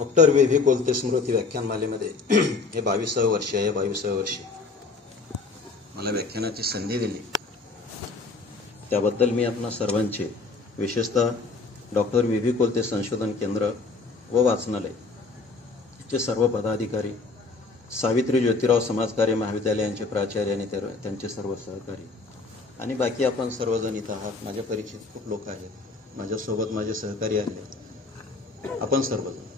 Doctor V Kolte स्मृती व्याख्यानमालेमध्ये हे 22वे वर्ष आहे. 22व्या वर्षी मला व्याख्यानाची संधी दिली त्याबद्दल मी आपणा सर्वांचे, विशेषतः डॉक्टर व्ही कोलते संशोधन केंद्र व वाचनालय चे सर्व पदाधिकारी, सावित्री ज्योतिराव समाजकार्य महाविद्यालयांचे प्राचार्य आणि त्यांचे सर्व सहकारी आणि बाकी आपण सर्वजण इथं आहात. माझ्या परिचित खूप लोक आहेत, माझ्यासोबत माझे सहकारी आहेत, आपण सर्वजण.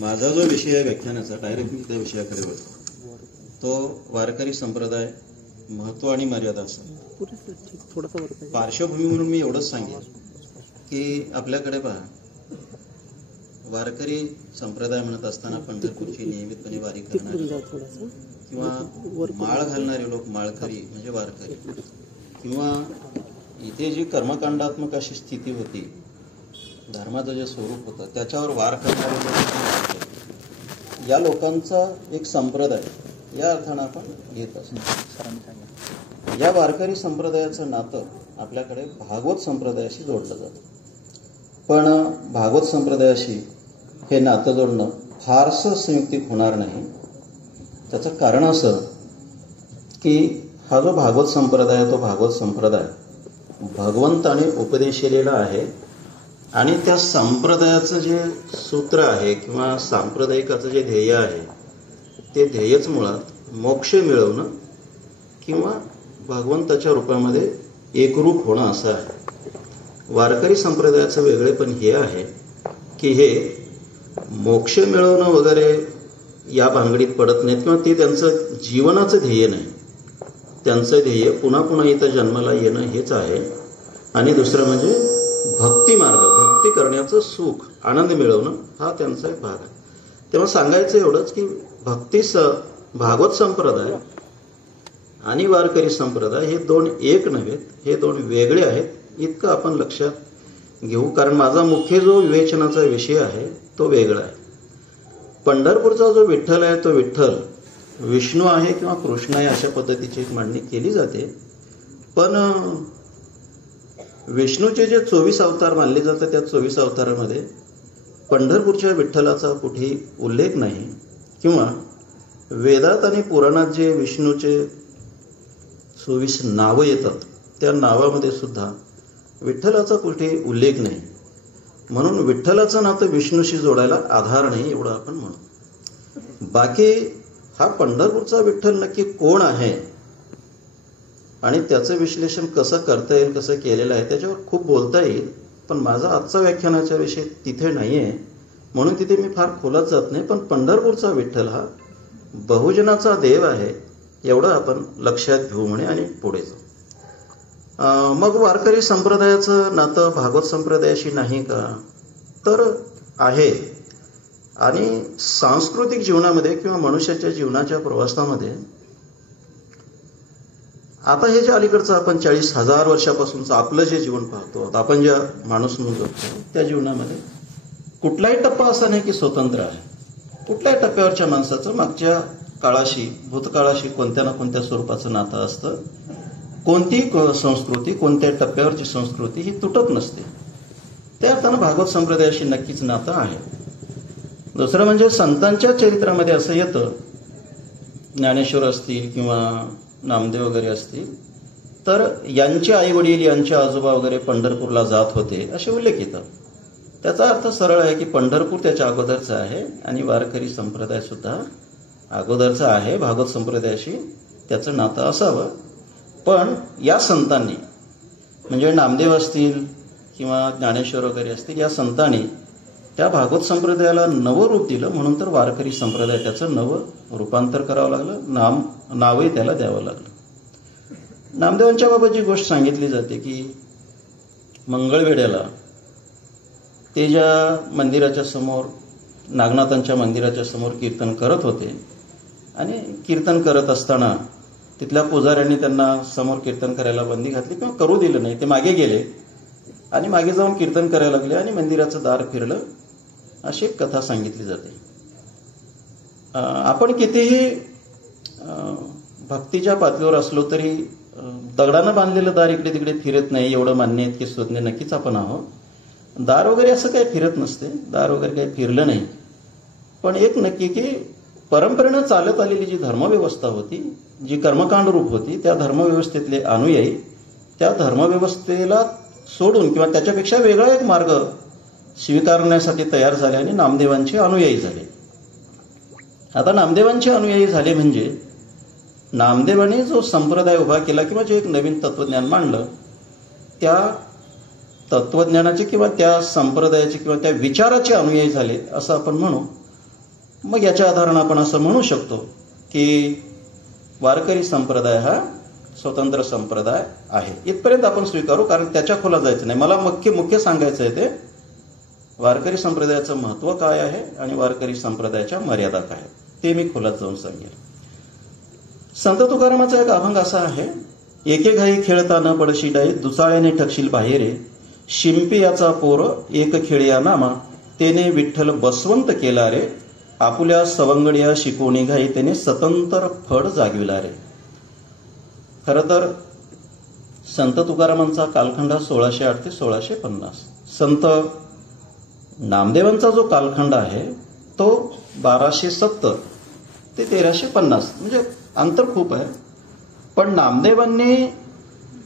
माझा जो विषय आहे व्याख्यानाचा, डायरेक्ट मी त्या विषयाकडे वळतो. तो वारकरी संप्रदाय, महत्व आणि मर्यादा असा. पार्श्वभूमी म्हणून मी एवढंच सांगेन की आपल्याकडे पहा, वारकरी संप्रदाय म्हणत असताना पंढरपूरची नियमितपणे वारी करणारे किंवा माळ घालणारे लोक माळकरी म्हणजे वारकरी, किंवा इथे जी कर्मकांडात्मक अशी स्थिती होती, धर्माचं जे स्वरूप होतं त्याच्यावर वार करणारे लोक, या लोकांचा एक संप्रदाय या अर्थानं आपण घेत असतो. या वारकरी संप्रदायाचं नातं आपल्याकडे भागवत संप्रदायाशी जोडलं जातं. पण भागवत संप्रदायाशी हे नातं जोडणं फारसं संयुक्तिक होणार नाही. त्याचं कारण असं की हा जो भागवत संप्रदाय आहे, तो भागवत संप्रदाय भगवंताने उपदेशिलेला आहे आणि त्या संप्रदायाचं जे सूत्र आहे किंवा सांप्रदायिकाचं जे ध्येय आहे, ते ध्येयच मुळात मोक्ष मिळवणं किंवा भगवंताच्या रूपामध्ये एकरूप होणं असं आहे. वारकरी संप्रदायाचं वेगळेपण हे आहे की हे मोक्ष मिळवणं वगैरे या भानगडीत पडत नाहीत किंवा ते त्यांचं जीवनाचं ध्येय नाही. त्यांचं ध्येय पुन्हा पुन्हा इथं जन्माला येणं हेच आहे. आणि दुसरं म्हणजे भक्ती मार्ग, भक्ती करण्याचं सुख, आनंद मिळवणं हा त्यांचा एक भाग आहे. तेव्हा सांगायचं एवढंच की भागवत संप्रदाय आणि वारकरी संप्रदाय हे दोन एक नव्हेत, हे दोन वेगळे आहेत, इतकं आपण लक्षात घेऊ. कारण माझा मुख्य जो विवेचनाचा विषय आहे तो वेगळा आहे. पंढरपूरचा जो विठ्ठल आहे तो विठ्ठल विष्णू आहे किंवा कृष्ण आहे अशा पद्धतीची एक मांडणी केली जाते. पण विष्णूचे जे 24 अवतार मानले जातात, त्या 24 अवतारामध्ये पंढरपूरच्या विठ्ठलाचा कुठेही उल्लेख नाही. किंवा वेदात आणि पुराणात जे विष्णूचे 24 नावं येतात, त्या नावामध्ये सुद्धा विठ्ठलाचा कुठेही उल्लेख नाही. म्हणून विठ्ठलाचं नातं विष्णूशी जोडायला आधार नाही, एवढं आपण म्हणू. बाकी हा पंढरपूरचा विठ्ठल नक्की कोण आहे आणि त्याचं विश्लेषण कसं करता येईल, कसं केलेलं आहे, त्याच्यावर खूप बोलता येईल. पण माझा आजचा व्याख्यानाचा विषय तिथे नाही आहे, म्हणून तिथे मी फार खोलात जात नाही. पण पंढरपूरचा विठ्ठल हा बहुजनाचा देव आहे, एवढं आपण लक्षात घेऊ म्हणे आणि पुढे जाऊ. मग वारकरी संप्रदायाचं नातं भागवत संप्रदायाशी नाही का? तर आहे. आणि सांस्कृतिक जीवनामध्ये किंवा मनुष्याच्या जीवनाच्या प्रवासामध्ये आता हे जे अलीकडचं आपण 40,000 वर्षापासूनचं आपलं जे जीवन पाहतो, आपण ज्या माणूस म्हणून जगतो त्या जीवनामध्ये कुठलाही टप्पा असा नाही की स्वतंत्र आहे. कुठल्याही टप्प्यावरच्या माणसाचं मागच्या काळाशी, भूतकाळाशी कोणत्या ना कोणत्या स्वरूपाचं नातं असतं. कोणतीही संस्कृती, कोणत्या टप्प्यावरची संस्कृती ही तुटत नसते. त्या अर्थानं भागवत संप्रदायाशी नक्कीच नातं आहे. दुसरं म्हणजे संतांच्या चरित्रामध्ये असं येतं, ज्ञानेश्वर असतील किंवा नामदेव वगैरे असतील, तर यांचे आई वडील, यांचे आजोबा वगैरे पंढरपूरला जात होते असे उल्लेख येतात. त्याचा अर्थ सरळ आहे की पंढरपूर त्याच्या अगोदरचं आहे आणि वारकरी संप्रदाय सुद्धा अगोदरचा आहे. भागवत संप्रदायाशी त्याचं नातं असावं. पण या संतांनी, म्हणजे नामदेव असतील किंवा ज्ञानेश्वर वगैरे असतील, या संतांनी त्या भागवत संप्रदायाला नवं रूप दिलं. म्हणून तर वारकरी संप्रदाय त्याचं नवं रूपांतर करावं लागलं, नावही त्याला द्यावं लागलं. नामदेवांच्या बाबत जी गोष्ट सांगितली जाते की मंगळवेढ्याला ते ज्या मंदिराच्या समोर, नागनाथांच्या मंदिराच्या समोर कीर्तन करत होते आणि कीर्तन करत असताना तिथल्या पुजाऱ्यांनी त्यांना समोर कीर्तन करायला बंदी घातली किंवा करू दिलं नाही. ते मागे गेले आणि मागे जाऊन कीर्तन करायला लागले आणि मंदिराचं दार फिरलं, अशी एक कथा सांगितली जाते. आपण कितीही भक्तीच्या पातळीवर असलो तरी दगडानं बांधलेलं दार इकडे तिकडे फिरत नाही, एवढं मान्य आहे की सुज्ञ नक्कीच आपण आहोत. दार वगैरे असं काही फिरत नसते, दार वगैरे काही फिरलं नाही. पण एक नक्की की परंपरेनं चालत आलेली जी धर्मव्यवस्था होती, जी कर्मकांड रूप होती, त्या धर्मव्यवस्थेतले अनुयायी त्या धर्मव्यवस्थेला सोडून किंवा त्याच्यापेक्षा वेगळा एक मार्ग स्वीकारण्यासाठी तयार झाले आणि नामदेवांचे अनुयायी झाले. आता नामदेवांचे अनुयायी झाले म्हणजे नामदेवाने जो संप्रदाय उभा केला किंवा जे एक नवीन तत्वज्ञान मांडलं, त्या तत्वज्ञानाचे किंवा त्या संप्रदायाचे किंवा त्या विचाराचे अनुयायी झाले असं आपण म्हणू. मग याच्या आधारानं आपण असं म्हणू शकतो की वारकरी संप्रदाय हा स्वतंत्र संप्रदाय आहे. इथपर्यंत आपण स्वीकारू, कारण त्याच्या खोला जायचं नाही. मला मुख्य सांगायचं आहे ते वारकरी संप्रदायाचं महत्त्व काय आहे आणि वारकरी संप्रदायाच्या मर्यादा काय आहे ते मी खोलात जाऊन सांगेन. संत तुकारामाचा एक अभंग असा आहे, एके घाई खेळता न पडशी डाई, दुचाळ्याने ठकशील बाहेरे, शिंपी याचा पोर एक खेळिया नामा, तेने विठ्ठल बसवंत केला रे, आपुल्या सवंगडिया शिकवणी घाई, त्याने स्वतंत्र फड जागविला रे. खरं तर संत तुकारामांचा कालखंड 1608 ते 1650. संत नामदेवांचा जो कालखंड आहे तो 1270 ते 1350, म्हणजे अंतर खूप आहे. पण नामदेवांनी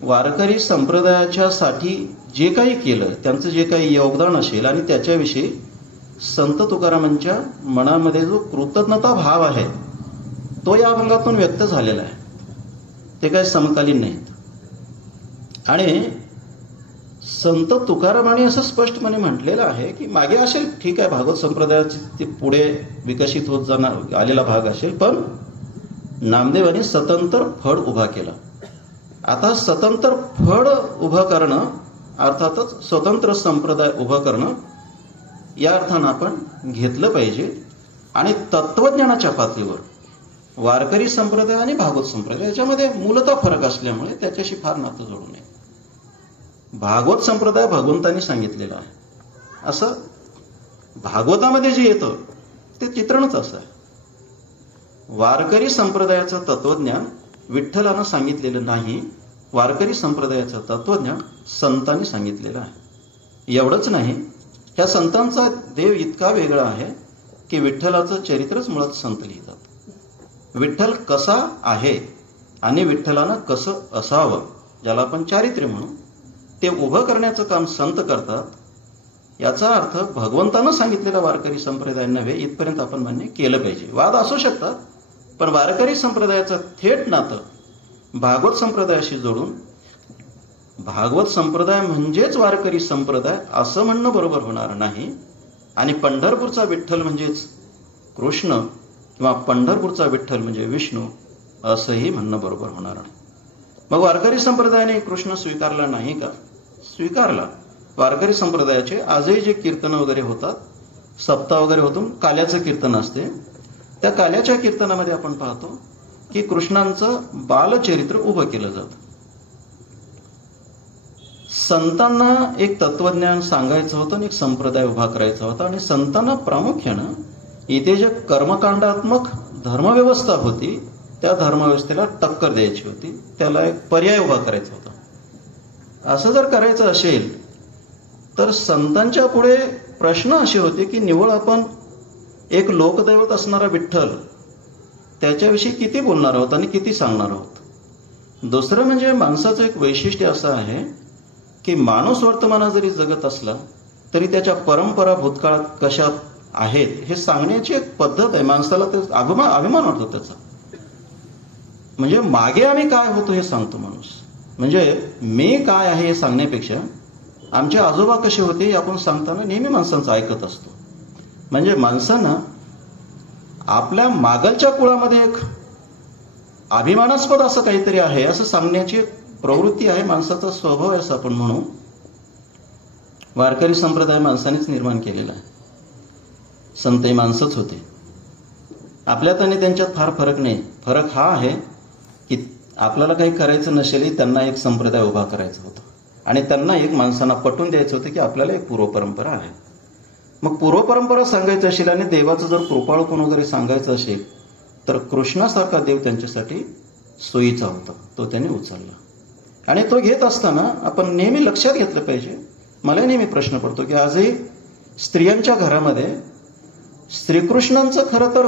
वारकरी संप्रदायाच्या साठी जे काही केलं, त्यांचं जे काही योगदान असेल आणि त्याच्याविषयी संत तुकारामांच्या मनामध्ये जो कृतज्ञता भाव आहे तो या अभंगातून व्यक्त झालेला आहे. ते काही समकालीन नाहीत. आणि संत तुकारामांनी असं स्पष्टपणे म्हटलेलं आहे की मागे असेल, ठीक आहे, भागवत संप्रदायाचे ते पुढे विकसित होत जाणार आलेला भाग असेल, पण नामदेवांनी स्वतंत्र फड उभा केला. आता स्वतंत्र फड उभं करणं अर्थातच स्वतंत्र संप्रदाय उभं करणं या अर्थानं आपण घेतलं पाहिजे. आणि तत्वज्ञानाच्या पातळीवर वारकरी संप्रदाय आणि भागवत संप्रदाय याच्यामध्ये मूलतः फरक असल्यामुळे त्याच्याशी फार नातं जोडू नये. भागवत संप्रदाय भगवंतांनी सांगितलेला आहे, असं भागवतामध्ये जे येतं ते चित्रणच असं आहे. वारकरी संप्रदायाचं तत्वज्ञान विठ्ठलानं सांगितलेलं नाही, वारकरी संप्रदायाचं तत्वज्ञान संतांनी सांगितलेलं आहे. एवढंच नाही, ह्या संतांचा देव इतका वेगळा आहे की विठ्ठलाचं चरित्रच मुळात संत लिहितात. विठ्ठल कसा आहे आणि विठ्ठलानं कसं असावं, ज्याला आपण चारित्र्य म्हणू, ते उभं करण्याचं काम संत करतात. याचा अर्थ भगवंतानं सांगितलेला वारकरी संप्रदाय नव्हे, इथपर्यंत आपण म्हणणे केलं पाहिजे. वाद असू शकतात, पण वारकरी संप्रदायाचं थेट नातं भागवत संप्रदायाशी जोडून भागवत संप्रदाय म्हणजेच वारकरी संप्रदाय असं म्हणणं बरोबर होणार नाही. आणि पंढरपूरचा विठ्ठल म्हणजेच कृष्ण किंवा पंढरपूरचा विठ्ठल म्हणजे विष्णू असंही म्हणणं बरोबर होणार नाही. मग वारकरी संप्रदायाने कृष्ण स्वीकारला नाही का? स्वीकारला. वारकरी संप्रदायाचे आजही जे कीर्तन वगैरे होतात, सप्ताह वगैरे होतून काल्याचं कीर्तन असते, त्या काल्याच्या कीर्तनामध्ये आपण पाहतो की कृष्णांचं बालचरित्र उभं केलं जातं. संतांना एक तत्वज्ञान सांगायचं होतं आणि एक संप्रदाय उभा करायचा होता. आणि संतांना प्रामुख्यानं इथे जे कर्मकांडात्मक धर्मव्यवस्था होती त्या धर्मव्यवस्थेला टक्कर द्यायची होती, त्याला एक पर्याय उभा करायचा होता. असं जर करायचं असेल तर संतांच्या पुढे प्रश्न असे होते की निवळ आपण एक लोकदैवत असणारा विठ्ठल त्याच्याविषयी किती बोलणार आहोत आणि किती सांगणार आहोत. दुसरं म्हणजे माणसाचं एक वैशिष्ट्य असं आहे की माणूस वर्तमानात जरी जगत असला तरी त्याच्या परंपरा भूतकाळात कशा आहेत हे सांगण्याची एक पद्धत आहे. माणसाला ते अभिमान वाटतो त्याचा. म्हणजे मागे आम्ही काय होतो हे सांगतो माणूस. म्हणजे मी काय आहे हे सांगण्यापेक्षा आमचे आजोबा कसे होते हे आपण सांगताना नेहमी माणसांचं ऐकत असतो. म्हणजे माणसानं आपल्या मागलच्या कुळामध्ये एक अभिमानास्पद असं काहीतरी आहे असं सांगण्याची प्रवृत्ती आहे, माणसाचा स्वभाव आहे असं आपण म्हणू. वारकरी संप्रदाय माणसानेच निर्माण केलेला आहे. संतही माणसंच होते. आपल्यात आणि त्यांच्यात फार फरक नाही. फरक हा आहे की आपल्याला काही करायचं नसेलही त्यांना एक संप्रदाय उभा करायचा होता आणि त्यांना एक माणसांना पटवून द्यायचं होतं की आपल्याला एक पूर्वपरंपरा आहे. मग पूर्वपरंपरा सांगायचं असेल आणि देवाचं जर कृपाळूपण वगैरे सांगायचं असेल तर कृष्णासारखा देव त्यांच्यासाठी सोयीचा होता, तो त्यांनी उचलला. आणि तो घेत असताना आपण नेहमी लक्षात घेतलं पाहिजे मला नेहमी प्रश्न पडतो की आजही स्त्रियांच्या घरामध्ये श्रीकृष्णांचं खरं तर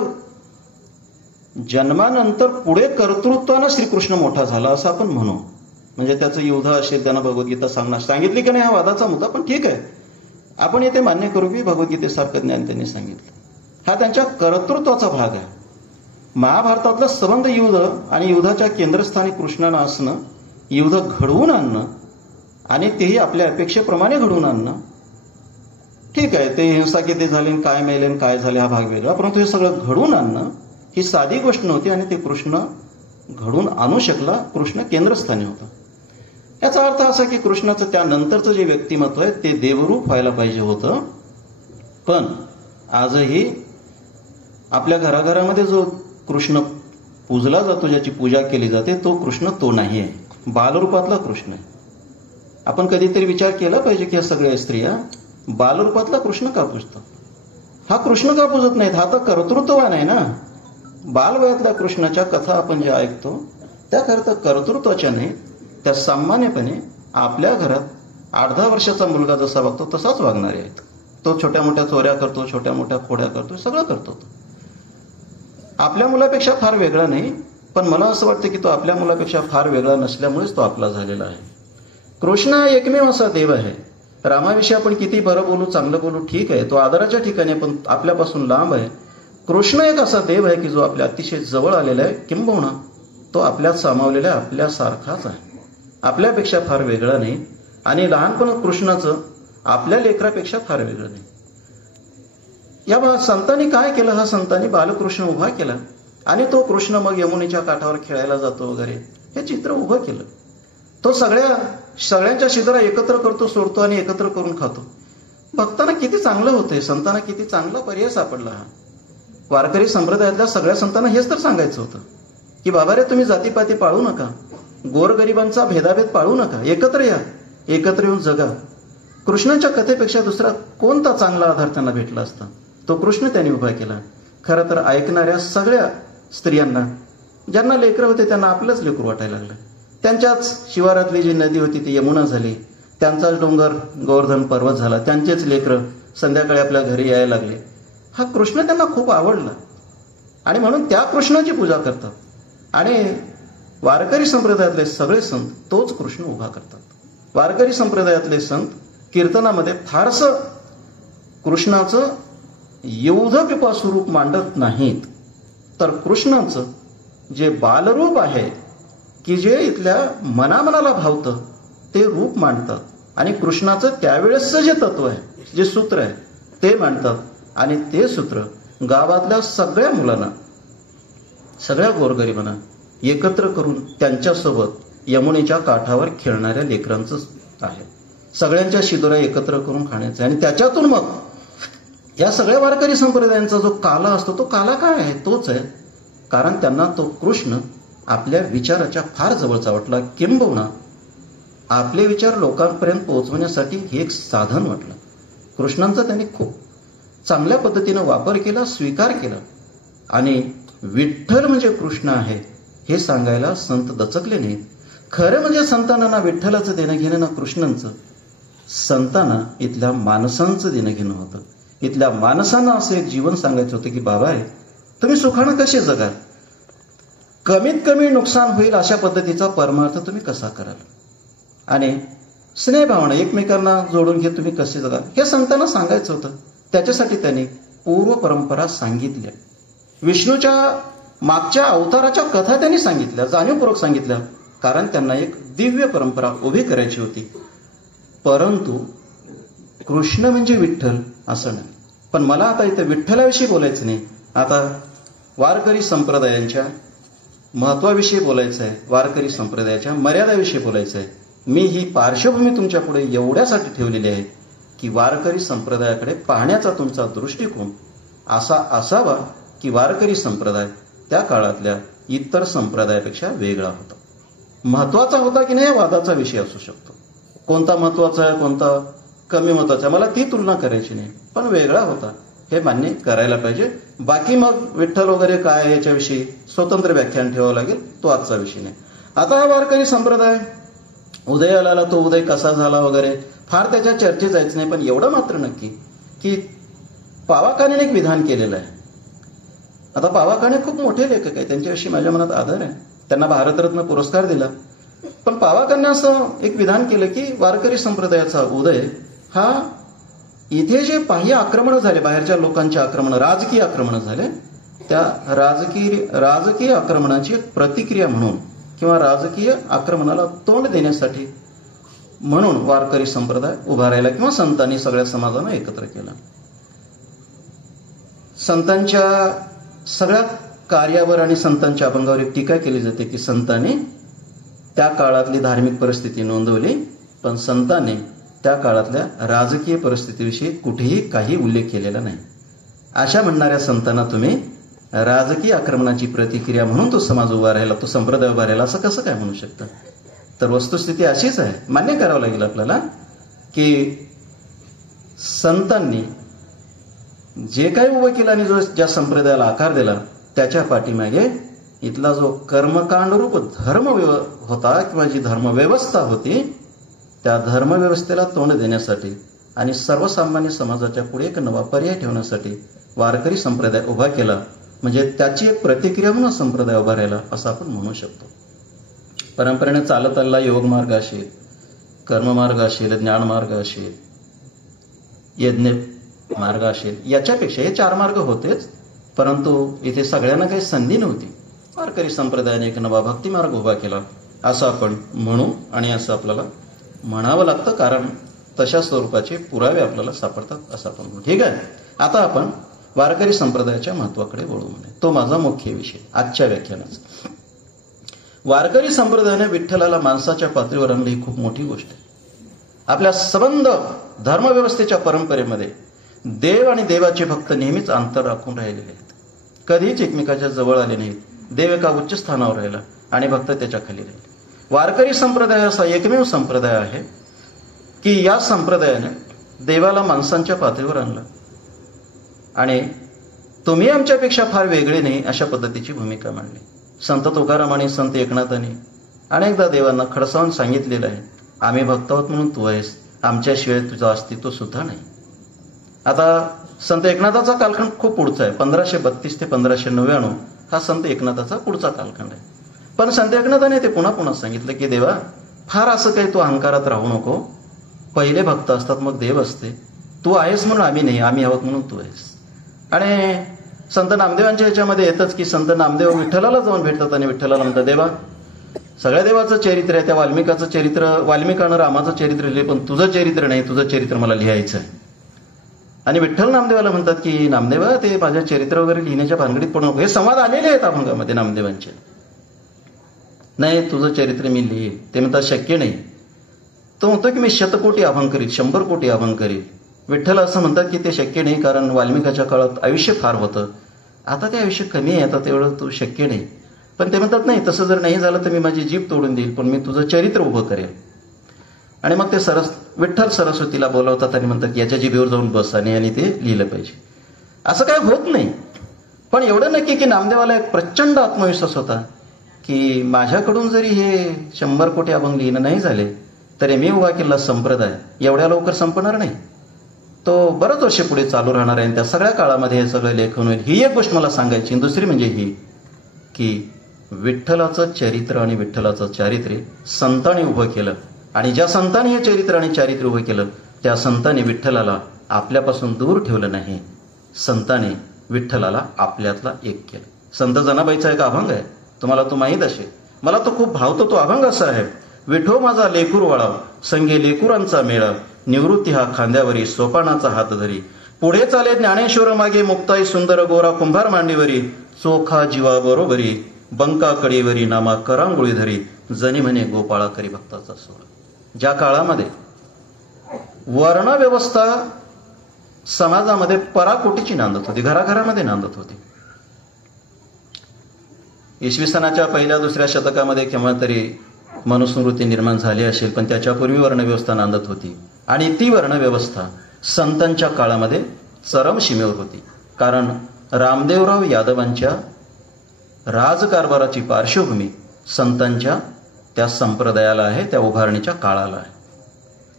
जन्मानंतर पुढे कर्तृत्वानं श्रीकृष्ण मोठा झाला असं आपण म्हणू. म्हणजे त्याचं युद्ध असेल, त्यांना भगवद्गीता सांगितली की नाही हा वादाचा मुद्दा, पण ठीक आहे, आपण येथे मान्य करू की भगवद्गीतेसारखं ज्ञान त्यांनी सांगितलं. हा त्यांच्या कर्तृत्वाचा भाग आहे. महाभारतातलं संबंध युद्ध आणि युद्धाच्या केंद्रस्थानी कृष्णानं असणं, युद्ध घडवून आणणं आणि तेही आपल्या अपेक्षेप्रमाणे घडवून आणणं, ठीक आहे. ते हिंसा किती झाली, काय मेले, काय झाले हा भाग वेगळा, परंतु हे सगळं घडवून आणणं ही साधी गोष्ट नव्हती आणि ते कृष्ण घडून आणू शकला. कृष्ण केंद्रस्थानी होता. याचा अर्थ असा की कृष्णाचं त्यानंतरचं जे व्यक्तिमत्व आहे ते देवरूप व्हायला पाहिजे होतं. पण आजही आपल्या घराघरामध्ये जो कृष्ण पूजला जातो, ज्याची पूजा केली जाते, तो कृष्ण तो नाही आहे, बालरूपातला कृष्ण आहे. आपण कधीतरी विचार केला पाहिजे की ह्या सगळ्या स्त्रिया बालरूपातला कृष्ण का पूजतात? हा कृष्ण का पूजत नाहीत? हा तर कर्तृत्ववान आहे ना. बालवयातल्या कृष्णाच्या कथा आपण ज्या ऐकतो त्या खरं तर कर्तृत्वाच्या नाही, त्या सामान्यपणे आपल्या घरात 8-10 वर्षाचा मुलगा जसा वागतो तसाच वागणारे आहेत. तो छोट्या मोठ्या चोऱ्या करतो, छोट्या मोठ्या खोड्या करतो, सगळं करतो. आपल्या मुलापेक्षा फार वेगळा नाही, पण मला असं वाटतं की तो आपल्या मुलापेक्षा फार वेगळा नसल्यामुळेच तो आपला झालेला आहे. कृष्ण हा एकमेव असा देव आहे. रामाविषयी आपण किती बरं बोलू, चांगलं बोलू, ठीक आहे, तो आदराच्या ठिकाणी पण आपल्यापासून लांब आहे. कृष्ण एक असा देव आहे की जो आपल्या अतिशय जवळ आलेला आहे, किंबहुना तो आपल्यात सामावलेला आपल्यासारखाच आहे, आपल्यापेक्षा फार वेगळा नाही. आणि लहानपण कृष्णाचं आपल्या लेकरापेक्षा फार वेगळं नाही. या संतांनी काय केलं? हा संतांनी बालकृष्ण उभा केला आणि तो कृष्ण मग यमुनेच्या काठावर खेळायला जातो वगैरे, हे चित्र उभं केलं. तो सगळ्यांच्या शिदोरा एकत्र करतो, सोडतो आणि एकत्र करून खातो. भक्तांना किती चांगलं होतंय, संतांना किती चांगला पर्याय सापडला. हा वारकरी संप्रदायातल्या सगळ्या संतांना हेच तर सांगायचं होतं की बाबा रे, तुम्ही जातीपाती पाळू नका, गोरगरिबांचा भेदाभेद पाळू नका, एकत्र या, एकत्र येऊन जगा. कृष्णाच्या कथेपेक्षा दुसरा कोणता चांगला आधार त्यांना भेटला असता? तो कृष्ण त्यांनी उभा केला. खरं तर ऐकणाऱ्या सगळ्या स्त्रियांना, ज्यांना लेकरं होते त्यांना आपलंच लेकरू वाटायला लागलं. त्यांच्याच शिवारातली जी नदी होती ती यमुना झाली, त्यांचाच डोंगर गोवर्धन पर्वत झाला, त्यांचेच लेकरं संध्याकाळी आपल्या घरी यायला लागले. हा कृष्ण त्यांना खूप आवडला आणि म्हणून त्या कृष्णाची पूजा करतात. आणि वारकरी संप्रदायातले सगळे संत तोच कृष्ण उभा करतात. वारकरी संप्रदायातले संत कीर्तनामध्ये फारसं कृष्णाचं एवढं स्वरूप मांडत नाहीत, तर कृष्णाचं जे बालरूप आहे की जे इथल्या मनामनाला भावतं ते रूप मांडतात. आणि कृष्णाचं त्यावेळेसचं जे तत्व आहे, जे सूत्र आहे ते मांडतात. आणि ते सूत्र गावातल्या सगळ्या मुलांना, सगळ्या गोरगरिबांना एकत्र करून त्यांच्यासोबत यमुनेच्या काठावर खेळणाऱ्या लेकरांचं आहे. सगळ्यांच्या शिदोऱ्या एकत्र करून खाण्याचं. आणि त्याच्यातून मग या सगळ्या वारकरी संप्रदायांचा जो काला असतो, तो काला काय आहे? तोच आहे. कारण त्यांना तो कृष्ण आपल्या विचाराच्या फार जवळचा वाटला, किंबहुना आपले विचार लोकांपर्यंत पोहोचवण्यासाठी हे एक साधन वाटलं. कृष्णांचा त्यांनी खूप चांगल्या पद्धतीनं वापर केला, स्वीकार केला. आणि विठ्ठल म्हणजे कृष्ण आहे हे सांगायला संत दचकले नाहीत. खरं म्हणजे संतांना ना विठ्ठलाचं देणं घेणं ना कृष्णांचं, संतांना इथल्या माणसांचं देणं घेणं होतं. इथल्या माणसांना असं एक जीवन सांगायचं होतं की बाबा रे, तुम्ही सुखानं कसे जगाल, कमीत कमी नुकसान होईल अशा पद्धतीचा परमार्थ तुम्ही कसा कराल, आणि स्नेहभावना एकमेकांना जोडून घेत तुम्ही कसे जगाल, हे संतांना सांगायचं होतं. त्याच्यासाठी त्यांनी पूर्व परंपरा सांगितल्या. विष्णूच्या मागच्या अवताराच्या कथा त्यांनी सांगितल्या, जाणीवपूर्वक सांगितल्या, कारण त्यांना एक दिव्य परंपरा उभी करायची होती. परंतु कृष्ण म्हणजे विठ्ठल असं नाही. पण मला आता इथे विठ्ठलाविषयी बोलायचं नाही, आता वारकरी संप्रदायांच्या महत्वाविषयी बोलायचं आहे, वारकरी संप्रदायाच्या मर्यादाविषयी बोलायचं आहे. मी ही पार्श्वभूमी तुमच्या पुढे एवढ्यासाठी ठेवलेली आहे की वारकरी संप्रदायाकडे पाहण्याचा तुमचा दृष्टिकोन असा असावा की वारकरी संप्रदाय त्या काळातल्या इतर संप्रदायापेक्षा वेगळा होता. महत्वाचा होता की नाही वादाचा विषय असू शकतो. कोणता महत्वाचा आहे, कोणता कमी महत्वाचा आहे, मला ती तुलना करायची नाही, पण वेगळा होता हे मान्य करायला पाहिजे. बाकी मग विठ्ठल वगैरे काय याच्याविषयी स्वतंत्र व्याख्यान ठेवावं लागेल, तो आजचा विषय नाही. आता हा वारकरी संप्रदाय उदयाला आला, तो उदय कसा झाला वगैरे फार त्याच्या चर्चेत जायचं नाही, पण एवढं मात्र नक्की की पावाकाने एक विधान केलेलं आहे. आता पावाकाने खूप मोठे लेखक आहे, त्यांच्याविषयी माझ्या मनात आदर आहे, त्यांना भारतरत्न पुरस्कार दिला. पण पावाकांनी असं एक विधान केलं की वारकरी संप्रदायाचा उदय हा इथे जे बाह्य आक्रमण झाले, बाहेरच्या लोकांचे आक्रमण, राजकीय आक्रमण झाले, त्या राजकीय आक्रमणाची एक प्रतिक्रिया म्हणून किंवा राजकीय आक्रमणाला तोंड देण्यासाठी म्हणून वारकरी संप्रदाय उभा राहिला किंवा संतांनी सगळ्या समाजानं एकत्र केला. संतांच्या सगळ्या कार्यावर आणि संतांच्या अभंगावर एक टीका केली जाते की संतांनी त्या काळातली धार्मिक परिस्थिती नोंदवली, पण संतांनी त्या काळातल्या राजकीय परिस्थितीविषयी कुठेही काही उल्लेख केलेला नाही. अशा म्हणणाऱ्या संतांना तुम्ही राजकीय आक्रमणाची प्रतिक्रिया म्हणून तो समाज उभा राहिला, तो संप्रदाय उभा राहिला, असं कसं काय म्हणू शकता? तर वस्तुस्थिती अशीच आहे, मान्य करावं लागेल आपल्याला की संतांनी जे काही उभं केलं आणि जो ज्या संप्रदायाला आकार दिला त्याच्या पाठीमागे इथला जो कर्मकांडरूप धर्म होता किंवा जी धर्मव्यवस्था होती, त्या धर्मव्यवस्थेला तोंड देण्यासाठी आणि सर्वसामान्य समाजाच्या पुढे एक नवा पर्याय ठेवण्यासाठी वारकरी संप्रदाय उभा केला. म्हणजे त्याची एक प्रतिक्रिया म्हणून संप्रदाय उभा राहिला असं आपण म्हणू शकतो. परंपरेने चालत आलेला योगमार्ग असेल, कर्ममार्ग असेल, ज्ञानमार्ग असेल, यज्ञ मार्ग असेल, याच्यापेक्षा हे 4 मार्ग होतेच, परंतु इथे सगळ्यांना काही संधी नव्हती. वारकरी संप्रदायाने एक नवा भक्ती मार्ग उभा केला असं आपण म्हणू आणि असं आपल्याला म्हणावं लागतं, कारण तशा स्वरूपाचे पुरावे आपल्याला सापडतात असं आपण म्हणू. ठीक आहे, आता आपण वारकरी संप्रदायाच्या महत्वाकडे वळू. तो माझा मुख्य विषय आजच्या व्याख्यानाचा. वारकरी संप्रदायाने विठ्ठलाला माणसाच्या पातळीवर आणली ही खूप मोठी गोष्ट आहे. आपल्या संबंध धर्मव्यवस्थेच्या परंपरेमध्ये देव आणि देवाचे भक्त नेहमीच अंतर राखून राहिलेले आहेत, कधीच एकमेकाच्या जवळ आले नाहीत. देव एका उच्च स्थानावर राहिला आणि भक्त त्याच्या खाली राहिले. वारकरी संप्रदाय असा एकमेव संप्रदाय आहे की या संप्रदायाने देवाला माणसांच्या पातळीवर आणलं आणि तुम्ही आमच्यापेक्षा फार वेगळे नाही अशा पद्धतीची भूमिका मांडली. संत तुकाराम आणि संत एकनाथांनी अनेकदा देवांना खडसावून सांगितलेलं आहे, आम्ही भक्त आहोत म्हणून तू आहेस, आमच्याशिवाय तुझं अस्तित्व सुद्धा नाही. आता संत एकनाथाचा कालखंड खूप पुढचा आहे, 1532 ते 1599 हा संत एकनाथाचा पुढचा कालखंड आहे. पण संत एकनाथाने ते पुन्हा पुन्हा सांगितलं की देवा, फार असं काही तू अहंकारात राहू नको, पहिले भक्त असतात मग देव असते, तू आहेस म्हणून आम्ही नाही, आम्ही आहोत म्हणून तू आहेस. आणि संत नामदेवांच्या ह्याच्यामध्ये येतच की संत नामदेव विठ्ठलाला जाऊन भेटतात आणि विठ्ठलाला म्हणतात, देवा सगळ्या देवाचं चरित्र आहे, त्या वाल्मिकाचं चरित्र, वाल्मिकानं रामाचं चरित्र लिहिले, पण तुझं चरित्र नाही, तुझं चरित्र मला लिहायचं आहे. आणि विठ्ठल नामदेवाला म्हणतात की नामदेवा, ते माझ्या चरित्र वगैरे लिहिण्याच्या भानगडीत पडू नको. हे संवाद आलेले आहेत अभंगामध्ये नामदेवांचे. नाही, तुझं चरित्र मी लिहील. ते म्हणतात शक्य नाही. तो म्हणतो की मी 100 कोटी अभंग करील, 100 कोटी अभंग करील. विठ्ठल असं म्हणतात की ते शक्य नाही, कारण वाल्मिकाच्या काळात आयुष्य फार होतं, आता ते आयुष्य कमी आहे, आता तेवढं तू शक्य नाही. पण ते म्हणतात नाही, तसं जर नाही झालं तर मी माझी जीभ तोडून देईल, पण मी तुझं चरित्र उभं करेल. आणि मग ते विठ्ठल सरस्वतीला बोलवतात आणि म्हणतात की याच्या जिभेवर जाऊन बस आणि ते लिहिलं पाहिजे. असं काय होत नाही. पण एवढं नक्की की नामदेवाला एक प्रचंड आत्मविश्वास होता की माझ्याकडून जरी हे 100 कोटी अभंग लिहिणं नाही झाले तरी मी उभा केलेला संप्रदाय एवढ्या लवकर संपणार नाही, तो बरेच वर्ष पुढे चालू राहणार आहे. त्या सगळ्या काळामध्ये हे सगळं लेखन होईल. ही एक गोष्ट मला सांगायची. दुसरी म्हणजे ही की विठ्ठलाचं चरित्र आणि विठ्ठलाचं चारित्र्य संतांनी उभं केलं आणि ज्या संतांनी हे चरित्र आणि चारित्र्य उभं केलं त्या संतांनी विठ्ठलाला आपल्यापासून दूर ठेवलं नाही, संतांनी विठ्ठलाला आपल्यातला एक केलं. संत जनाबाईचा एक अभंग आहे, तुम्हाला तो माहीत असेल, मला तो खूप भावतो. तो अभंग असा आहे, विठो माझा लेकूर वाळा, संगे लेकुरांचा मेळा, निवृत्ती हा खांद्यावरी, सोपानाचा हात धरी, पुढे चाले ज्ञानेश्वर मागे, मुक्ताई सुंदर गोरा कुंभार मांडीवरी, चोखा जीवा बरोबरी, बंका कडेवरी, नामा करांगोळी धरी, जनी म्हणे गोपाळा करी भक्ताचा सोहळा. ज्या काळामध्ये वर्णव्यवस्था समाजामध्ये पराकोटीची नांदत होती, घराघरामध्ये नांदत होती. इसवी सनाच्या 1-2 शतकामध्ये केव्हा तरी मनुस्मृती निर्माण झाली असेल, पण त्याच्यापूर्वी वर्णव्यवस्था नांदत होती. आणि ती वर्णव्यवस्था संतांच्या काळामध्ये चरम सीमेवर होती, कारण रामदेवराव यादवांच्या राजकारभाराची पार्श्वभूमी संतांच्या त्या संप्रदायाला आहे, त्या उभारणीच्या काळाला आहे.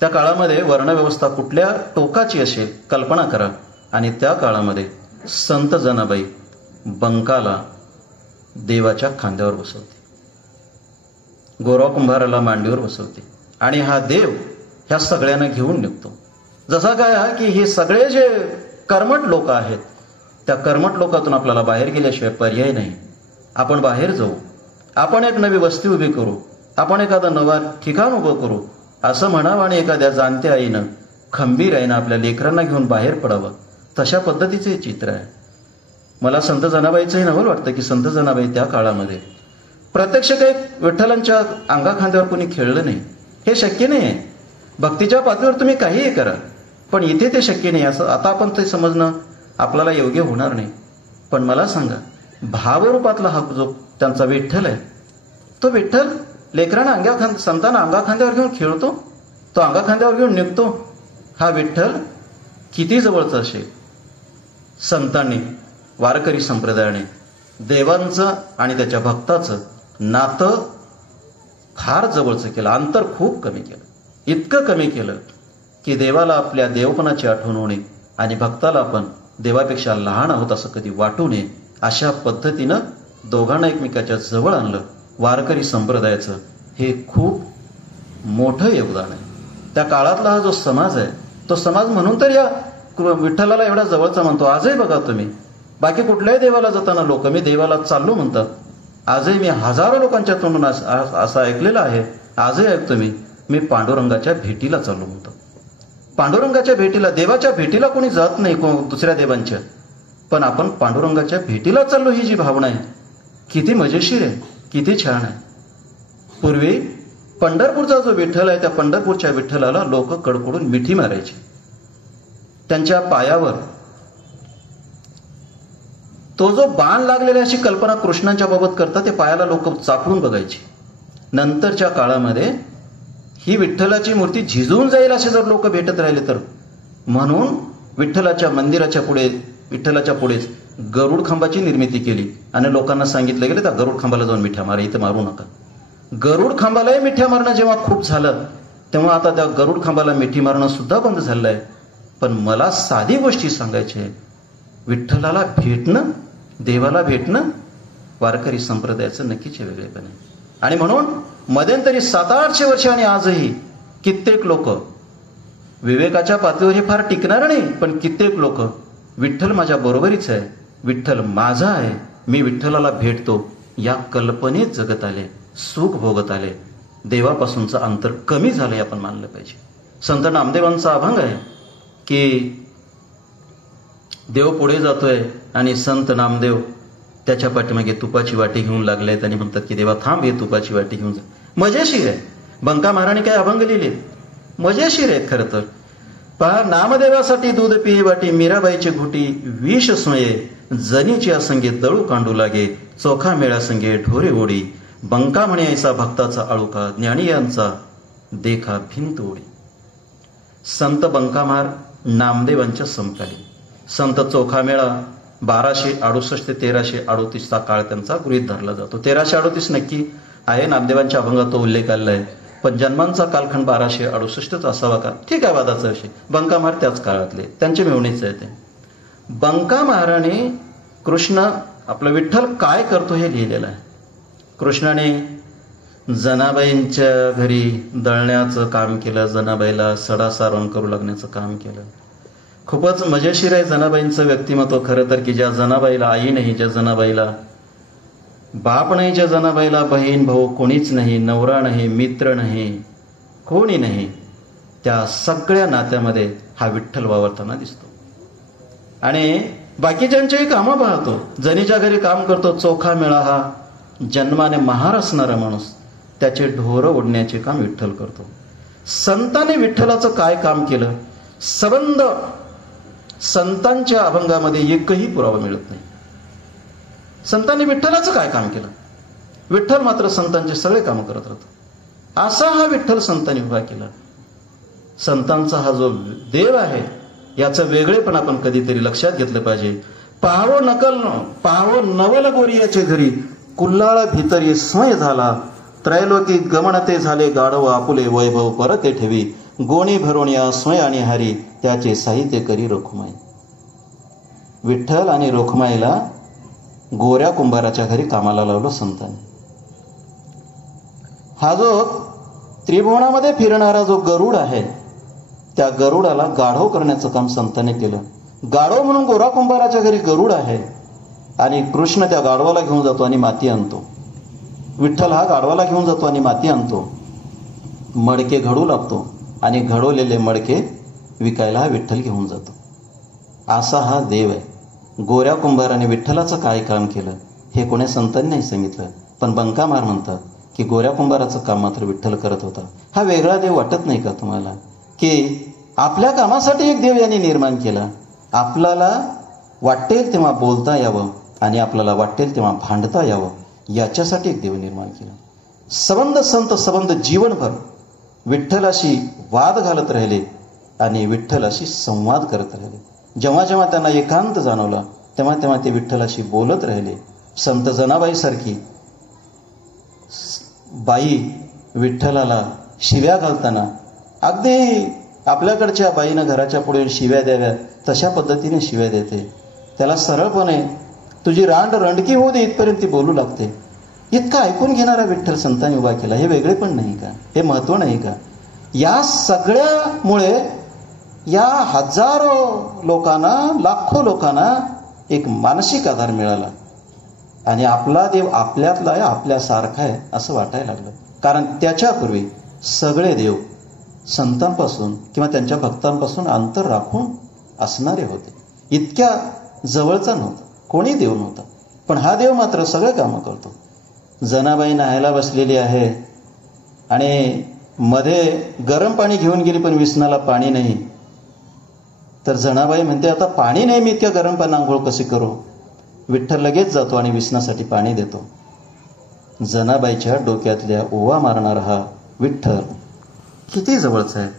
त्या काळामध्ये वर्णव्यवस्था कुठल्या टोकाची असेल कल्पना करा. आणि त्या काळामध्ये संत जनाबाई बंकाला देवाच्या खांद्यावर बसवते, गोराव कुंभाराला मांडीवर बसवते आणि हा देव ह्या सगळ्यांना घेऊन निघतो. जसा काय की हे सगळे जे कर्मठ लोक आहेत, त्या कर्मठ लोकातून आपल्याला बाहेर गेल्याशिवाय पर्याय नाही. आपण बाहेर जाऊ, आपण एक नवी वस्ती उभी करू, आपण एखादं नवा ठिकाण उभं करू असं म्हणावं आणि एखाद्या जाणत्या आईनं खंबीर आईनं आपल्या लेकरांना घेऊन बाहेर पडावं. तशा पद्धतीचे चित्र आहे. मला संत जनाबाईचंही नवल वाटतं की संत जनाबाई त्या काळामध्ये प्रत्यक्ष काही विठ्ठलांच्या अंगाखांद्यावर कोणी खेळलं नाही. हे शक्य नाही आहे. भक्तीच्या पातळीवर तुम्ही काहीही करा, पण इथे ते शक्य नाही. असं आता आपण ते समजणं आपल्याला योग्य होणार नाही. पण मला सांगा, भावरूपातला हा जो त्यांचा विठ्ठल आहे, तो विठ्ठल लेकरांना संतांना अंगाखांद्यावर घेऊन खेळतो, तो अंगाखांद्यावर घेऊन निघतो. हा विठ्ठल किती जवळचा असेल. संतांनी, वारकरी संप्रदायाने देवांचं आणि त्याच्या भक्ताचं नातं फार जवळचं केलं, अंतर खूप कमी केलं. इतकं कमी केलं की देवाला आपल्या देवपणाची आठवण होणे आणि भक्ताला आपण देवापेक्षा लहान आहोत असं कधी वाटू नये, अशा पद्धतीनं दोघांना एकमेकाच्या जवळ आणलं. वारकरी संप्रदायाचं हे खूप मोठं योगदान आहे. त्या काळातला हा जो समाज आहे, तो समाज म्हणून तर या विठ्ठलाला एवढा जवळचा म्हणतो. आजही बघा तुम्ही, बाकी कुठल्याही देवाला जाताना लोक मी देवाला चाललो म्हणतात. आजही मी हजारो लोकांच्या तोंडून असं ऐकलेलं आहे, आजही ऐकतो मी पांडुरंगाच्या भेटीला चाललो म्हणतो. पांडुरंगाच्या भेटीला, देवाच्या भेटीला कोणी जात नाही दुसऱ्या देवांच्या, पण आपण पांडुरंगाच्या भेटीला चाललो ही जी भावना आहे, किती मजेशीर आहे, किती छान आहे. पूर्वी पंढरपूरचा जो विठ्ठल आहे, त्या पंढरपूरच्या विठ्ठलाला लोक कडकडून मिठी मारायची. त्यांच्या पायावर तो जो बाण लागलेला अशी कल्पना कृष्णांच्या बाबत करतात, ते पायाला लोक चापडून बघायची. नंतरच्या काळामध्ये ही विठ्ठलाची मूर्ती झिजून जाईल असे जर लोक भेटत राहिले तर, म्हणून विठ्ठलाच्या मंदिराच्या पुढे, विठ्ठलाच्या पुढेच गरुड खांबाची निर्मिती केली आणि लोकांना सांगितलं गेलं त्या गरुड खांबाला जाऊन मिठ्या मारा, इथं मारू नका. गरुड खांबालाही मिठ्या मारणं जेव्हा खूप झालं, तेव्हा आता त्या गरुड खांबाला मिठी मारणं सुद्धा बंद झालं आहे. पण मला साधी गोष्टी सांगायची आहे, विठ्ठलाला भेटणं, देवाला भेटणं वारकरी संप्रदायाचं नक्कीच वेगळेपण आहे. आणि म्हणून मध्यंतरी 700-800 वर्ष आणि आजही कित्येक लोक, विवेकाच्या पातळीवर हे फार टिकणार नाही, पण कित्येक लोक विठ्ठल माझ्या बरोबरीच आहे, विठ्ठल माझा आहे, मी विठ्ठलाला भेटतो या कल्पनेत जगत आले, सुख भोगत आले. देवापासूनचं अंतर कमी झालंय आपण मानलं पाहिजे. संत नामदेवांचा अभंग आहे की देव पुढे जातोय आणि संत नामदेव त्याच्या पाठीमागे तुपाची वाटी घेऊन लागलेत आणि म्हणतात की देवा थांब, हे तुपाची वाटी घेऊन जा. मजेशीर आहे. बंका महाराणी काय अभंग लिहिले, मजेशीर आहेत खरं तर. पहा, नामदेवासाठी दूध पिये वाटी, मीराबाईची घुटी विष सोये, जनीची असंगे दळू कांडू लागे, चोखा मेळा संगे ढोरे ओढी, बंका म्हणे ऐसा भक्ताचा आळुका, ज्ञानी यांचा देखा भिंत ओढी. संत बंकामार नामदेवांच्या समकालीन. संत चोखामेळा 1268 ते 1338चा काळ त्यांचा गृहीत धरला जातो. 1338 नक्की आहे, नामदेवांच्या अभंगात तो उल्लेख आलेला आहे, पण जन्मांचा कालखंड 1268 असावा का, ठीक आहे, वादाचा विषय. बंकामार त्याच काळातले, त्यांचे मेवणीच आहे ते. बंकामाराने कृष्ण, आपला विठ्ठल काय करतो हे लिहिलेलं आहे. कृष्णाने जनाबाईंच्या घरी दळण्याचं काम केलं, जनाबाईला सडा सारवण करू लागण्याचं काम केलं. खूपच मजेशीर आहे जनाबाईंचं व्यक्तिमत्व खरं तर, की ज्या जनाबाईला आई नाही, ज्या जनाबाईला बाप नाही, ज्या जनाबाईला बहीण भाऊ कोणीच नाही, नवरा नाही, मित्र नाही, कोणी नाही, त्या सगळ्या नात्यामध्ये हा विठ्ठल वावरताना दिसतो. आणि बाकीच्यांच्याही कामं पाहतो. जनीच्या घरी काम करतो. चोखा मेळा हा जन्माने महार असणारा माणूस, त्याचे ढोरं ओढण्याचे काम विठ्ठल करतो. संतांनी विठ्ठलाचं काय काम केलं, संबंध संतांच्या अभंगामध्ये एकही पुरावा मिळत नाही. संतांनी विठ्ठलाचं काय काम केलं, विठ्ठल मात्र संतांचे सगळे काम करत राहतो. असा हा विठ्ठल संतांनी उभा केला. संतांचा हा जो देव आहे, याचं वेगळेपण आपण कधीतरी लक्षात घेतलं पाहिजे. पाहावं नवल गोरियाचे घरी, कुल्लाळा भितरी स्वय झाला, त्रैलोकी गमनते झाले गाढव, आपुले वैभव परते ठेवी, गोणी भरून या स्वय आणि हरी त्याचे साहित्य करी रोखमाई. विठ्ठल आणि रोखमाईला गोऱ्या कुंभाराच्या घरी कामाला लावलं संतांनी. हा जो त्रिभुवनामध्ये फिरणारा जो गरुड आहे, त्या गरुडाला गाढव करण्याचं काम संतांनी केलं. गाढव म्हणून गोरा कुंभाराच्या घरी गरुड आहे आणि कृष्ण त्या गाढवाला घेऊन जातो आणि माती आणतो. विठ्ठल हा गाढवाला घेऊन जातो आणि माती आणतो. मडके घडू लागतो आणि घडवलेले मडके विकायला हा विठ्ठल घेऊन जातो. असा हा देव आहे. गोऱ्या कुंभाराने विठ्ठलाचं काय काम केलं हे कोण्या संतांनी नाही सांगितलं, पण बंकामार म्हणतात की गोऱ्या कुंभाराचं काम मात्र विठ्ठल करत होता. हा वेगळा देव वाटत नाही का तुम्हाला, की आपल्या कामासाठी एक देव यांनी निर्माण केला. आपल्याला वाटेल तेव्हा बोलता यावं आणि आपल्याला वाटेल तेव्हा भांडता यावं याच्यासाठी एक देव निर्माण केला. सबंध संत सबंध जीवनभर विठ्ठलाशी वाद घालत राहिले आणि विठ्ठलाशी संवाद करत राहिले. जेव्हा जेव्हा त्यांना एकांत जाणवला तेव्हा तेव्हा ते विठ्ठलाशी बोलत राहिले. संत जनाबाईसारखी बाई विठ्ठलाला शिव्या घालताना अगदी आपल्याकडच्या बाईनं घराच्या पुढे शिव्या द्याव्या तशा पद्धतीने शिव्या देते. त्याला सरळपणे तुझी रांड रंडकी होऊ दे इथपर्यंत ती बोलू लागते. इतका ऐकून घेणारा विठ्ठल संतांनी उभा केला. हे वेगळे पण नाही का, हे महत्व नाही का? या सगळ्यामुळे या हजारो लोकांना, लाखो लोकांना एक मानसिक आधार मिळाला आणि आपला देव आपल्यातला आहे, आपल्यासारखा आहे असं वाटायला लागलं. कारण त्याच्यापूर्वी सगळे देव संतांपासून किंवा त्यांच्या भक्तांपासून अंतर राखून असणारे होते. इतक्या जवळचा नव्हता, कोणी देव नव्हता. पण हा देव मात्र सगळे कामं करतो. जनाबाई न्हायला बसलेली आहे आणि मध्ये गरम पाणी घेऊन गेली पण विसनाला पाणी नाही. तर जनाबाई म्हणते आता पाणी नाही, मी इतक्या गरम पाणी आंघोळ कशी करू? विठ्ठल लगेच जातो आणि विसनासाठी पाणी देतो. जनाबाईच्या डोक्यातल्या ओवा मारणारा हा विठ्ठल किती जवळचा आहे.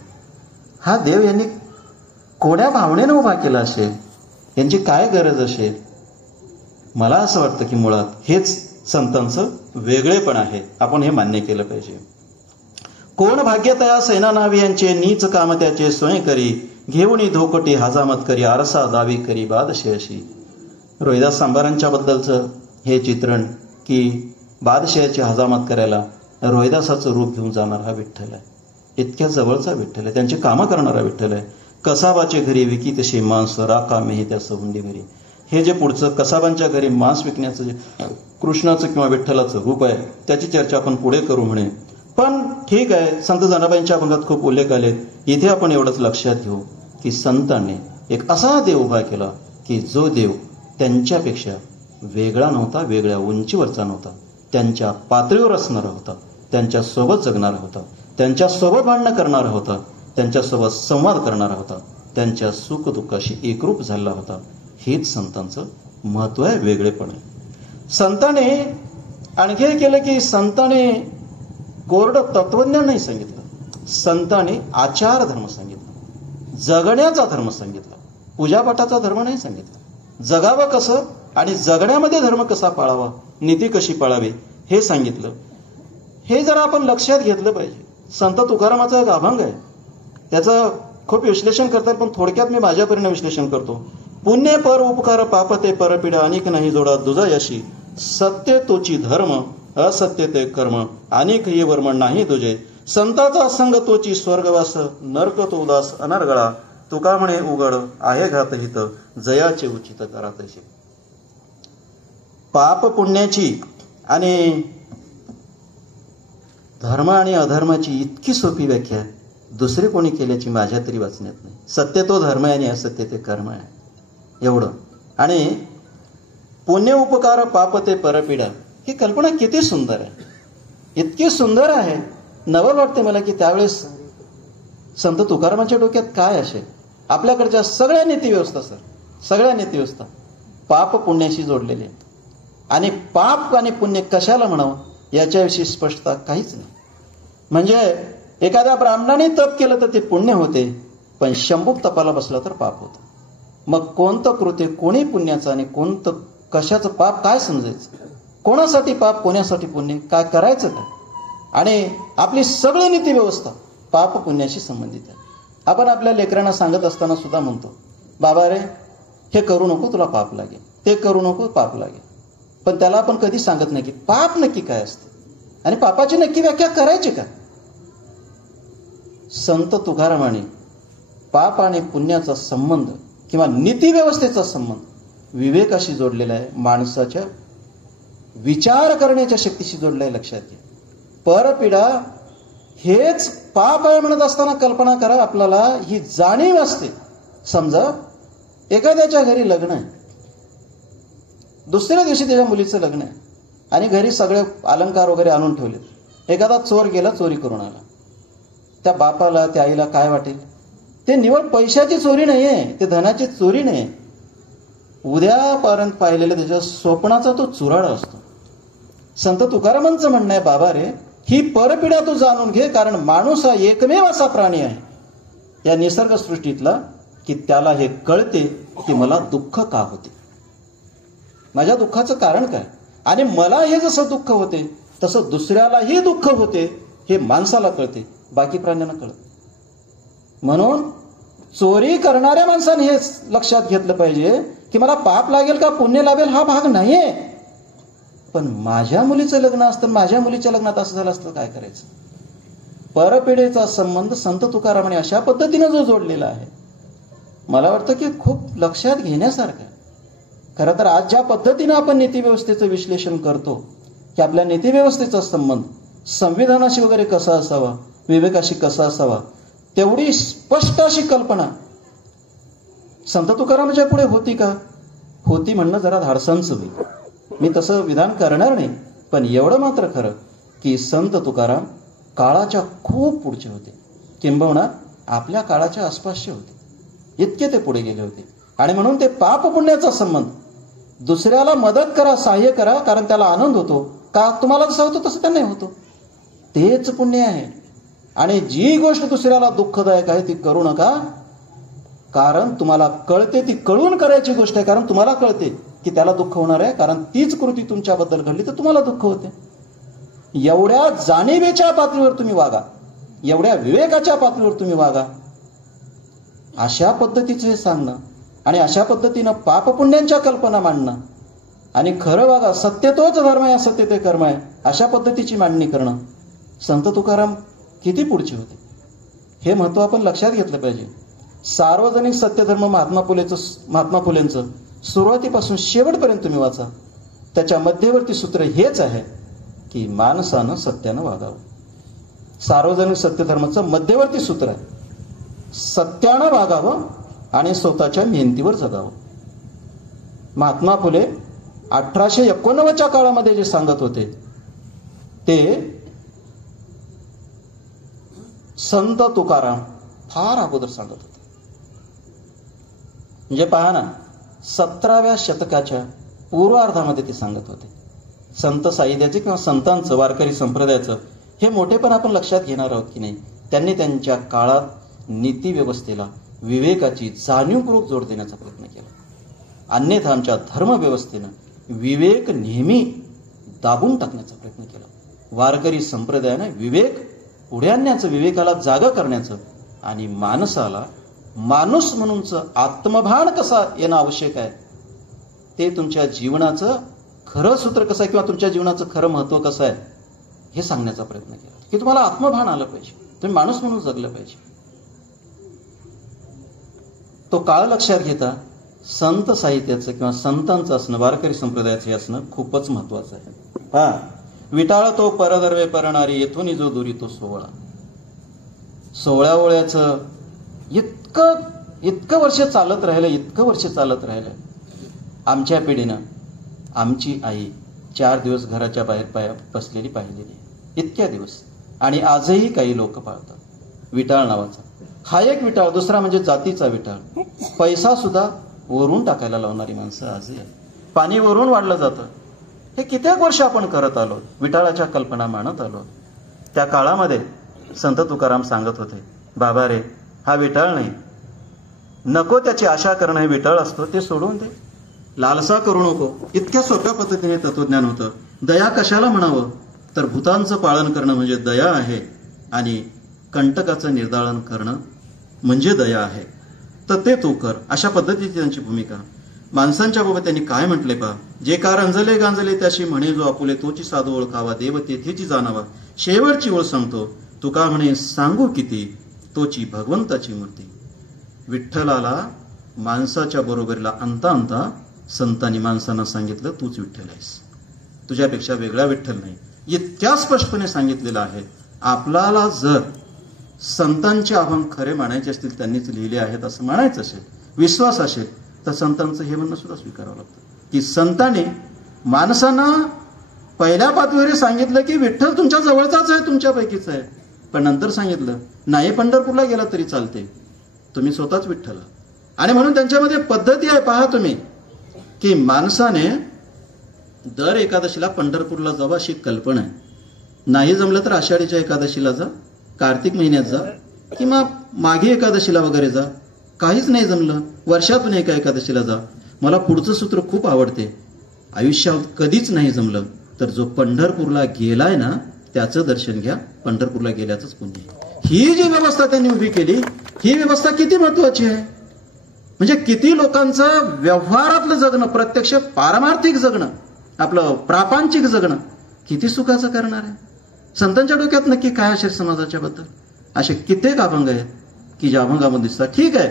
हा देव यांनी कोण्या भावनेनं उभा केला असेल, यांची काय गरज असेल? मला असं वाटतं की मुळात हेच संतांचं वेगळेपण आहे. आपण हे मान्य केलं पाहिजे. कोण भाग्यतया सेना नावी यांचे नीच काम त्याचे स्वयं करी घेऊनी धोकटी हजामत करी आरसा दावी करी बादशे अशी. रोहिदास सांबारांच्या बद्दलचं हे चित्रण की बादशयाची हजामत करायला रोहिदासाचं रूप घेऊन जाणारा हा विठ्ठल आहे. इतक्या जवळचा विठ्ठल आहे, त्यांची कामं करणारा विठ्ठल आहे. कसाबाचे घरी विकी तसे मांस राका मेही त्या सहुंडी घरी. हे जे पुढचं कसाबांच्या घरी मांस विकण्याचं जे कृष्णाचं किंवा विठ्ठलाचं रूप आहे त्याची चर्चा आपण पुढे करू म्हणे. पण ठीक आहे, संत जनाबाईंच्या अभंगात खूप उल्लेख आले. इथे आपण एवढंच लक्षात घेऊ की संतांनी एक असा देव उभा केला की जो देव त्यांच्यापेक्षा वेगळा नव्हता, वेगळ्या उंचीवरचा नव्हता, त्यांच्या पातळीवर असणारा होता, त्यांच्यासोबत जगणारा होता, त्यांच्यासोबत भांडणं करणारा होता, त्यांच्यासोबत संवाद करणारा होता, त्यांच्या सुखदुःखाशी एकरूप झालेला होता. हेच संतांचं महत्व आहे, वेगळेपण आहे. संतांनी आणखी हे केलं की संतांनी कोरडं तत्वज्ञान नाही सांगितलं, संतांनी आचार धर्म सांगितला, जगण्याचा धर्म सांगितला, पूजापाठाचा धर्म नाही सांगितला. जगावं कसं आणि जगण्यामध्ये धर्म कसा पाळावा, नीती कशी पाळावी हे सांगितलं. हे जरा आपण लक्षात घेतलं पाहिजे. संत तुकारामाचा एक अभंग आहे, त्याचं खूप विश्लेषण करतात, पण थोडक्यात मी माझ्यापरीने विश्लेषण करतो. पुण्य पर उपकार पाप ते परपीडा अनेक नाही जोडा दुजा यशी सत्य तोची धर्म असत्य ते कर्म अनेक ये वर्म नाही तुझे संताचा संग तोची स्वर्गवास नरक तो उदास अनर्गळा तुका म्हणे उघड आहे घात हित जयाचे उचित करातशी. पाप पुण्याची आणि धर्म आणि अधर्माची इतकी सोपी व्याख्या दुसरी कोणी केल्याची माझ्या तरी वाचण्यात नाही. सत्य तो धर्म आहे आणि असत्य ते कर्म आहे, एवढं. आणि पुण्य उपकार पाप ते परपीडा ही कल्पना किती सुंदर आहे, इतकी सुंदर आहे. नवल वाटते मला की त्यावेळेस संत तुकारामांच्या डोक्यात काय असेल. आपल्याकडच्या सगळ्या नीतिव्यवस्था सगळ्या नीतिव्यवस्था पाप पुण्याशी जोडलेली आहे आणि पाप आणि पुण्य कशाला म्हणावं याच्याविषयी स्पष्टता काहीच नाही. म्हणजे एखाद्या ब्राह्मणाने तप केलं तर ते पुण्य होते, पण शंभूक तपाला बसला तर पाप होतं. मग कोणतं कृत्य कोणी पुण्याचं आणि कोणतं कशाचं पाप काय समजायचं, कोणासाठी पाप कोणासाठी पुण्य, काय करायचं काय. आणि आपली सगळी नीतिव्यवस्था पाप पुण्याशी संबंधित आहे. आपण आपल्या लेकरांना सांगत असताना सुद्धा म्हणतो, बाबा रे हे करू नको तुला पाप लागेल, ते करू नको पाप लागेल. पण त्याला आपण कधी सांगत नाही की पाप नक्की काय असते आणि पापाची नक्की व्याख्या करायची का. संत तुकारामाने पाप आणि पुण्याचा संबंध किंवा नीतिव्यवस्थेचा संबंध विवेकाशी जोडलेला आहे, माणसाच्या विचार करण्याच्या शक्तीशी जोडलाय. लक्षात घ्या, परपीडा हेच पाप आहे म्हणत असताना कल्पना करा, आपल्याला ही जाणीव असते. समजा एखाद्याच्या घरी लग्न आहे, दुसऱ्या दिवशी त्याच्या मुलीचं लग्न आहे आणि घरी सगळे अलंकार वगैरे आणून ठेवले. एखादा चोर गेला, चोरी करून आला. त्या बापाला त्या आईला काय वाटेल? ते निवड पैशाची चोरी नाहीये, ते धनाची चोरी नाही, उद्यापर्यंत पाहिलेलं त्याच्या स्वप्नाचा तो चुराडा असतो. संत तुकारामांचं म्हणणं आहे, बाबा रे ही परपीडा तू जाणून घे, कारण माणूस हा एकमेव असा प्राणी आहे या निसर्गसृष्टीतला की त्याला हे कळते की मला दुःख का होते, माझ्या दुःखाचं कारण काय, आणि मला हे जसं दुःख होते तसं दुसऱ्यालाही दुःख होते हे माणसाला कळते, बाकी प्राण्यांना कळत. म्हणून चोरी करणाऱ्या माणसाने हे लक्षात घेतलं पाहिजे की मला पाप लागेल का पुण्य लाभेल हा भाग नाहीये. पण माझ्या मुलीचं लग्न असतं, माझ्या मुलीच्या लग्नात असं झालं असतं काय करायचं. परपिढेचा संबंध संत तुकारामाने अशा पद्धतीने जो जोडलेला आहे, मला वाटतं की खूप लक्षात घेण्यासारखं. खरं तर आज ज्या पद्धतीने आपण नीतिव्यवस्थेचं विश्लेषण करतो की आपल्या नीतिव्यवस्थेचा संबंध संविधानाशी वगैरे कसा असावा, विवेकाशी कसा असावा, तेवढी स्पष्ट अशी कल्पना संत तुकारामाच्या पुढे होती का? होती म्हणणं जरा धाडसांचं होईल, मी तसं विधान करणार नाही. पण एवढं मात्र खरं की संत तुकाराम काळाच्या खूप पुढचे होते, किंबहुना आपल्या काळाच्या आसपासचे होते, इतके ते पुढे गेले होते. आणि म्हणून ते पाप पुण्याचा संबंध, दुसऱ्याला मदत करा, सहाय्य करा, कारण त्याला आनंद होतो का, तुम्हाला जसं होतं तसं त्यांनाही होतो, तेच पुण्य आहे. आणि जी गोष्ट दुसऱ्याला दुःखदायक आहे ती करू नका, कारण तुम्हाला कळते ती कळून करायची गोष्ट आहे, कारण तुम्हाला कळते की त्याला दुःख होणार आहे, कारण तीच कृती तुमच्याबद्दल घडली तर तुम्हाला दुःख होते. एवढ्या जाणीवेच्या पातळीवर तुम्ही वागा, एवढ्या विवेकाच्या पातळीवर तुम्ही वागा, अशा पद्धतीचं हे सांगणं आणि अशा पद्धतीनं पापपुण्यांच्या कल्पना मांडणं आणि खरं वागा, सत्य तोच धर्म आहे, असत्य ते कर्म आहे, अशा पद्धतीची मांडणी करणं. संत तुकाराम किती पुढचे होते हे महत्व आपण लक्षात घेतलं पाहिजे. सार्वजनिक सत्यधर्म महात्मा फुलेंचं सुरुवातीपासून शेवटपर्यंत तुम्ही वाचा, त्याच्या मध्यवर्ती सूत्र हेच आहे की माणसानं सत्यानं वागावं. सार्वजनिक सत्यधर्माचं मध्यवर्ती सूत्र आहे, सत्यानं वागावं आणि स्वतःच्या मेहनतीवर जगावं. महात्मा फुले 1889च्या काळामध्ये जे सांगत होते ते संत तुकाराम फार अगोदर सांगत होते. म्हणजे पहा ना, 17व्या शतकाच्या पूर्वार्धामध्ये ते सांगत होते. संत साहित्याचे किंवा संतांचं, वारकरी संप्रदायाचं हे मोठेपण आपण लक्षात घेणार आहोत की नाही. त्यांनी त्यांच्या काळात नीतिव्यवस्थेला विवेकाची जाणीवपूर्वक जोड देण्याचा प्रयत्न केला. अन्यथा आमच्या धर्मव्यवस्थेनं विवेक नेहमी दाबून टाकण्याचा प्रयत्न केला. वारकरी संप्रदायाने विवेक पुढे आणण्याचं, विवेकाला जागा करण्याचं आणि माणसाला माणूस म्हणूनचं आत्मभान कसा येणं आवश्यक आहे, ते तुमच्या जीवनाचं खरं सूत्र कसं आहे किंवा तुमच्या जीवनाचं खरं महत्व कसं आहे हे सांगण्याचा प्रयत्न केला. की तुम्हाला आत्मभान आलं पाहिजे, तुम्ही माणूस म्हणून जगलं पाहिजे. तो काळ लक्षात घेता संत साहित्याचं किंवा संतांचं असणं, वारकरी संप्रदायाचे असणं खूपच महत्वाचं आहे. हा, विटाळ तो परदर्वे परणारी, येथून जो दुरी तो सोहळा. सोहळ्यावळ्याचं इतकं वर्ष चालत राहिलं, इतकं वर्ष चालत राहिलं. आमच्या पिढीनं आमची आई 4 दिवस घराच्या बाहेर बसलेली पाहिलेली, इतक्या दिवस. आणि आजही काही लोक पाळतात विटाळ नावाचा. हा एक विटाळ, दुसरा म्हणजे जातीचा विटाळ. पैसा सुद्धा वरून टाकायला लावणारी माणसं आजही आहे. पाणी वरून वाढलं जातं. हे कित्येक वर्ष आपण करत आलो, विटाळाच्या कल्पना मानत आलो. त्या काळामध्ये संत तुकाराम सांगत होते, बाबा रे हा विटाळ नाही, नको त्याची आशा करणं हे विटाळ असतो, ते सोडून दे, लालसा करू नको. इतक्या सोप्या पद्धतीने तत्वज्ञान होतं. दया कशाला म्हणावं तर भूतांचं पालन करणं म्हणजे दया आहे. आणि कंटकाचं निर्दाळन करणं म्हणजे दया आहे, तर ते तू कर. अशा पद्धतीची त्यांची भूमिका. माणसांच्या बाबत त्यांनी काय म्हटले पहा, जे का रंजले गांजले त्याशी म्हणे जो आपुले तोची साधू ओळखावा, देव तेथेची जाणावा. शेवटची ओळ सांगतो तुका म्हणे सांगू किती, तोची भगवंताची मूर्ती. विठ्ठलाला माणसाच्या बरोबरीला आणता आणता संतांनी माणसांना सांगितलं तूच विठ्ठल आहेस, तुझ्यापेक्षा वेगळा विठ्ठल नाही. इतक्या स्पष्टपणे सांगितलेलं आहे. आपल्याला जर संतांचे अभंग खरे मानायचे असतील, त्यांनीच लिहिले आहेत असं म्हणायचं असेल, विश्वास असेल, तर संतांचं हे म्हणणं सुद्धा स्वीकारावं लागतं की संतांनी माणसांना पहिल्या पातळीवर सांगितलं की विठ्ठल तुमच्या जवळचाच आहे, तुमच्यापैकीच आहे. पण नंतर सांगितलं नाही पंढरपूरला गेला तरी चालते, तुम्ही स्वतःच विठ्ठल. आणि म्हणून त्यांच्यामध्ये पद्धती आहे पहा तुम्ही, की माणसाने दर एकादशीला पंढरपूरला जावं अशी कल्पना आहे. नाही जमलं तर आषाढीच्या एकादशीला जा, कार्तिक महिन्यात जा, किंवा माघी एकादशीला वगैरे जा. काहीच नाही जमलं वर्षातून एका एकादशीला जा. मला पुढचं सूत्र खूप आवडते, आयुष्यात कधीच नाही जमलं तर जो पंढरपूरला गेलाय ना त्याचं दर्शन घ्या, पंढरपूरला गेल्याचंच पुण्य. ही जी व्यवस्था त्यांनी उभी केली, ही व्यवस्था किती महत्वाची आहे. म्हणजे किती लोकांचं व्यवहारातलं जगणं, प्रत्यक्ष पारमार्थिक जगणं, आपलं प्रापंचिक जगणं किती सुखाचं करणार आहे. संतांच्या डोक्यात नक्की काय असेल समाजाच्या बद्दल. असे कित्येक अभंग आहेत की ज्या अभंगामध्ये दिसतात. ठीक आहे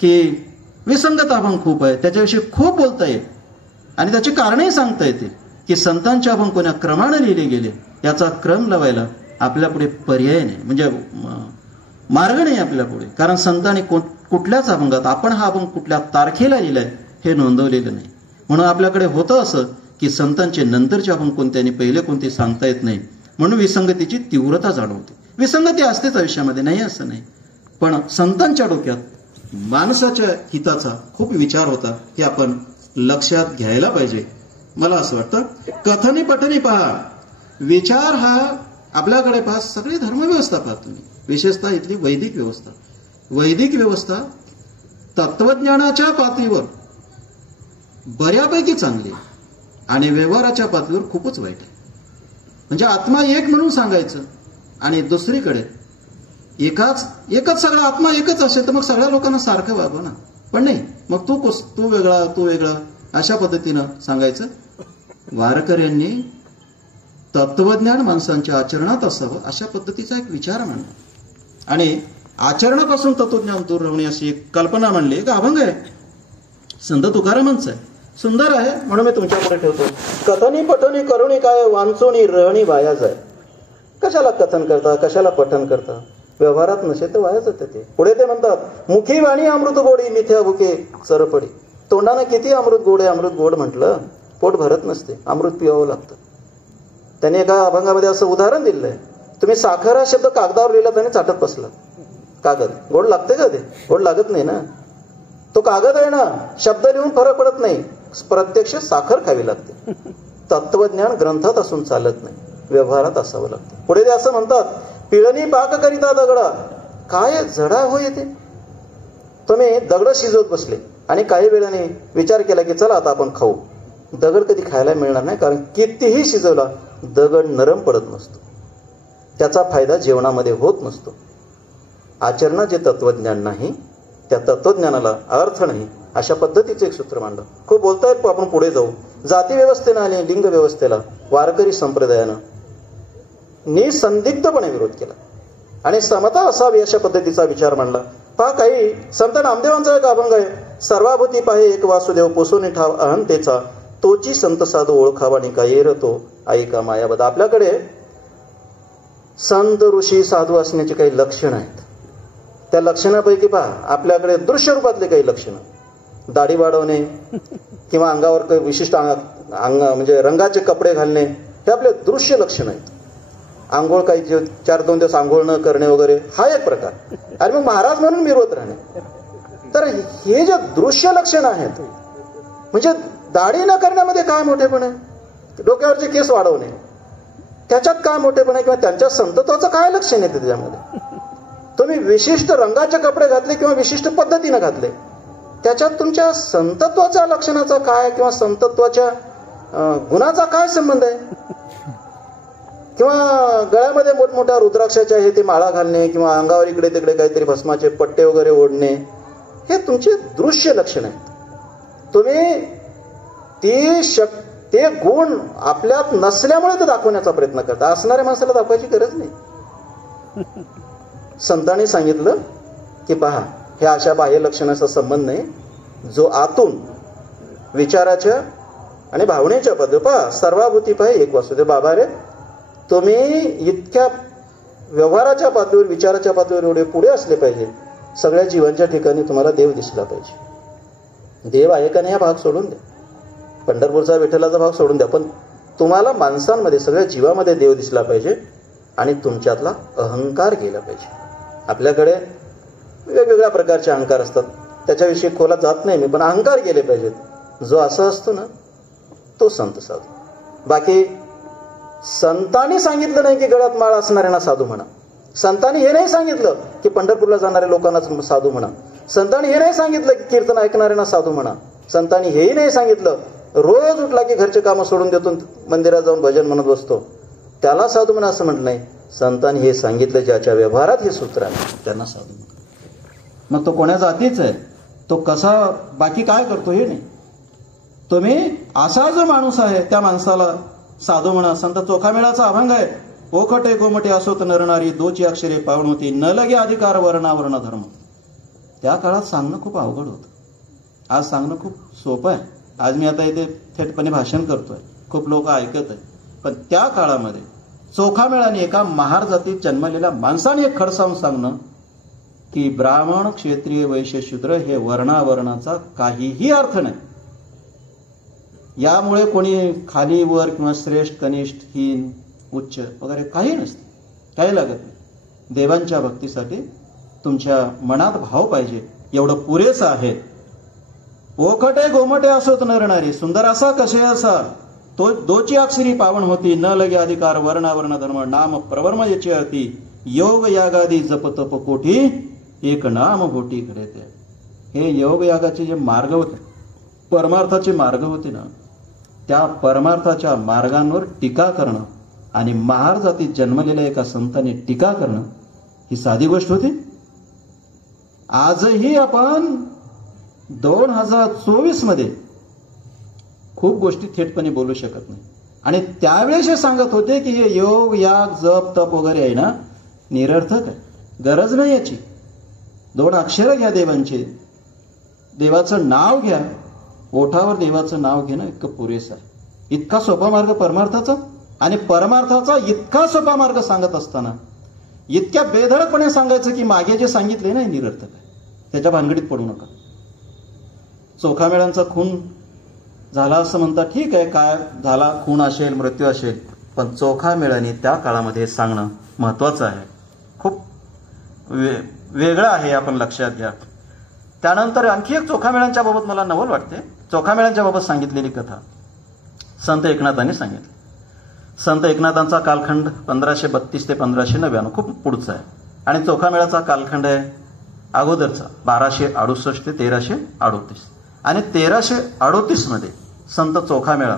की विसंगत अभंग खूप आहे, त्याच्याविषयी खूप बोलता येईल आणि त्याची कारणही सांगता येते की संतांचे अभंग कोण्या क्रमाने लिहिले गेले याचा क्रम लावायला आपल्यापुढे पर्याय नाही, म्हणजे मार्ग नाही आपल्यापुढे. कारण संतांनी कुठल्याच अभंगात आपण हा अभंग कुठल्या तारखेला लिहिलाय हे नोंदवलेलं नाही. म्हणून आपल्याकडे होतं असं की संतांचे नंतरचे अभंग कोणते आणि पहिले कोणते सांगता येत नाही. म्हणून विसंगतीची तीव्रता जाणवते. विसंगती असतेच आयुष्यामध्ये, नाही असं नाही, पण संतांच्या डोक्यात माणसाच्या हिताचा खूप विचार होता, हे आपण लक्षात घ्यायला पाहिजे. मला असं वाटतं कथनी पठनी पहा, विचार हा आपल्याकडे पहा, सगळी धर्मव्यवस्था पहा तुम्ही, विशेषतः इथली वैदिक व्यवस्था. वैदिक व्यवस्था तत्वज्ञानाच्या पातळीवर बऱ्यापैकी चांगली आणि व्यवहाराच्या पातळीवर खूपच वाईट आहे. म्हणजे आत्मा एक म्हणून सांगायचं आणि दुसरीकडे एकच सगळा आत्मा एकच असेल तर मग सगळ्या लोकांना सारखं वागव ना. पण नाही, मग तू वेगळा अशा पद्धतीनं सांगायचं. वारकऱ्यांनी तत्वज्ञान माणसांच्या आचरणात असावं अशा पद्धतीचा एक विचार मांडला आणि आचरणापासून तत्वज्ञान दूर राहणे अशी एक कल्पना मांडली. एक अभंग आहे, संत तुकारामांचं आहे, सुंदर आहे, म्हणून मी तुमच्यापुढे ठेवतो. कथनी पठनी करुणी काय वांचोनी रहणी वाया जाय. कशाला कथन करता, कशाला पठन करता, व्यवहारात नसेल तर वाया जाते ते. पुढे ते म्हणतात मुखी वाणी अमृत गोडी मिथ्या भुके चरपडी. तोंडाने किती अमृत गोड आहे, अमृत गोड म्हटलं पोट भरत नसते, अमृत पिवावं लागतं. त्याने एका अभंगामध्ये असं उदाहरण दिलेलं आहे, तुम्ही साखर हा शब्द कागदावर लिहिला त्याने चाटत बसला. कागद गोड लागते का? ते गोड लागत नाही ना. तो कागद आहे ना, शब्द लिहून फरक पडत नाही, प्रत्यक्ष साखर खावी लागते. तत्वज्ञान ग्रंथात असून चालत नाही, व्यवहारात असावं लागतं. पुढे ते असं म्हणतात पिळणी पाक करिता दगडा काय जडा हो येते. तुम्ही दगड शिजवत बसले आणि काही वेळाने विचार केला की चला आता आपण खाऊ. दगड कधी खायला मिळणार नाही, कारण कितीही शिजवला दगड नरम पडत नसतो, त्याचा फायदा जेवणामध्ये होत नसतो. आचरणात जे तत्वज्ञान नाही त्या तत्वज्ञानाला अर्थ नाही, अशा पद्धतीचं एक सूत्र मांडलं. खूप बोलतायत, आपण पुढे जाऊ. जाती व्यवस्थेनं आणि लिंग व्यवस्थेला वारकरी संप्रदायानं निसंदिग्धपणे विरोध केला आणि समता असावी अशा पद्धतीचा विचार मांडला. पहा, काही संत नामदेवांचा एक अभंग आहे, सर्वाभूती पाहे एक वासुदेव पोसोनी ठाव अहंतेचा, तोची संत साधू ओळखावा निका येर तो ऐका मायाबद. आपल्याकडे संत ऋषी साधू असण्याची काही लक्षणं आहेत. त्या लक्षणापैकी पहा, आपल्याकडे दृश्य रूपातले काही लक्षणं, दाढी वाढवणे किंवा अंगावर काही विशिष्ट म्हणजे रंगाचे कपडे घालणे, हे आपले दृश्य लक्षण आहेत. आंघोळ काही 4-2 दिवस आंघोळ न करणे वगैरे हा एक प्रकार, आणि मग महाराज म्हणून मिरवत राहणे. तर हे जे दृश्य लक्षण आहेत, म्हणजे दाढी न करण्यामध्ये काय मोठेपण आहे, डोक्यावरचे केस वाढवणे त्याच्यात काय मोठेपण आहे, किंवा त्यांच्या संतत्वाचं काय लक्षण येते त्याच्यामध्ये. तुम्ही विशिष्ट रंगाचे कपडे घातले किंवा विशिष्ट पद्धतीने घातले, त्याच्यात तुमच्या संतत्वाच्या लक्षणाचा काय किंवा संतत्वाच्या गुणाचा काय संबंध आहे. किंवा गळ्यामध्ये मोठमोठ्या रुद्राक्षाचे आहे ते माळा घालणे, किंवा अंगावर इकडे तिकडे काहीतरी भस्माचे पट्टे वगैरे ओढणे, हे तुमचे दृश्य लक्षण आहेत. तुम्ही ते गुण आपल्यात नसल्यामुळे ते दाखवण्याचा प्रयत्न करता. असणाऱ्या माणसाला दाखवायची गरज नाही. संतांनी सांगितलं की पहा, हे अशा बाह्य लक्षणाचा संबंध नाही. जो आतून विचाराच्या आणि भावनेच्या पद्धती, पहा सर्वाभूती पहा एक वासुदेव. बाबा रे, तुम्ही इतक्या व्यवहाराच्या पातळीवर, विचाराच्या पातळीवर एवढे पुढे असले पाहिजे, सगळ्या जीवांच्या ठिकाणी तुम्हाला देव दिसला पाहिजे. देव आहे का नाही हा भाग सोडून द्या, पंढरपूरचा विठ्ठलाचा भाग सोडून द्या, पण तुम्हाला माणसांमध्ये, सगळ्या जीवामध्ये देव दिसला पाहिजे आणि तुमच्यातला अहंकार गेला पाहिजे. आपल्याकडे वेगवेगळ्या प्रकारचे अहंकार असतात, त्याच्याविषयी खोलात जात नाही मी, पण अहंकार गेले पाहिजेत. जो असं असतो ना, तो संत साधू. बाकी संतांनी सांगितलं नाही की गळ्यात माळ असणाऱ्यांना साधू म्हणा. संतांनी हे नाही सांगितलं की पंढरपूरला जाणाऱ्या लोकांनाच साधू म्हणा. संतांनी हे नाही सांगितलं की कीर्तन ऐकणाऱ्यांना साधू म्हणा. संतांनी हेही नाही सांगितलं रोज उठला की घरचे कामं सोडून देतो, मंदिरात जाऊन भजन म्हणत बसतो, त्याला साधू म्हणा असं म्हटलं नाही. संतांनी हे सांगितलं ज्याच्या व्यवहारात हे सूत्र आहे त्यांना साधू म्हणा. मग तो कोण्या जातीचा आहे, तो कसा, बाकी काय करतो हे नाही. तुम्ही असा जो माणूस आहे त्या माणसाला साधू म्हणा. संत चोखामेळाचा अभंग आहे, ओखटे गोमटे असोत नरणारी, दोची अक्षरे पावन होती, न लगे अधिकार वर्णावर्ण धर्म. त्या काळात सांगणं खूप अवघड होतं. आज सांगणं खूप सोपं आहे. आज मी आता इथे थेटपणे भाषण करतोय, खूप लोक ऐकत आहे, पण त्या काळामध्ये चोखामेळाने एका महार जातीत जन्मलेल्या माणसाने एक खडसावून सांगणं की ब्राह्मण, क्षत्रिय, वैश्य, शूद्र हे वर्णावरणाचा काहीही अर्थ नाही. यामुळे कोणी खाली वर किंवा श्रेष्ठ, कनिष्ठ, हीन, उच्च वगैरे काही नसते, काही लागत नाही. देवांच्या भक्तीसाठी तुमच्या मनात भाव पाहिजे, एवढं पुरेसं आहे. ओखटे गोमटे असोत नरणारी, सुंदर असा कसे असा, तो दोची अक्षरी पावन होती, न लगे अधिकार वर्णावर्ण धर्म, नाम प्रवर्म याची अर्थी, योग यागादी जप तप कोठी, एक नाम भोटी घडते. हे योग यागाचे जे मार्ग होते, परमार्थाचे मार्ग होते ना, त्या परमार्थाच्या मार्गांवर टीका करणं आणि महार जातीत जन्मलेल्या एका संतांनी टीका करणं ही साधी गोष्ट होती. आजही आपण 2024 मध्ये खूप गोष्टी थेटपणे बोलू शकत नाही. आणि त्यावेळेस हे सांगत होते की हे योग, याग, जप, तप वगैरे आहे ना, निरर्थक आहे, गरज नाही याची. 2 अक्षरं घ्या देवांचे, देवाचं नाव घ्या, ओठावर देवाचं नाव घेणं इतकं पुरेसं आहे. इतका सोपा मार्ग परमार्थाचा, आणि परमार्थाचा इतका सोपा मार्ग सांगत असताना इतक्या बेधडकपणे सांगायचं की मागे जे सांगितले ना निरर्थक आहे, त्याच्या भानगडीत पडू नका. चोखामेळांचा खून झाला असं म्हणतात, ठीक आहे, काय झाला, खून असेल, मृत्यू असेल, पण चोखामेळाने त्या काळामध्ये सांगणं महत्वाचं आहे, खूप वेगळं आहे, आपण लक्षात घ्या. त्यानंतर आणखी एक चोखामेळांच्या बाबत मला नवल वाटते. चोखामेळांच्या बाबत सांगितलेली कथा संत एकनाथांनी सांगितली. संत एकनाथांचा कालखंड 1532 ते 1599 खूप पुढचा आहे, आणि चोखामेळाचा कालखंड आहे अगोदरचा 1268 ते 1338. आणि 1338 मध्ये संत चोखामेळा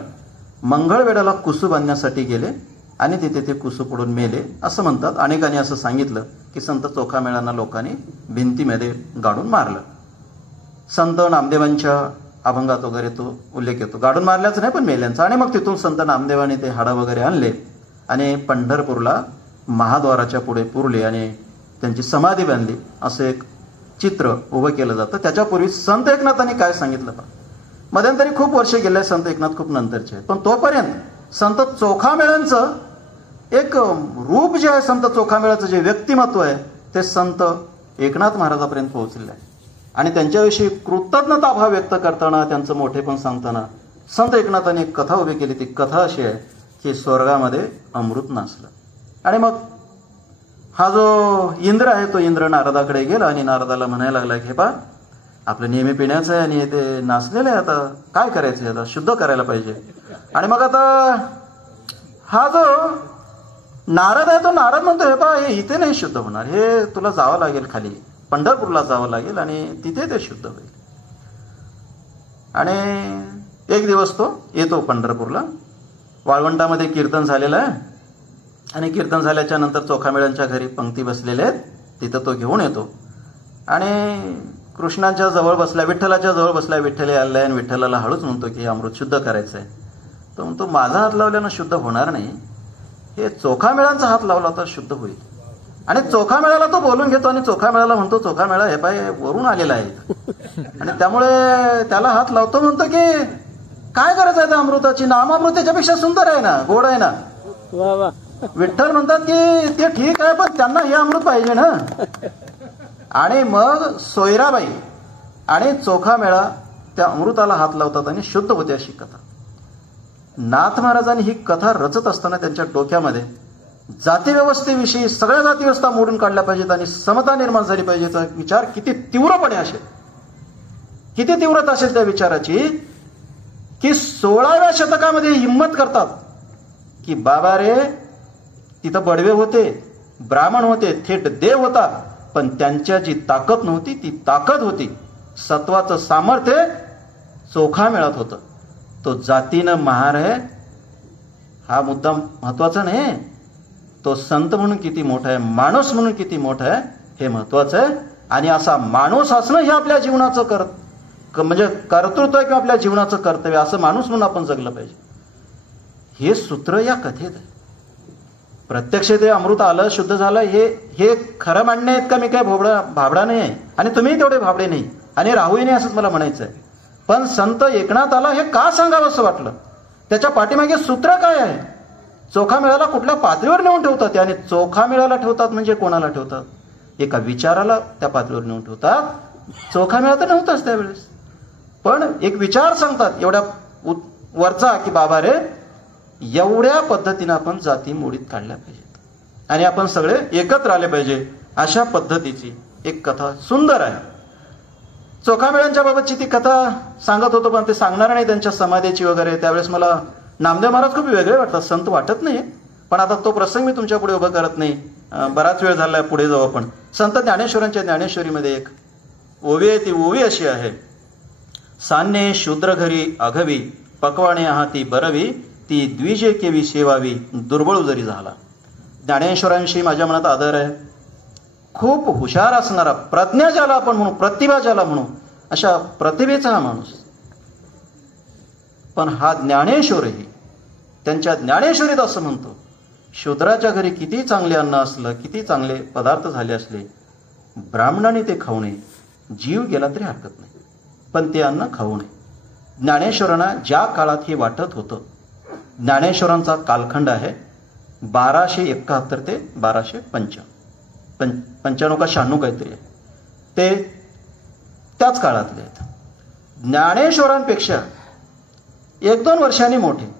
मंगळवेढ्याला कुसू बांधण्यासाठी गेले आणि तिथे ते कुसू पडून मेले असं म्हणतात. अनेकांनी असं सांगितलं की संत चोखामेळांना लोकांनी भिंतीमध्ये गाडून मारलं. संत नामदेवांच्या अभंगात वगैरे तो उल्लेख येतो, गाडून मारल्याचं नाही पण मेल्यांचा. आणि मग तिथून संत नामदेवाने ते हाडं वगैरे आणले आणि पंढरपूरला महाद्वाराच्या पुढे पुरले आणि त्यांची समाधी बांधली. असं एक चित्र उभं केलं जातं. त्याच्यापूर्वी संत एकनाथांनी काय सांगितलं पहा. मध्यंतरी खूप वर्ष गेले, संत एकनाथ खूप नंतरचे आहेत, पण तोपर्यंत संत चोखामेळांचं एक रूप जे आहे, संत चोखामेळाचं जे व्यक्तिमत्व आहे, ते संत एकनाथ महाराजापर्यंत पोहोचलेलं आहे. आणि त्यांच्याविषयी कृतज्ञता भाव व्यक्त करताना, त्यांचं मोठेपण सांगताना संत एकनाथांनी एक कथा उभी केली. ती कथा अशी आहे की स्वर्गामध्ये अमृत नासलं. आणि मग हा जो इंद्र आहे, तो इंद्र नारदाकडे गेला आणि नारदाला म्हणायला लागला की बा, आपलं नेहमी पिण्याचं आहे आणि ते नासलेलं आहे, आता काय करायचं, आता शुद्ध करायला पाहिजे. आणि मग आता हा जो नारद आहे, तो नारद म्हणतो हे बा, हे इथे नाही शुद्ध होणार, हे तुला जावं लागेल, खाली पंढरपूरला जावं लागेल आणि तिथे ते शुद्ध होईल. आणि एक दिवस तो येतो पंढरपूरला. वाळवंटामध्ये कीर्तन झालेलं आहे आणि कीर्तन झाल्याच्या नंतर चोखामेळ्यांच्या घरी पंक्ती बसलेले आहेत, तिथं तो घेऊन येतो आणि कृष्णाच्या जवळ बसला, विठ्ठलाच्या जवळ बसला. विठ्ठल आलाय आणि विठ्ठलाला हळूच म्हणतो की हे अमृत शुद्ध करायचं आहे. तो म्हणतो माझा हात लावल्यानं शुद्ध होणार नाही, हे चोखामेळांचा हात लावला तर शुद्ध होईल. आणि चोखामेळाला तो बोलून घेतो आणि चोखामेळाला म्हणतो चोखामेळा हे पाय वरून आलेला आहे आणि त्यामुळे त्याला हात लावतो. म्हणतो की काय करायचं आहे त्या अमृताची, नामामृत त्याच्यापेक्षा सुंदर आहे ना, गोड आहे ना. विठ्ठल म्हणतात की ते ठीक आहे पण त्यांना हे अमृत पाहिजे ना. आणि मग सोयराबाई आणि चोखामेळा त्या अमृताला हात लावतात आणि शुद्ध होते अशी कथा. नाथ महाराजांनी ही कथा रचत असताना त्यांच्या डोक्यामध्ये जातीव्यवस्थेविषयी सगळ्या जातीव्यवस्था मोडून काढल्या पाहिजेत आणि समता निर्माण झाली पाहिजेचा विचार किती तीव्रपणे असेल, किती तीव्रता असेल त्या विचाराची, की 16व्या शतकामध्ये हिंमत करतात की बाबा रे तिथं बडवे होते, ब्राह्मण होते, थेट देव होता, पण त्यांच्या जी ताकद नव्हती ती ताकद होती, सत्वाचं सामर्थ्य चोखा मिळत होतं. तो जातीनं महार आहे हा मुद्दा महत्वाचा नाही, तो संत म्हणून किती मोठा आहे, माणूस म्हणून किती मोठा आहे हे महत्वाचं आहे. आणि असा माणूस असणं हे आपल्या जीवनाचं म्हणजे कर्तृत्व आहे किंवा आपल्या जीवनाचं कर्तव्य, असं माणूस म्हणून आपण जगलं पाहिजे. हे सूत्र या कथेत आहे. प्रत्यक्ष ते अमृत आलं, शुद्ध झालं, हे खरं मांडणे आहेत का मी काय भाबडा नाही आहे आणि तुम्ही तेवढे भाबडे नाही आणि राहूही नाही असंच मला म्हणायचं आहे. पण संत एकनाथ आला हे का सांगावं असं वाटलं, त्याच्या पाठीमागे सूत्र काय आहे. चोखामेळाला कुठल्या पातळीवर नेऊन ठेवतात आणि चोखामेळाला ठेवतात म्हणजे कोणाला ठेवतात, एका विचाराला त्या पातळीवर नेऊन ठेवतात. चोखामेळा तर नव्हताच त्यावेळेस, पण एक विचार सांगतात एवढ्या वरचा की बाबा रे एवढ्या पद्धतीनं आपण जाती मोडीत काढल्या पाहिजेत आणि आपण सगळे एकत्र आले पाहिजे, अशा पद्धतीची एक कथा सुंदर आहे. चोखामेळ्यांच्या बाबतची ती कथा सांगत होतो पण ते सांगणार नाही त्यांच्या समाधीची वगैरे. त्यावेळेस मला नामदेव महाराज खूप वेगळे वाटतात, संत वाटत नाही, पण आता तो प्रसंग मी तुमच्या पुढे उभं करत नाही, बराच वेळ झालाय, पुढे जाऊ आपण. संत ज्ञानेश्वरांच्या ज्ञानेश्वरीमध्ये एक ओवी आहे, ती ओवी अशी आहे. सान्ये शूद्र घरी अघवी, पकवाणे आहाती बरवी, ती द्विजे केवी सेवावी, दुर्बळ जरी झाला. ज्ञानेश्वरांशी माझ्या मनात आदर आहे. खूप हुशार असणारा, प्रज्ञा ज्याला आपण म्हणू, प्रतिभा ज्याला म्हणू, अशा प्रतिभेचा हा माणूस. पण हा ज्ञानेश्वरही त्यांच्या ज्ञानेश्वरीत असं म्हणतो, शूद्राच्या घरी किती चांगले अन्न असलं, किती चांगले पदार्थ झाले असले, ब्राह्मणाने ते खाऊ नये, जीव गेला तरी हरकत नाही, पण ते अन्न खाऊ नये. ज्ञानेश्वरांना ज्या काळात हे वाटत होतं, ज्ञानेश्वरांचा कालखंड आहे 1271 ते 1295, 95 का 96 काहीतरी आहे, ते त्याच काळातले आहेत. ज्ञानेश्वरांपेक्षा 1-2 वर्षांनी मोठे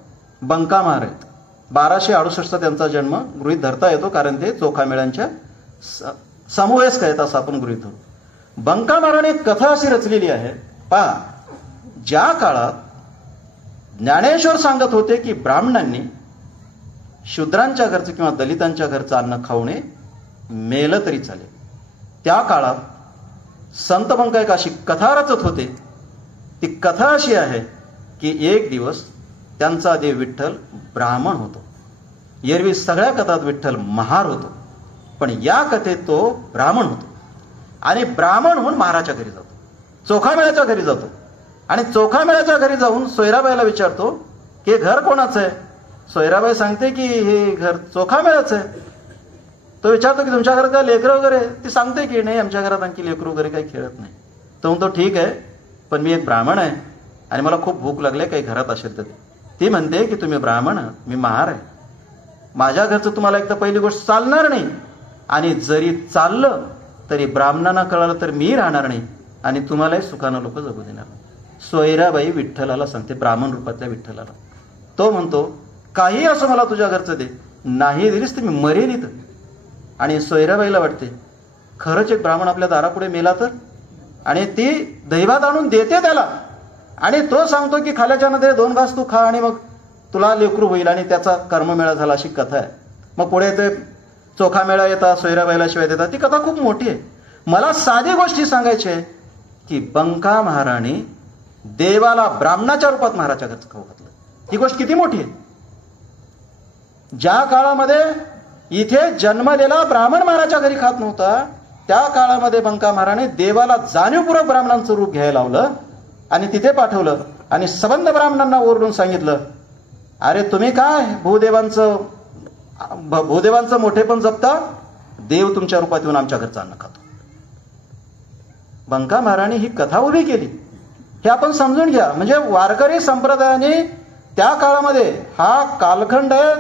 बंका महार आहेत. 1268 त्यांचा जन्म गृहीत धरता येतो, कारण ते चोखामेळ्यांच्या समवयस्क आहेत असं आपण गृहीत धरू. बंका महाराने एक कथा अशी रचलेली आहे पहा, ज्या काळात ज्ञानेश्वर सांगत होते की ब्राह्मणांनी शूद्रांच्या घरचं किंवा दलितांच्या घरचं अन्न खाऊ नये, मेलं तरी चालेल, त्या काळात संत बंका एक अशी कथा रचत होते. ती कथा अशी आहे की एक दिवस त्यांचा देव विठ्ठल ब्राह्मण होतो. एरवी सगळ्या कथात विठ्ठल महार होतो, पण या कथेत तो ब्राह्मण होतो आणि ब्राह्मण होऊन महाराच्या घरी जातो, चोखामेळ्याच्या घरी जातो. आणि चोखामेळ्याच्या घरी जाऊन सोयराबाईला विचारतो की घर कोणाचं आहे. सोयराबाई सांगते की हे घर चोखामेळ्याचं आहे. तो विचारतो की तुमच्या घरात काय लेकरं वगैरे, ती सांगते की नाही आमच्या घरात आणखी लेकरू वगैरे काही खेळत नाही. तो म्हणतो ठीक आहे, पण मी एक ब्राह्मण आहे आणि मला खूप भूक लागली, काही घरात असेल तर. ती म्हणते की तुम्ही ब्राह्मण, मी महार आहे, माझ्या घरचं तुम्हाला एक तर पहिली गोष्ट चालणार नाही, आणि जरी चाललं तरी ब्राह्मणांना कळालं तर मी राहणार नाही आणि तुम्हालाही सुखानं लोक जगू देणार नाही. सोयराबाई विठ्ठलाला सांगते, ब्राह्मण रूपातल्या विठ्ठलाला. तो म्हणतो काही असो मला तुझ्या घरचं दे, नाही दिलीस तर मी मरेन इथं. आणि सोयराबाईला वाटते खरंच एक ब्राह्मण आपल्या दारापुढे मेला तर, आणि ती दैवात आणून देते त्याला आणि तो सांगतो की खाल्याच्या मध्ये 2 घास तू खा आणि मग तुला लेकरू होईल, आणि त्याचा कर्ममेळा झाला, अशी कथा आहे. मग पुढे ते चोखामेळा येतात, सोयराबाईला शिवाय देतात. ती कथा खूप मोठी आहे. मला साधी गोष्टी सांगायची आहे की बंका महाराणी देवाला ब्राह्मणाच्या रूपात महाराच्या घरचं खाऊ घातलं. ही गोष्ट किती मोठी आहे. ज्या काळामध्ये इथे जन्मलेला ब्राह्मण महाराजच्या घरी खात नव्हता. त्या काळामध्ये बंका महाराने देवाला जाणीवपूर्वक ब्राह्मणांचं रूप घ्यायला लावलं आणि तिथे पाठवलं आणि संबंध ब्राह्मणांना ओरडून सांगितलं, अरे तुम्ही काय भूदेवांचं मोठेपण जपता, देव तुमच्या रूपात येऊन आमच्या घरचं अन्न खातो. बंका महाराणी ही कथा उभी केली, हे आपण समजून घ्या. म्हणजे वारकरी संप्रदायाने त्या काळामध्ये, हा कालखंड आहे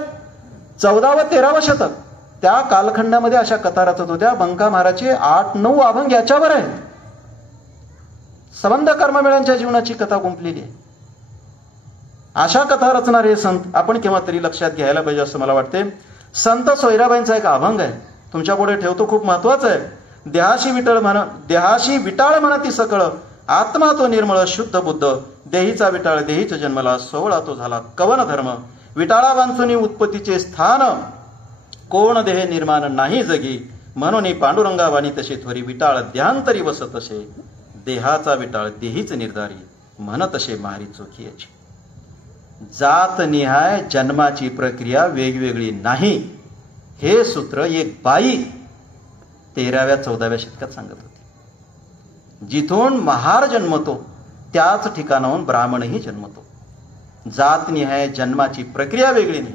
14 व 13व शतक, त्या कालखंडामध्ये अशा कथा रचत होत्या. बंका महाराजचे 8-9 अभंग याच्यावर आहे. संबंध कर्ममेळ्यांच्या जीवनाची कथा गुंफलेली आहे. अशा कथा रचणारे संत आपण केव्हा तरी लक्षात घ्यायला पाहिजे असं मला वाटते. संत सोयराबाईंचा एक अभंग आहे, तुमच्या पुढे ठेवतो, खूप महत्वाचं आहे. देहाशी विटाळ म्हणती सकळ, आत्मा तो निर्मळ शुद्ध बुद्ध, देहीचा विटाळ देहीच जन्मला, सोहळा तो झाला कवन धर्म, विटाळा वांचुनी उत्पत्तीचे स्थान, कोण देह निर्माण नाही जगी, म्हणून पांडुरंगा वाणी तसे थोरी, विटाळ ध्यांतरी वसत असे, देहाचा विटाळ देहीच निर्धारी, म्हण तसे मारी चोखीची. जात निहाय जन्माची प्रक्रिया वेगवेगळी नाही, हे सूत्र एक बाई 13व्या-14व्या शतकात सांगत होती. जिथून महार जन्मतो त्याच ठिकाणाहून ब्राह्मणही जन्मतो. जात निहाय जन्माची प्रक्रिया वेगळी नाही.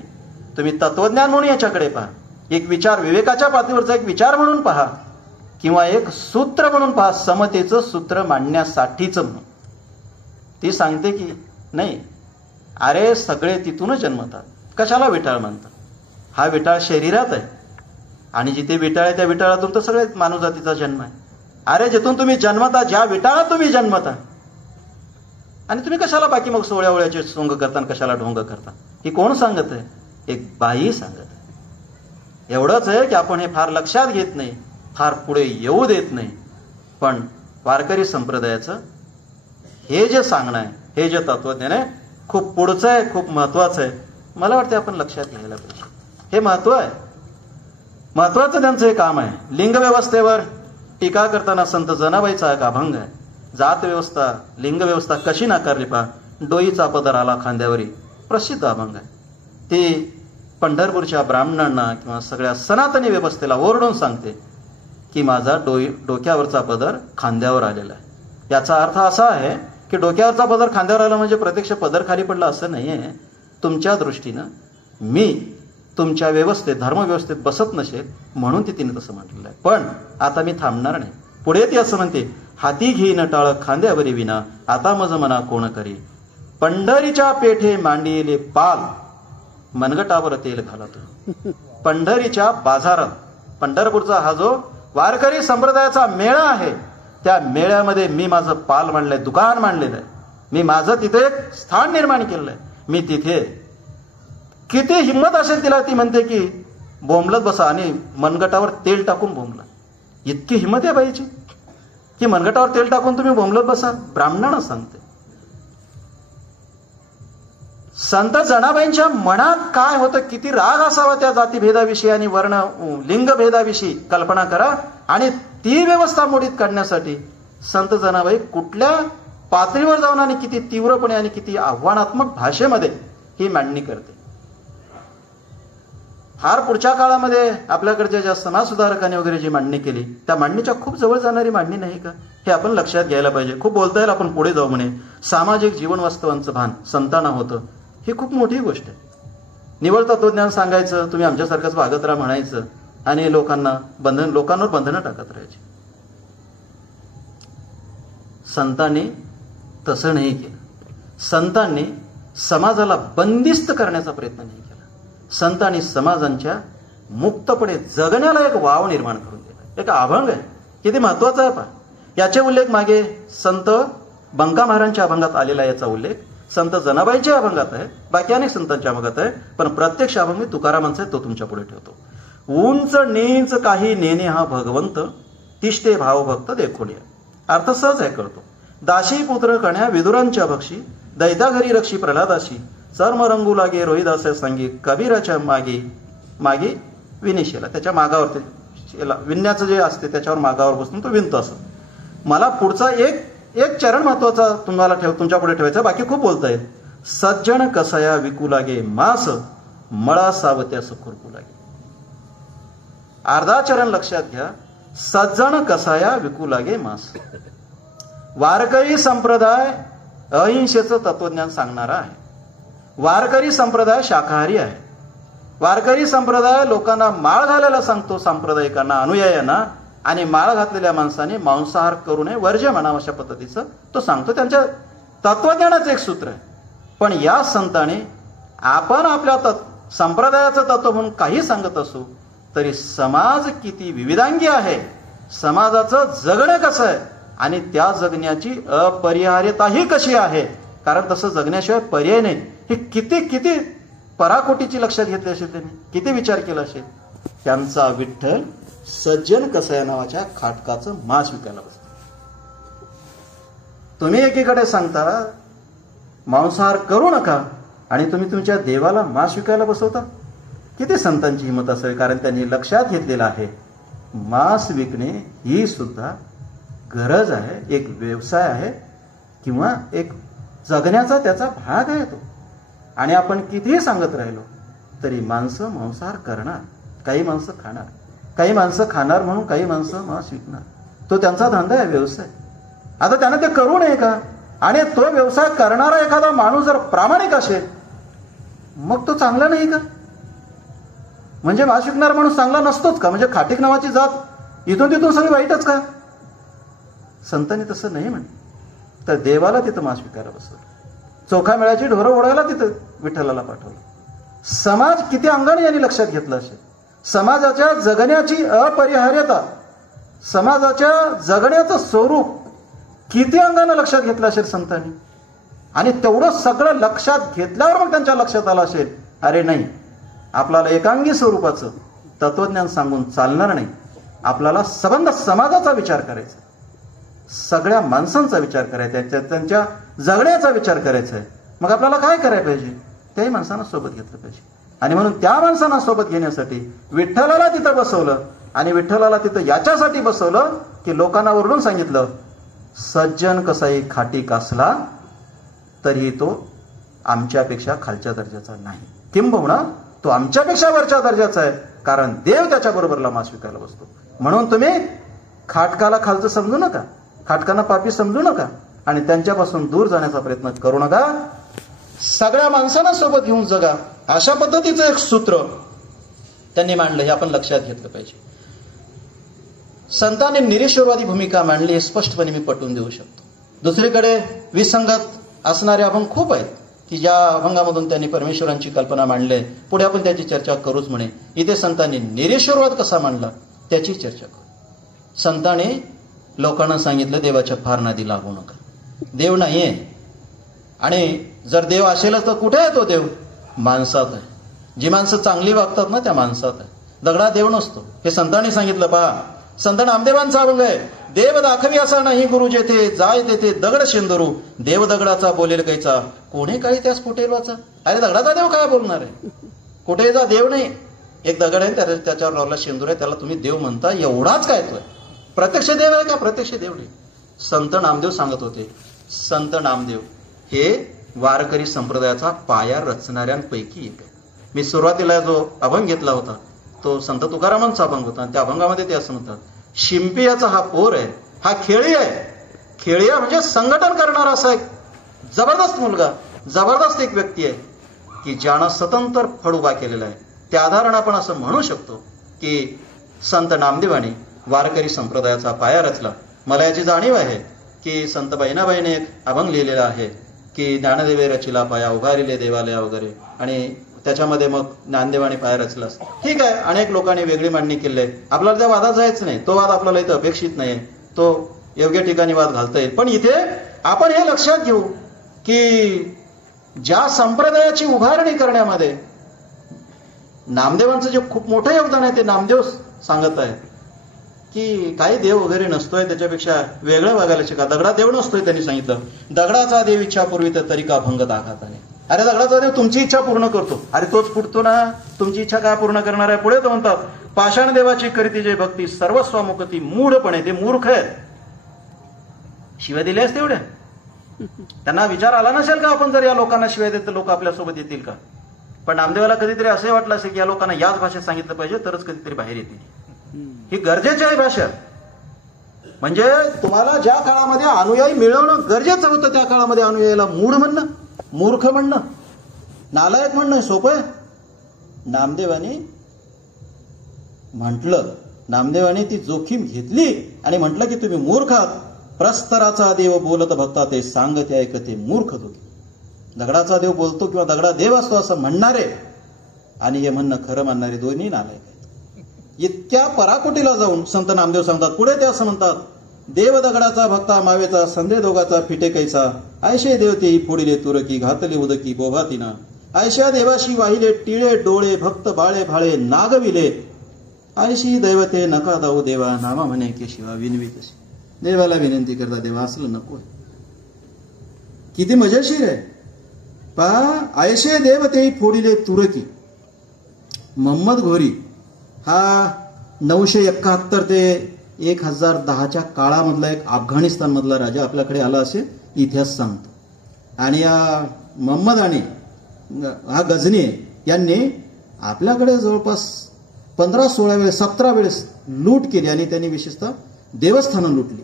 तुम्ही तत्वज्ञान म्हणून याच्याकडे पहा, एक विचार, विवेकाच्या पातळीवरचा एक विचार म्हणून पहा, किंवा एक सूत्र म्हणून पहा, समतेचं सूत्र मांडण्यासाठीच म्हणून. ती सांगते की नाही, अरे सगळे तिथूनच जन्मतात. कशाला विटाळ म्हणतात? हा विटाळ शरीरात आहे, आणि जिथे विटाळ आहे त्या विटाळातून तर सगळे मानव जातीचा जन्म आहे. अरे जिथून तुम्ही जन्मता, ज्या विटाळात तुम्ही जन्मता, आणि तुम्ही कशाला बाकी मग सोळ्यावळ्याचे सोंग करता, कशाला ढोंग करता? ही कोण सांगत आहे? एक बाई सांगत आहे. एवढंच आहे की आपण हे फार लक्षात घेत नाही, फार पुढे येऊ देत नाही. पण वारकरी संप्रदायाचं हे जे सांगणं आहे, हे जे तत्वज्ञान आहे, खूप पुढचं आहे, खूप महत्वाचं आहे. मला वाटतं आपण लक्षात घ्यायला पाहिजे. हे महत्व आहे, महत्वाचं त्यांचं हे काम आहे. लिंग व्यवस्थेवर टीका करताना संत जनाबाईचा एक अभंग आहे. जात व्यवस्था, लिंग व्यवस्था कशी नाकारली पहा, डोईचा पदर आला खांद्यावरी, प्रसिद्ध अभंग आहे. ते पंढरपूरच्या ब्राह्मणांना किंवा सगळ्या सनातनी व्यवस्थेला ओरडून सांगते की माझा डोक्यावरचा पदर खांद्यावर आलेला आहे. याचा अर्थ असा आहे की डोक्यावरचा पदर खांद्यावर आला म्हणजे प्रत्यक्ष पदर खाली पडला असं नाही आहे. तुमच्या दृष्टीनं मी तुमच्या व्यवस्थेत, धर्मव्यवस्थेत बसत नसेल म्हणून ती तिने तसं म्हटलेलं आहे. पण आता मी थांबणार नाही. पुढे ती असं म्हणते, हाती घेईन टाळ खांद्यावरी विना, आता मज मना कोण करी, पंढरीच्या पेठे मांडिले पाल, मनगटावर तेल घालतो. पंढरीच्या बाजारात, पंढरपूरचा हा जो वारकरी संप्रदायाचा मेळा आहे, त्या मेळ्यामध्ये मी माझं पाल मांडलंय, दुकान मांडलेलं आहे. मी माझं तिथे एक स्थान निर्माण केलेलं आहे. मी तिथे, किती हिंमत असेल तिला, ती म्हणते की बोंबलत बसा आणि मनगटावर तेल टाकून बोंबला. इतकी हिंमत आहे बाईची की मनगटावर तेल टाकून तुम्ही बोंबलत बसा. ब्राह्मणांना सांगते. संत जनाबाईंच्या मनात काय होतं, किती राग असावा त्या जातीभेदाविषयी आणि वर्ण लिंगभेदाविषयी कल्पना करा. आणि ती व्यवस्था मोडीत काढण्यासाठी संत जनाबाई कुठल्या पातळीवर जाऊन आणि किती तीव्रपणे आणि किती आव्हानात्मक भाषेमध्ये ही मांडणी करते. फार पुढच्या काळामध्ये आपल्याकडच्या ज्या समाजसुधारकांनी वगैरे जी मांडणी केली, त्या मांडणीच्या खूप जवळ जाणारी मांडणी नाही का, हे आपण लक्षात घ्यायला पाहिजे. खूप बोलता येईल, आपण पुढे जाऊ म्हणे. सामाजिक जीवन वास्तवांचं भान संतांना होतं, ही खूप मोठी गोष्ट आहे. निवळ तत्वज्ञान सांगायचं, तुम्ही आमच्यासारखंच वागत राहा म्हणायचं, आणि लोकांवर बंधनं टाकत राहायची. संतांनी तसं नाही केलं. संतांनी समाजाला बंदिस्त करण्याचा प्रयत्न नाही केला. संतांनी समाजांच्या मुक्तपणे जगण्याला एक वाव निर्माण करून दिला. एक अभंग आहे, किती महत्वाचा आहे पहा. याचे उल्लेख मागे संत बंका महाराजांच्या अभंगात आलेला, याचा उल्लेख संत जनाबाईंच्या अभंगात आहे, बाकी अनेक संतांच्या अभंगात आहे. पण प्रत्यक्ष अभंग मी तुकारामांचा आहे, तो तुमच्या पुढे ठेवतो. उंच नीच काही नेणे हा भगवंत, तिष्ठे भावभक्त देखोन. अर्थ सहज आहे, कळतो. दाशी पुत्र कण्या विदुरांच्या भक्षी, दैत्या घरी रक्षी प्रल्हादाशी, चर्म रंगू लागे रोहिदास सांगी, कबीराच्या मागे विनिशेला. त्याच्या मागावर विणण्याचं जे असते त्याच्यावर मागावर बसून तो विणतो. असं मला पुढचा एक चरण महत्वाचा तुमच्या पुढे ठेवायचा, बाकी खूप बोलता येईल. सज्जन कसया विकू लागे मास, मळा सावत्यास खुरकू लागे. अर्धा चरण लक्षात घ्या. सज्जन कसाया विकू लागे मास. वारकरी संप्रदाय अहिंसेचं तत्वज्ञान सांगणारा आहे. वारकरी संप्रदाय शाकाहारी आहे. वारकरी संप्रदाय लोकांना माळ घालायला सांगतो, सांप्रदायिकांना, अनुयायांना. आणि माळ घातलेल्या माणसाने मांसाहार करू नये, वर्ज्य म्हणावं अशा पद्धतीचं तो सांगतो. त्यांच्या तत्वज्ञानाचं एक सूत्र आहे. पण या संतांनी आपण आपल्या संप्रदायाचं तत्व म्हणून काही सांगत असू तरी समाज किती विविधांगी आहे, समाजाचं जगणं कसं आहे आणि त्या जगण्याची अपरिहार्यताही कशी आहे, कारण तसं जगण्याशिवाय पर्याय नाही, हे किती किती पराकोटीची लक्षात घेतली असेल त्यांनी, किती विचार केला असेल. त्यांचा विठ्ठल सज्जन कसाया नावाच्या खाटकाचं मांस विकायला बसतो. तुम्ही एकीकडे सांगता मांसाहार करू नका आणि तुम्ही तुमच्या देवाला मांस विकायला बसवता. किती संतांची हिंमत असावी, कारण त्यांनी लक्षात घेतलेलं आहे मांस विकणे ही सुद्धा गरज आहे, एक व्यवसाय आहे किंवा एक जगण्याचा त्याचा भाग आहे तो. आणि आपण कितीही सांगत राहिलो तरी माणसं मांसाहार करणार, काही माणसं खाणार, काही माणसं खाणार म्हणून काही माणसं मांस विकणार. तो त्यांचा धंदा आहे, व्यवसाय. आता त्यांना ते करू नये का? आणि तो व्यवसाय करणारा एखादा माणूस जर प्रामाणिक असेल मग तो चांगला नाही का? म्हणजे मांस विकणारा माणूस चांगला नसतोच का? म्हणजे खाटीक नावाची जात इथून तिथून सगळी वाईटच का? संतांनी तसं नाही म्हणे. तर देवाला तिथं मांस विकायला बसवलं, चोखा मेळ्याची ढोरं ओढायला तिथं विठ्ठलाला पाठवलं. समाज किती अंगाने यांनी लक्षात घेतलं असेल. समाजाच्या जगण्याची अपरिहार्यता, समाजाच्या जगण्याचं स्वरूप किती अंगानं लक्षात घेतलं असेल संतांनी. आणि तेवढं सगळं लक्षात घेतल्यावर मग त्यांच्या लक्षात आलं असेल अरे नाही, आपल्याला एकांगी स्वरूपाचं तत्वज्ञान सांगून चालणार नाही, आपल्याला संबंध समाजाचा विचार करायचा, सगळ्या माणसांचा विचार करायचा, त्यांच्या जगण्याचा विचार करायचा आहे. मग आपल्याला काय करायला पाहिजे? त्याही माणसांना सोबत घेतलं पाहिजे. आणि म्हणून त्या माणसांना सोबत घेण्यासाठी विठ्ठलाला तिथं बसवलं. आणि विठ्ठलाला तिथं याच्यासाठी बसवलं की लोकांना ओरडून सांगितलं सज्जन कसाही खाटीक असला तरी तो आमच्यापेक्षा खालच्या दर्जाचा नाही, किंबहुना तो आमच्यापेक्षा वरच्या दर्जाचा आहे, कारण देव त्याच्या बरोबरला मांस विकायला बसतो. म्हणून तुम्ही खाटकाला खालचं समजू नका, खाटकांना पापी समजू नका आणि त्यांच्यापासून दूर जाण्याचा प्रयत्न करू नका. सगळ्या माणसांना सोबत घेऊन जगा, अशा पद्धतीचं एक सूत्र त्यांनी मांडलं. हे आपण लक्षात घेतलं पाहिजे. संतांनी निरीश्वरवादी भूमिका मांडली हे स्पष्टपणे मी पटवून देऊ शकतो. दुसरीकडे विसंगत असणारे अभंग खूप आहेत की ज्या अभंगामधून त्यांनी परमेश्वरांची कल्पना मांडली. पुढे आपण त्याची चर्चा करूच म्हणे. इथे संतांनी निरीश्वरवाद कसा मांडला त्याची चर्चा करू. संतांनी लोकांना सांगितलं देवाच्या फार नादी लागू नका, देव नाहीये. आणि जर देव असेलच तर कुठे आहे तो देव? माणसात आहे. जी माणसं चांगली वागतात ना त्या माणसात आहे. दगडात देव नसतो, हे संतांनी सांगितलं. पहा, संत नामदेवांचा अभंग आहे. देव दाखवी असा नाही गुरु जेथे, जाय तेथे दगड शेंदरू. देव दगडाचा बोलेल कैचा, कोणी काही त्यास फुटेल वाचा. अरे दगडाचा देव काय बोलणार आहे? कुठे जा देव नाही, एक दगड आहे त्याच्यावर लावला शेंदूर आहे, त्याला तुम्ही देव म्हणता, एवढाच काय तो? प्रत्यक्ष देव आहे का? प्रत्यक्ष देव नाही. संत नामदेव सांगत होते, संत नामदेव हे वारकरी संप्रदायाचा पाया रचणाऱ्यांपैकी एक आहे. मी सुरुवातीला जो अभंग घेतला होता तो संत तुकारामांचा अभंग होता. त्या अभंगामध्ये ते असं म्हणतात, शिंपियाचा हा पोर आहे, हा खेळी आहे. खेळी म्हणजे संघटन करणारा असा एक जबरदस्त मुलगा, जबरदस्त एक व्यक्ती आहे की ज्यानं स्वतंत्र फड उभा केलेला आहे. त्या आधारानं आपण असं म्हणू शकतो की संत नामदेवाने वारकरी संप्रदायाचा पाया रचला. मला याची जाणीव आहे की संत बहिणाबाईने एक अभंग लिहिलेला आहे की ज्ञानदेवे रचिला पाया उभारिले देवालया वगैरे, आणि त्याच्यामध्ये मग ज्ञानदेवाने पाया रचला. ठीक आहे, अनेक लोकांनी वेगळी मांडणी केली आहे, आपल्याला त्या वादात जायचं नाही, तो वाद आपल्याला इथं अपेक्षित नाही, तो योग्य ठिकाणी वाद घालता येईल. पण इथे आपण हे लक्षात घेऊ की ज्या संप्रदायाची उभारणी करण्यामध्ये नामदेवांचं जे खूप मोठं योगदान आहे ते नामदेव सांगत आहे की काही देव वगैरे नसतोय, त्याच्यापेक्षा वेगळं वागायला शिका. दगडा देव नसतोय त्यांनी सांगितलं. दगडाचा देव इच्छा पूर्वी तर तरी का भंग दाखाताने. अरे दगडाचा देव तुमची इच्छा पूर्ण करतो. अरे तोच फुटतो ना, तुमची इच्छा काय पूर्ण करणार आहे? पुढे तो म्हणतात, पाषाण देवाची करीती जे भक्ती सर्वस्वामुखती मूढपणे. ते मूर्ख आहेत. शिव्या दिल्यास तेवढ्या त्यांना विचार आला नसेल का आपण जर या लोकांना शिव्या देत तर लोक आपल्यासोबत येतील का? पण नामदेवाला कधीतरी असे वाटलं असेल की या लोकांना याच भाषेत सांगितलं पाहिजे तरच कधीतरी बाहेर येतील. ही गरजेची आहे भाषा. म्हणजे तुम्हाला ज्या काळामध्ये अनुयायी मिळवणं गरजेचं होतं त्या काळामध्ये अनुयायीला मूढ म्हणणं, मूर्ख म्हणणं, नालायक म्हणणं सोपं आहे. नामदेवाने ती जोखीम घेतली आणि म्हटलं की तुम्ही मूर्ख आहात. प्रस्तराचा देव बोलत भक्ता ते सांगते ऐकते मूर्ख दोघे. दगडाचा देव बोलतो किंवा दगडा देव असतो असं म्हणणारे आणि हे म्हणणं खरं मानणारे दोन्ही नालायक आहेत. इतक्या पराकोटीला जाऊन संत नामदेव सांगतात, पुढे ते असं म्हणतात, देव दगडाचा भक्ता मावेचा संदेह दोघाचा फिटे कैसा, आयशे देवते फोडिले तुरकी घातले उदकी बोभातीना, आयशा देवाशी वाहिले टिळे डोळे भक्त बाळे भाळे नागविले, आयशी दैवते नका दाऊ देवा नामा म्हणे की शिवा विनवी तशी. देवाला विनंती करता देवा असलं नको. किती मजेशीर आहे पहा. आयशे देवते फोडिले तुरकी. मोहम्मद घोरी हा 971 ते 1010च्या काळामधला एक अफगाणिस्तान मधला राजा आपल्याकडे आला असे इतिहास सांगतो. आणि या मोहम्मद आणि हा गझनी यांनी आपल्याकडे जवळपास 15-16 वेळेस 17 वेळेस लूट केली आणि त्यांनी विशेषतः देवस्थानं लुटली.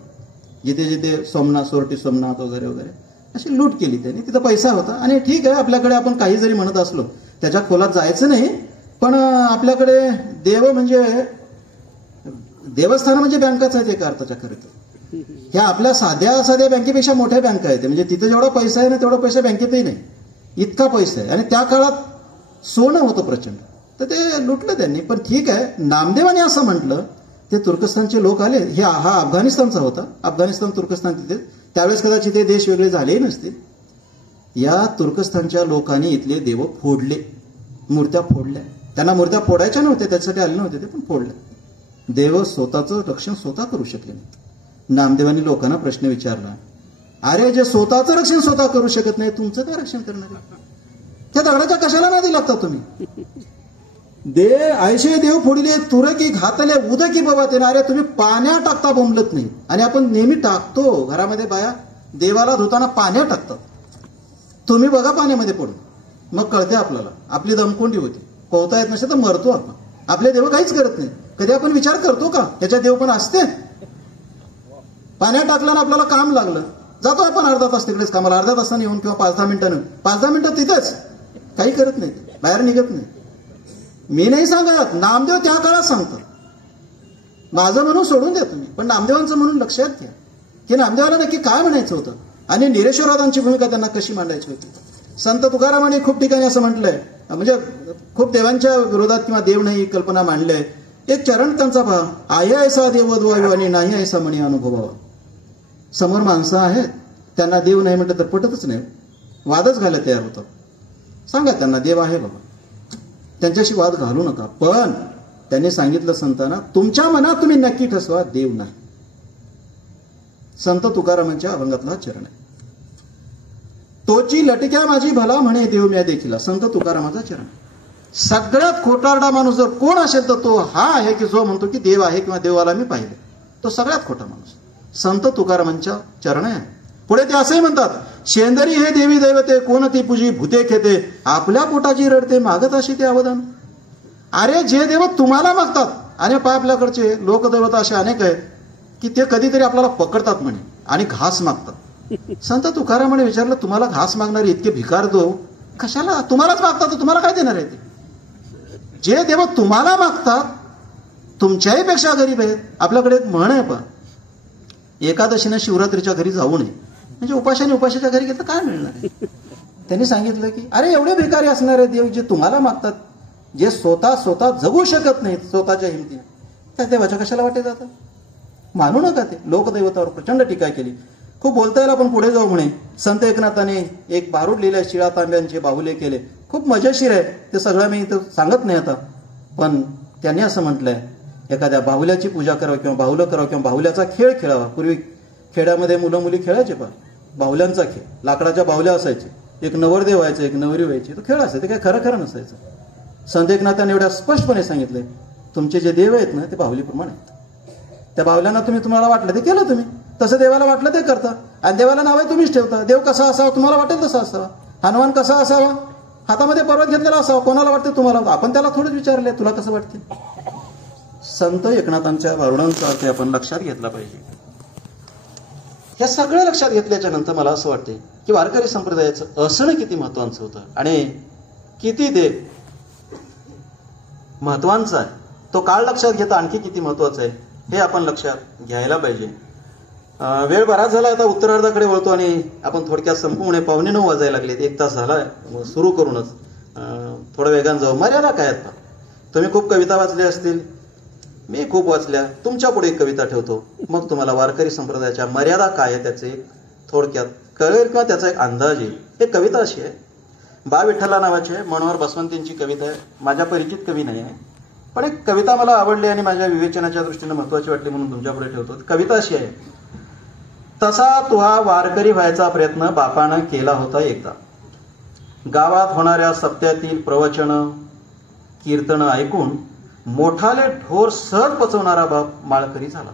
जिथे जिथे सोमनाथ, सोरटी सोमनाथ वगैरे वगैरे अशी लूट केली त्यांनी. तिथं पैसा होता. आणि ठीक आहे, आपल्याकडे आपण काही जरी म्हणत असलो त्याच्या खोलात जायचं नाही, पण आपल्याकडे देव म्हणजे देवस्थान म्हणजे बँकाच आहेत एका अर्थाच्या खरं. ह्या आपल्या साध्या साध्या बँकेपेक्षा मोठ्या बँका आहेत. म्हणजे तिथे जेवढा पैसा आहे ना तेवढा पैसा बँकेतही नाही, इतका पैसा आहे. आणि त्या काळात सोनं होतं प्रचंड, तर ते लुटलं त्यांनी. पण ठीक आहे, नामदेवाने असं म्हटलं. ते तुर्कस्तानचे लोक आले. हा अफगाणिस्तानचा होता. अफगाणिस्तान तुर्कस्तान तिथे त्यावेळेस कदाचित ते देश वेगळे झालेही नसतील. या तुर्कस्तानच्या लोकांनी इथले देव फोडले, मूर्त्या फोडल्या. त्यांना मूर्त्या फोडायच्या नव्हत्या, त्याच्यासाठी आले नव्हते ते, पण फोडल्या. देव स्वतःचं रक्षण स्वतः करू शकले नाहीत. नामदेवांनी लोकांना प्रश्न विचारला, अरे जे स्वतःचं रक्षण स्वतः करू शकत नाही, तुमचं काय रक्षण करणार आहे? त्या दगडाच्या कशाला नादी लागता तुम्ही? आयशे देव फोडिले तुरकी घातले उदकी बवाते. अरे तुम्ही पाण्यात टाकता बोंबलत नाही. आणि आपण नेहमी टाकतो घरामध्ये, बाया देवाला धुताना पाण्यात टाकतात. तुम्ही बघा पाण्यामध्ये पडून, मग कळते आपल्याला आपली दमकोंडी होती. पोहता येत नसे तर मरतो आपण. आपले देव काहीच करत नाही. कधी आपण विचार करतो का त्याच्या देव पण असते? पाण्यात टाकलं ना आपल्याला काम लागलं, जातो आपण अर्धा तास तिकडेच कामाला, अर्ध्या तासाने येऊन किंवा 5-10 मिनिटानं, 5-10 मिनिटं तिथेच, काही करत नाही, बाहेर निघत नाही. मी नाही सांगत, नामदेव त्या काळात सांगतात. माझं म्हणून सोडून द्या तुम्ही, पण नामदेवांचं म्हणून लक्षात घ्या की नामदेवाला नक्की काय म्हणायचं होतं आणि निरेश्वरवादांची भूमिका त्यांना कशी मांडायची होती. संत तुकारामाने खूप ठिकाणी असं म्हटलंय, म्हणजे खूप देवांच्या विरोधात किंवा देव नाही कल्पना मांडलंय. एक चरण त्यांचा पहा, आहे ऐसा देव वधवायू आणि नाही ऐसा म्हणे अनुभवावा. समोर माणसं आहेत, त्यांना देव नाही म्हटलं तर पटतच नाही, वादच घालायला तयार होतात. सांगा त्यांना देव आहे बाबा, त्यांच्याशी वाद घालू नका. पण त्यांनी सांगितलं संतांना, तुमच्या मनात तुम्ही नक्की ठसवा, देव नाही. संत तुकारामांच्या अभंगातला चरण आहे. तोची लटक्या माझी भला म्हणे देव म्या देखील. संत तुकारामाचा चरण. सगळ्यात खोटारडा माणूस जर कोण असेल तर तो हा आहे की जो म्हणतो की देव आहे किंवा देवाला मी पाहिले, तो सगळ्यात खोटा माणूस. संत तुकारामांच्या चरण आहे. पुढे ते असंही म्हणतात, शेंदरी हे देवी दैवते कोण ती पूजी भूते खेते, आपल्या पोटाची रडते मागत अशी ते अवदान. अरे जे देव तुम्हाला मागतात, आणि आपल्याकडचे लोकदैवत असे अनेक आहेत की ते कधीतरी आपल्याला पकडतात म्हणे आणि घास मागतात. संत तुकारामाने विचारलं, तुम्हाला घास मागणारे इतके भिकार दो कशाला? तुम्हालाच मागतात, तुम्हाला काय देणार आहे ते? जे देव तुम्हाला मागतात तुमच्याही पेक्षा गरीब आहेत. आपल्याकडे एक म्हण आहे, पण एकादशीनं शिवरात्रीच्या घरी जाऊ नये, म्हणजे उपाशाच्या घरी गेलं काय मिळणार आहे? त्यांनी सांगितलं की अरे एवढे भिकारी असणारे देव जे तुम्हाला मागतात, जे स्वतः जगू शकत नाहीत स्वतःच्या हिमतीने, त्या देवाच्या कशाला वाटे जातात? मानू नका ते. लोकदैवतावर प्रचंड टीका केली. खूप बोलता येईल, आपण पुढे जाऊ म्हणे. संत एकनाथाने एक बारूद लिहिलंय, शिळा तांब्यांचे बाहुले केले. खूप मजेशीर आहे ते, सगळं मी इथं सांगत नाही आता. पण त्यांनी असं म्हटलंय, एखाद्या बाहुल्याची पूजा करावी किंवा बाहुलं करावं किंवा बाहुल्याचा खेळ खेळावा. पूर्वी खेड्यामध्ये मुलं मुली खेळायचे, पण बाहुल्यांचा खेळ, लाकडाच्या बाहुल्या असायचे, एक नवरदेव व्हायचं एक नवरी व्हायची, तो खेळ असायचा, ते काय खरं नसायचं. संत एकनाथाने एवढ्या स्पष्टपणे सांगितलंय, तुमचे जे देव आहेत ना ते बाहुलीप्रमाणे आहेत. त्या बाहुल्यांना तुम्हाला वाटलं ते केलं, तुम्ही तसं देवाला वाटलं ते करता, आणि देवाला नाव आहे तुम्हीच ठेवता. देव कसा असावा तुम्हाला वाटेल तसा असावा. हनुमान कसा असावा? हातामध्ये पर्वत घेतलेला असावा. कोणाला वाटते? तुम्हाला. आपण त्याला थोडंच विचारले, तुला कसं वाटते? संत एकनाथांच्या वारुणांचा अर्थ आपण लक्षात घेतला पाहिजे. या सगळं लक्षात घेतल्याच्या नंतर मला असं वाटते की वारकरी संप्रदायाचं असणं किती महत्वाचं होतं आणि किती ते महत्वाचं आहे, तो काळ लक्षात घेता आणखी किती महत्वाचं आहे हे आपण लक्षात घ्यायला पाहिजे. वेळ बराच झाला, आता उत्तरार्धाकडे वळतो आणि आपण थोडक्यात संपवणे. 8:45 वाजायला लागलेत, 1 तास झाला सुरू करूनच. थोडं वेगानं जाऊ. मर्यादा काय आहेत? तुम्ही खूप कविता वाचल्या असतील, मी खूप वाचल्या. तुमच्या पुढे एक कविता ठेवतो, मग तुम्हाला वारकरी संप्रदायाच्या मर्यादा काय आहे त्याचे एक थोडक्यात कळेल किंवा त्याचा एक अंदाज येईल. एक कविता अशी आहे, बा विठ्ठला नावाची आहे, मनोहर बसवंतींची कविता आहे. माझ्या परिचित कवी नाही आहे, पण एक कविता मला आवडली आणि माझ्या विवेचनाच्या दृष्टीने महत्वाची वाटली म्हणून तुमच्या पुढे ठेवतो. कविता अशी आहे, तसा तुहा वारकरी व्हायचा प्रयत्न बापानं केला होता एकदा. गावात होणाऱ्या सप्त्यातील प्रवचन कीर्तन ऐकून मोठाले ढोर सहज पचवणारा बाप माळकरी झाला.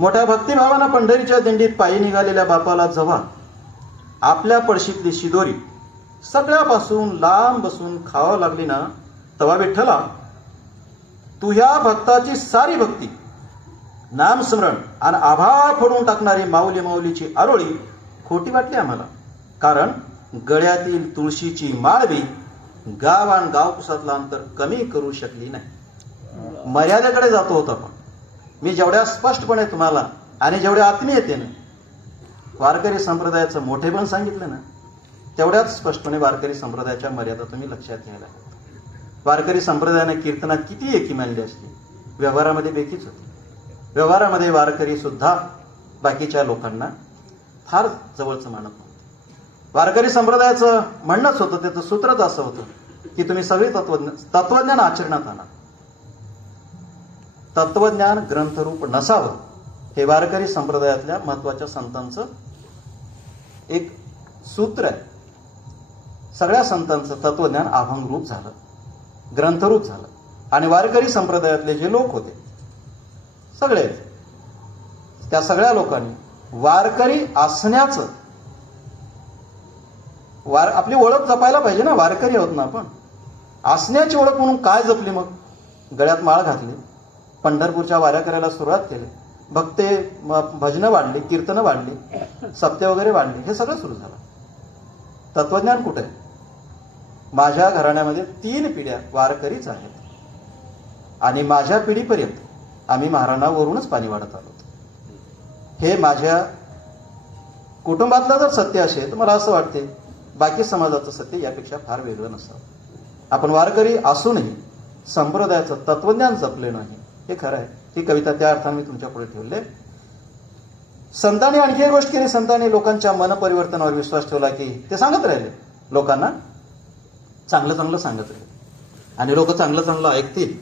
मोठ्या भक्तिभावानं पंढरीच्या दिंडीत पायी निघालेल्या बापाला जेव्हा आपल्या पडशीतली शिदोरी सगळ्यापासून लांब बसून खावं लागली ना, तेव्हा विठ्ठला तुझ्या भक्ताची सारी भक्ती, नामस्मरण आणि आभाळ फोडून टाकणारी माऊली माऊलीची आरोळी खोटी वाटली आम्हाला. कारण गळ्यातील तुळशीची माळवी गाव आणि गावकुसातलं अंतर कमी करू शकली नाही. मर्यादेकडे जातो होता आपण. मी जेवढ्या स्पष्टपणे तुम्हाला आणि जेवढ्या आत्मीयतेने वारकरी संप्रदायाचं मोठेपण सांगितलं ना, तेवढ्याच स्पष्टपणे वारकरी संप्रदायाच्या मर्यादा तुम्ही लक्षात घ्यायला. वारकरी संप्रदायाने कीर्तनात किती एकी मानली असली, व्यवहारामध्ये बेकीच होती. व्यवहारामध्ये वारकरी सुद्धा बाकीच्या लोकांना फार जवळचं मानत नव्हतं. वारकरी संप्रदायाचं म्हणणंच होतं, त्याचं सूत्रच असं होतं की तुम्ही सगळी तत्वज्ञान आचरणात आणा. तत्वज्ञान ग्रंथरूप नसावं, हे वारकरी संप्रदायातल्या महत्वाच्या संतांचं एक सूत्र आहे. सगळ्या संतांचं तत्वज्ञान अभंगरूप झालं, ग्रंथरूप झालं. आणि वारकरी संप्रदायातले जे लोक होते सगळे, त्या सगळ्या लोकांनी वारकरी असण्याचं आपली ओळख जपायला पाहिजे ना. वारकरी आहोत ना आपण, असण्याची ओळख म्हणून काय जपली? मग गळ्यात माळ घातली, पंढरपूरच्या वाऱ्या करायला सुरुवात केली, भक्ते भजनं वाढली, कीर्तनं वाढली, सप्ते वगैरे वाढले, हे सगळं सुरू झालं. तत्वज्ञान कुठे आहे? माझ्या घराण्यामध्ये 3 पिढ्या वारकरीच आहेत आणि माझ्या पिढीपर्यंत आम्ही महाराणावरूनच पाणी वाढत आलो. हे माझ्या कुटुंबातलं जर सत्य असेल तर मला असं वाटते बाकी समाजाचं सत्य यापेक्षा फार वेगळं नसावं. आपण वारकरी असूनही संप्रदायाचं तत्वज्ञान जपले नाही, हे खरं आहे. ही कविता त्या अर्थाने मी तुमच्या पुढे ठेवले. संतांनी आणखी एक गोष्ट केली, संतांनी लोकांच्या मन परिवर्तनावर विश्वास ठेवला की ते सांगत राहिले, लोकांना चांगलं चांगलं सांगत राहिले आणि लोक चांगलं चांगलं ऐकतील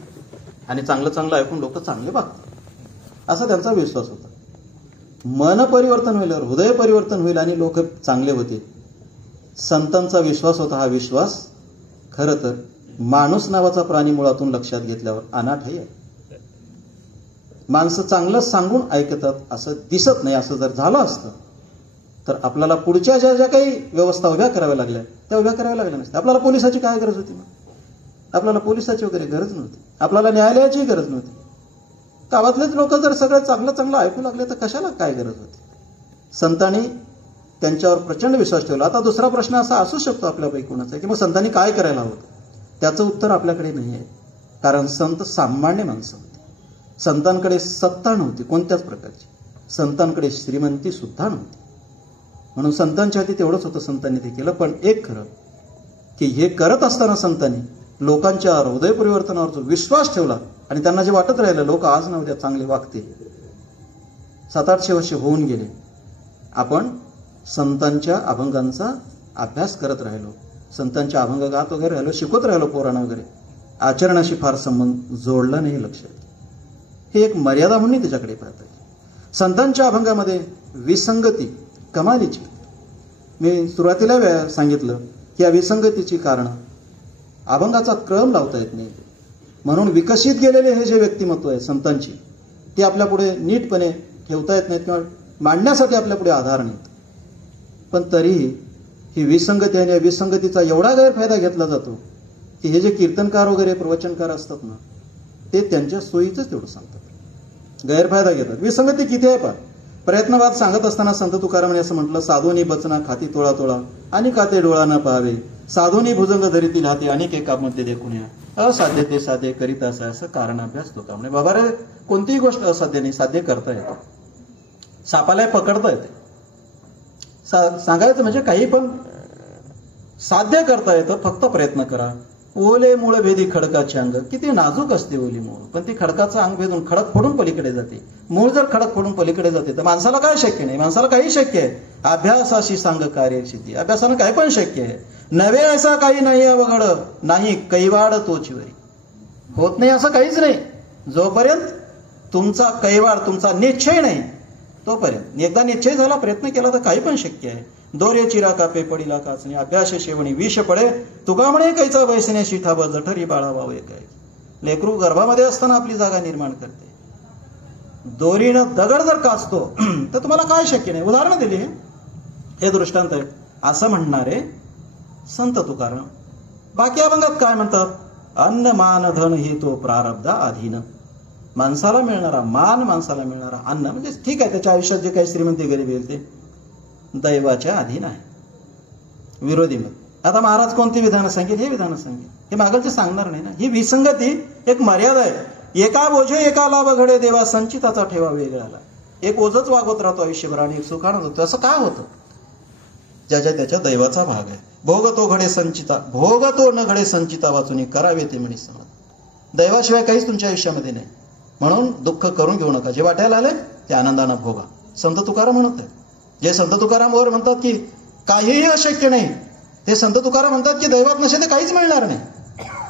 आणि चांगलं चांगलं ऐकून लोक चांगले वागतील, असा त्यांचा विश्वास होता. मन परिवर्तन होईल, हृदय परिवर्तन होईल आणि लोक चांगले होतील, संतांचा विश्वास होता. हा विश्वास खरं तर माणूस नावाचा प्राणी मुळातून लक्षात घेतल्यावर अनाठही आहे. माणसं चांगलं सांगून ऐकतात असं दिसत नाही. असं जर झालं असतं तर आपल्याला पुढच्या ज्या काही व्यवस्था उभ्या कराव्या लागल्या त्या उभ्या कराव्या लागल्या नसत्या. आपल्याला पोलिसाची काय गरज होती? मग आपल्याला पोलिसाची वगैरे गरज नव्हती, आपल्याला न्यायालयाची गरज नव्हती. गावातलेच लोक जर सगळं चांगलं चांगलं ऐकू लागले तर कशाला काय गरज होती? संतांनी त्यांच्यावर प्रचंड विश्वास ठेवला. आता दुसरा प्रश्न असा असू शकतो आपल्यापैकी कोणाचा की मग संतांनी काय करायला हवं? त्याचं उत्तर आपल्याकडे नाही आहे. कारण संत सामान्य माणसं होते. संतांकडे सत्ता नव्हती कोणत्याच प्रकारची, संतांकडे श्रीमंती सुद्धा नव्हती. म्हणून संतांच्या हाती तेवढंच होतं, संतांनी ते केलं. पण एक खरं की हे करत असताना संतांनी लोकांच्या हृदय परिवर्तनावर जो विश्वास ठेवला आणि त्यांना जे वाटत राहिलं लोक आज ना उद्या चांगले वागतील, 700-800 वर्ष होऊन गेले. आपण संतांच्या अभंगांचा अभ्यास करत राहिलो, संतांच्या अभंग गात वगैरे राहिलो, शिकवत राहिलो पोरांना वगैरे, आचरणाशी फार संबंध जोडला नाही. लक्षात हे एक मर्यादा म्हणून त्याच्याकडे पाहतात. संतांच्या अभंगामध्ये विसंगती कमालीची. मी सुरुवातीला सांगितलं की या विसंगतीची कारण अभंगाचा क्रम लावता येत नाही. म्हणून विकसित गेलेले हे जे व्यक्तिमत्व आहे संतांची, ते आपल्या पुढे नीटपणे ठेवता येत नाहीत किंवा मांडण्यासाठी आपल्या पुढे आधार नाहीत. पण तरीही ही विसंगती आणि या विसंगतीचा एवढा गैरफायदा घेतला जातो की हे जे कीर्तनकार वगैरे प्रवचनकार असतात ना, ते त्यांच्या सोयीचंच तेवढं सांगतात, गैरफायदा घेतात. विसंगती किती आहे पहा. प्रयत्नवाद सांगत असताना संत तुकारामांनी असं म्हटलं, साधोनी बचना खाती तोळा तोळा आणि काते डोळा न पाहावे, साधोनी भुजंग धरीतील हाती अनेक एकामध्ये देखून या, असाध्य ते साध्य करीत असं कारण अभ्यास तुकाराम. बाबा रे, कोणतीही गोष्ट असाध्य नाही, साध्य करता येते. सापाला पकडता येते, सांगायचं म्हणजे काही पण साध्य करता येतं, फक्त प्रयत्न करा. ओले मूळ भेदी खडकाचे अंग, किती नाजूक असते ओली मूळ, पण ती खडकाचं अंग भेदून खडक फोडून पलीकडे जाते. मूळ जर खडक फोडून पलीकडे जाते तर माणसाला काय शक्य नाही, माणसाला काही शक्य आहे. अभ्यासाशी सांग कार्यसिद्धी, अभ्यासानं काय पण शक्य आहे. नवे असा काही नाही अवघड, नाही कैवाड तोचीवरी. होत नाही असं काहीच नाही. जोपर्यंत तुमचा कैवाड, तुमचा निश्चय नाही तोपर्यंत. एकदा निश्चय झाला, प्रयत्न केला तर काही पण शक्य आहे. दोरे चिरा कापे पडिला काचणी, अभ्यास शेवणी विष पडे, तुका म्हणे कैचा वैसने शिठाव जठरी बाळावावे काय. लेकरू गर्भामध्ये असताना आपली जागा निर्माण करते. दोरीनं दगड जर काचतो तर तुम्हाला काय शक्य नाही. उदाहरण दिली, हे दृष्टांत आहे असं म्हणणारे संत तुकाराम. बाकी अभंगात काय म्हणतात, अन्न मान धन हे तो प्रारब्धा अधीन. माणसाला मिळणारा मान, माणसाला मिळणारा अन्न, म्हणजे ठीक आहे त्याच्या आयुष्यात जे काही श्रीमंती गरिबी येईल ते दैवाच्या अधीन आहे. विरोधी मत. आता महाराज कोणती विधानं सांगेल, हे विधानं सांगेल, हे मागलचे सांगणार नाही ना. ही विसंगती एक मर्यादा आहे. एका बोझे एका लाभ घडे देवा, संचिताचा ठेवा वेगळाला. एक ओझच वागवत राहतो आयुष्यभर आणि एक सुखानं होतो. असं काय होतं, ज्याच्या त्याच्या दैवाचा भाग आहे. भोग तो घडे संचिता, भोग तो न घडे संचिता वाचून करावे ते म्हणे समज. दैवाशिवाय काहीच तुमच्या आयुष्यामध्ये नाही. म्हणून दुःख करून घेऊ नका. जे वाटायला आले ते आनंदानं भोगा. संत तुकाराम म्हणत आहे. जे संत तुकाराम वर म्हणतात की काहीही अशक्य नाही, ते संत तुकाराम म्हणतात की दैवात नसे ते काहीच मिळणार नाही.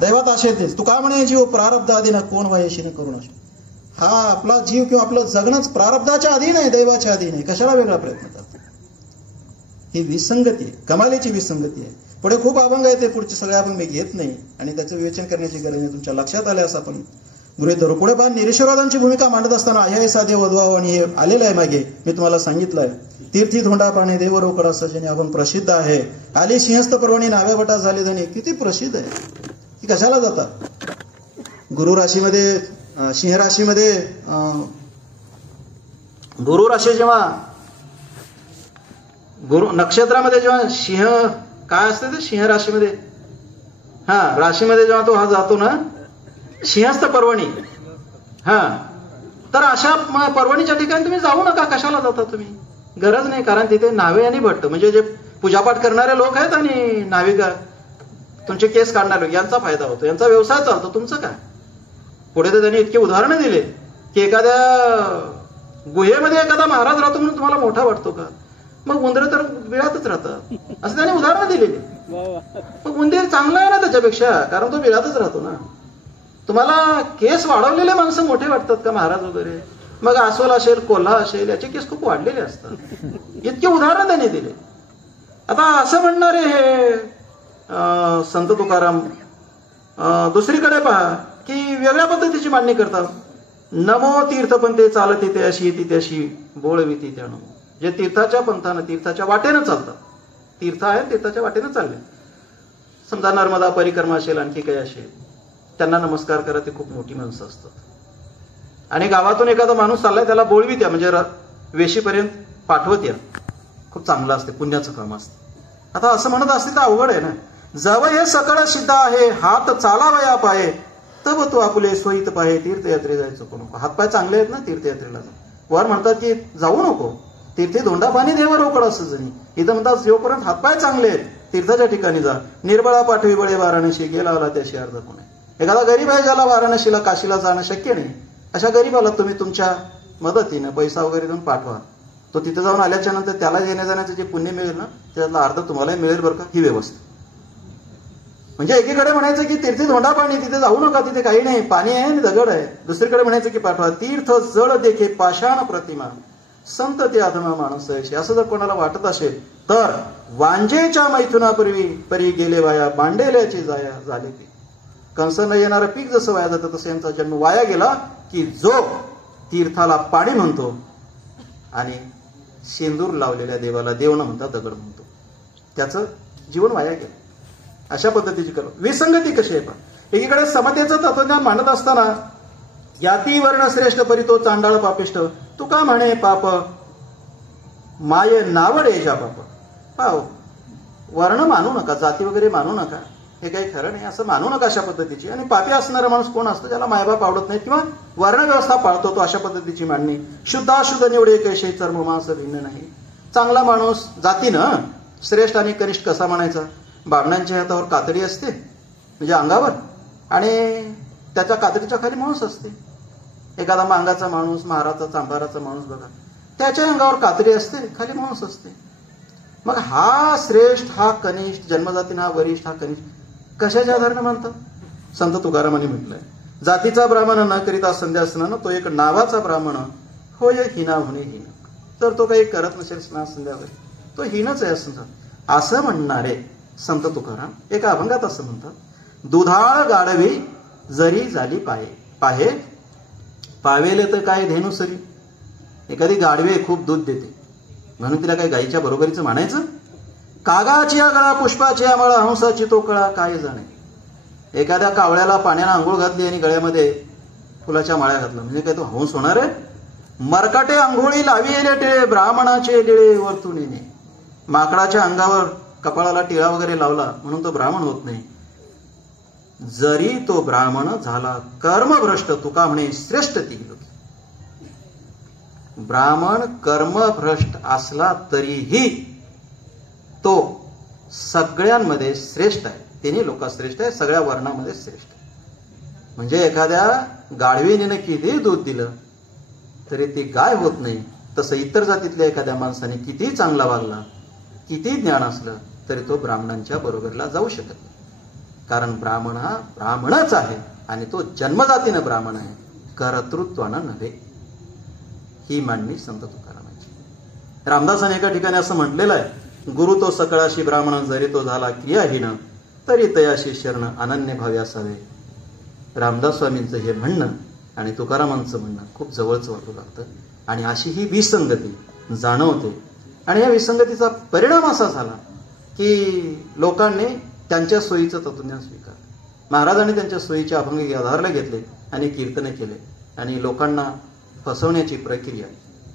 दैवात असेल तुका म्हणे जीव प्रारब्ध अधीन, कोण वयशीने करू नसे. हा आपला जीव किंवा आपलं जगणंच प्रारब्धाच्या अधीन आहे, दैवाच्या अधीन आहे. कशाला वेगळा प्रयत्न करतो. ही विसंगती आहे, कमालीची विसंगती आहे. पुढे खूप अभंग आहे, ते पुढचे सगळे अभंग मी घेत नाही आणि त्याचं विवेचन करण्याची गरज नाही. तुमच्या लक्षात आले असं आपण गृहीत धरू. पुढे पहा, निरीश्वरवादांची भूमिका मांडत असताना अह्याय साधे वधवाव, आणि हे आलेलं आहे मागे, मी तुम्हाला सांगितलंय. तीर्थी धोंडा पाणे देव रोकडा सजने अभंग प्रसिद्ध आहे. आली सिंहस्थ पर्वणी नाव्या बटा झाले धने, किती प्रसिद्ध आहे. ती कशाला जातात. गुरु राशीमध्ये, सिंह राशीमध्ये, गुरु राशी जेव्हा गुरु नक्षत्रामध्ये जेव्हा सिंह काय असते ते सिंह राशीमध्ये, हा राशीमध्ये जेव्हा तो हा जातो ना सिंहस्थ पर्वणी, हा तर अशा पर्वणीच्या ठिकाणी तुम्ही जाऊ नका. कशाला जाता तुम्ही, गरज नाही. कारण तिथे नावे आणि भट्ट म्हणजे जे पूजापाठ करणारे लोक आहेत आणि नाविका तुमचे केस काढणारे लोक, यांचा फायदा होतो, यांचा व्यवसाय चालतो. तुमचं काय. पुढे तर त्यांनी इतके उदाहरणं दिले की एखाद्या गुहेमध्ये एखादा महाराज राहतो म्हणून तुम्हाला मोठा वाटतो का, मग उंदरं तर बिळातच राहतात, असं त्यांनी उदाहरणं दिलेली. मग उंदीर चांगला आहे ना त्याच्यापेक्षा, कारण तो बिळातच राहतो ना. तुम्हाला केस वाढवलेले माणसं मोठे वाटतात का महाराज वगैरे, मग अस्वल असेल, कोल्हा असेल, याचे केस खूप वाढलेले असतात. इतके उदाहरण त्यांनी दिले. आता असं म्हणणारे हे संत तुकाराम दुसरीकडे पहा की वेगळ्या पद्धतीची मांडणी करतात. नमो तीर्थपंथे चालते ते अशी ती त्याशी बोळविती त्यानो. जे तीर्थाच्या पंथानं, तीर्थाच्या वाटेनं चालतात, तीर्थ आहे तीर्थाच्या वाटेनं चालले. समजा नर्मदा परिक्रमा असेल, आणखी काही असेल, त्यांना नमस्कार करा. ते खूप मोठी माणसं असतात. आणि गावातून एखादा माणूस चाललाय त्याला बोळवी त्या म्हणजे वेशीपर्यंत पाठवत या, खूप चांगलं असते, पुण्याचं काम असते. आता असं म्हणत असते तर अवघड आहे ना. जव हे सकळ सिद्ध आहे, हात चालावया पाये, तब तो आपले सोयीत पाहे, तीर्थयात्रे जायचं नको नको. हातपाय चांगले आहेत ना तीर्थयात्रेला. वर म्हणतात की जाऊ नको, तीर्थे धोंडा पाणी देव रोकड असं जणी. इथं म्हणतात जोपर्यंत हातपाय चांगले आहेत तीर्थाच्या ठिकाणी जा. निर्बळा पाठवी बळे वाराणसी, गेला आला त्याशी अर्ध कोण. एखादा गरीब आहे ज्याला वाराणसीला काशीला जाणं शक्य नाही, अशा गरीबाला तुम्ही तुमच्या मदतीनं पैसा वगैरे देऊन पाठवा. तो तिथे जाऊन आल्याच्या नंतर त्याला येण्या जाण्याचं जे पुण्य मिळेल ना त्यातला अर्ध तुम्हालाही मिळेल बरं का. ही व्यवस्था म्हणजे एकीकडे म्हणायचं की तीर्थी धोंडा पाणी, तिथे जाऊ नका, तिथे काही नाही, पाणी आहे आणि दगड आहे. दुसरीकडे म्हणायचं की पाठवा. तीर्थ जळ देखे पाषाण प्रतिमा, संत ते आत्मा माणूस आहे. असं जर कोणाला वाटत असेल तर वांजेच्या मैथुनापूर्वी परी गेले वाया, बांडेल्याची जाया झाले ते. कंसन येणारं पीक जसं वाया जातं तसं यांचा जन्म वाया गेला. की जो तीर्थाला पाणी म्हणतो आणि शेंदूर लावलेल्या देवाला देव न म्हणता दगड म्हणतो, त्याचं जीवन वाया गेलं. अशा पद्धतीची करू. विसंगती कशी आहे पहा. एकीकडे समतेचं तत्वज्ञान मांडत असताना ज्ञाती वर्ण श्रेष्ठ परी तो चांडाळ पापिष्ट. तुका म्हणे पाप माये नावडे जा पाप. पाव वर्ण मानू नका, जाती वगैरे मानू नका, हे काही खरं नाही असं मानू नका अशा पद्धतीची. आणि पापी असणारा माणूस कोण असतो? ज्याला मायबाप आवडत नाही किंवा वर्णव्यवस्था पाळतो तो, अशा पद्धतीची मांडणी. शुद्धाशुद्ध निवडे कैसे चर्म मांस भिन्न नाही. चांगला माणूस जातीनं श्रेष्ठ आणि कनिष्ठ कसा म्हणायचा? बामणांच्या हातावर कातडी असते म्हणजे अंगावर, आणि त्याच्या कातडीच्या खाली मांस असते. एखादा मांगाचा माणूस, महाराचा चांभाराचा माणूस बघा, त्याच्या अंगावर कातडी असते, खाली मांस असते. मग हा श्रेष्ठ, हा कनिष्ठ, जन्मजातीनं हा वरिष्ठ, हा कनिष्ठ कशाच्या आधारानं म्हणतात? संत तुकारामांनी म्हटलंय, जातीचा ब्राह्मण न करिता संध्या स्नान, तो एक नावाचा ब्राह्मण होय हिना होणे हीन. तर तो काही करत नसेल स्नान संध्या वगैरे, तो हीनच आहे असं म्हणणारे संत तुकाराम एका अभंगात असं म्हणतात, दुधाळ गाढवी जरी झाली पाहे पावेले तर काय धेनुसरी. एखादी गाढवे खूप दूध देते म्हणून तिला काय गाईच्या बरोबरीचं म्हणायचं? कागाची गळा पुष्पाची आमळा हंसाची तो कळा काय जाणे. एखाद्या कावळ्याला पाण्यानं आंघोळ घातली आणि गळ्यामध्ये फुलाच्या माळ्या घातल्या म्हणजे काय तो हंस होणार आहे? मरकाटे आंघोळी लावी येले टिळे ब्राह्मणाचे लिळे वरतून येणे. माकडाच्या अंगावर कपाळाला टिळा वगैरे लावला म्हणून तो ब्राह्मण होत नाही. जरी तो ब्राह्मण झाला कर्मभ्रष्ट, तुका म्हणे श्रेष्ठ ती लोक. ब्राह्मण कर्मभ्रष्ट असला तरीही तो सगळ्यांमध्ये श्रेष्ठ आहे. तिन्ही लोक श्रेष्ठ आहे, सगळ्या वर्णामध्ये श्रेष्ठ आहे. म्हणजे एखाद्या गाढवीने किती दूध दिलं तरी ती गाय होत नाही. तसं इतर जातीतल्या एखाद्या माणसाने किती चांगला वागला, किती ज्ञान असलं तरी तो ब्राह्मणांच्या बरोबरीला जाऊ शकत नाही. कारण ब्राह्मण हा ब्राह्मणच आहे आणि तो जन्मजातीनं ब्राह्मण आहे, कर्तृत्वानं नव्हे. ही मांडणी संत तुकारामांची. रामदासाने एका ठिकाणी असं म्हटलेलं आहे, गुरु तो सकळाशी ब्राह्मण जरी तो झाला क्रियाहीन, तरी तयाशी शरण अनन्य भावी असावे. रामदास स्वामींचं हे म्हणणं आणि तुकारामांचं म्हणणं खूप जवळचं वाटू लागतं. आणि अशी ही विसंगती जाणवते. आणि या विसंगतीचा परिणाम असा झाला की लोकांनी त्यांच्या सोयीचं तत्वज्ञान स्वीकारलं. महाराजांनी त्यांच्या सोयीचे अभंग आधारला घेतले आणि कीर्तने केले आणि लोकांना फसवण्याची प्रक्रिया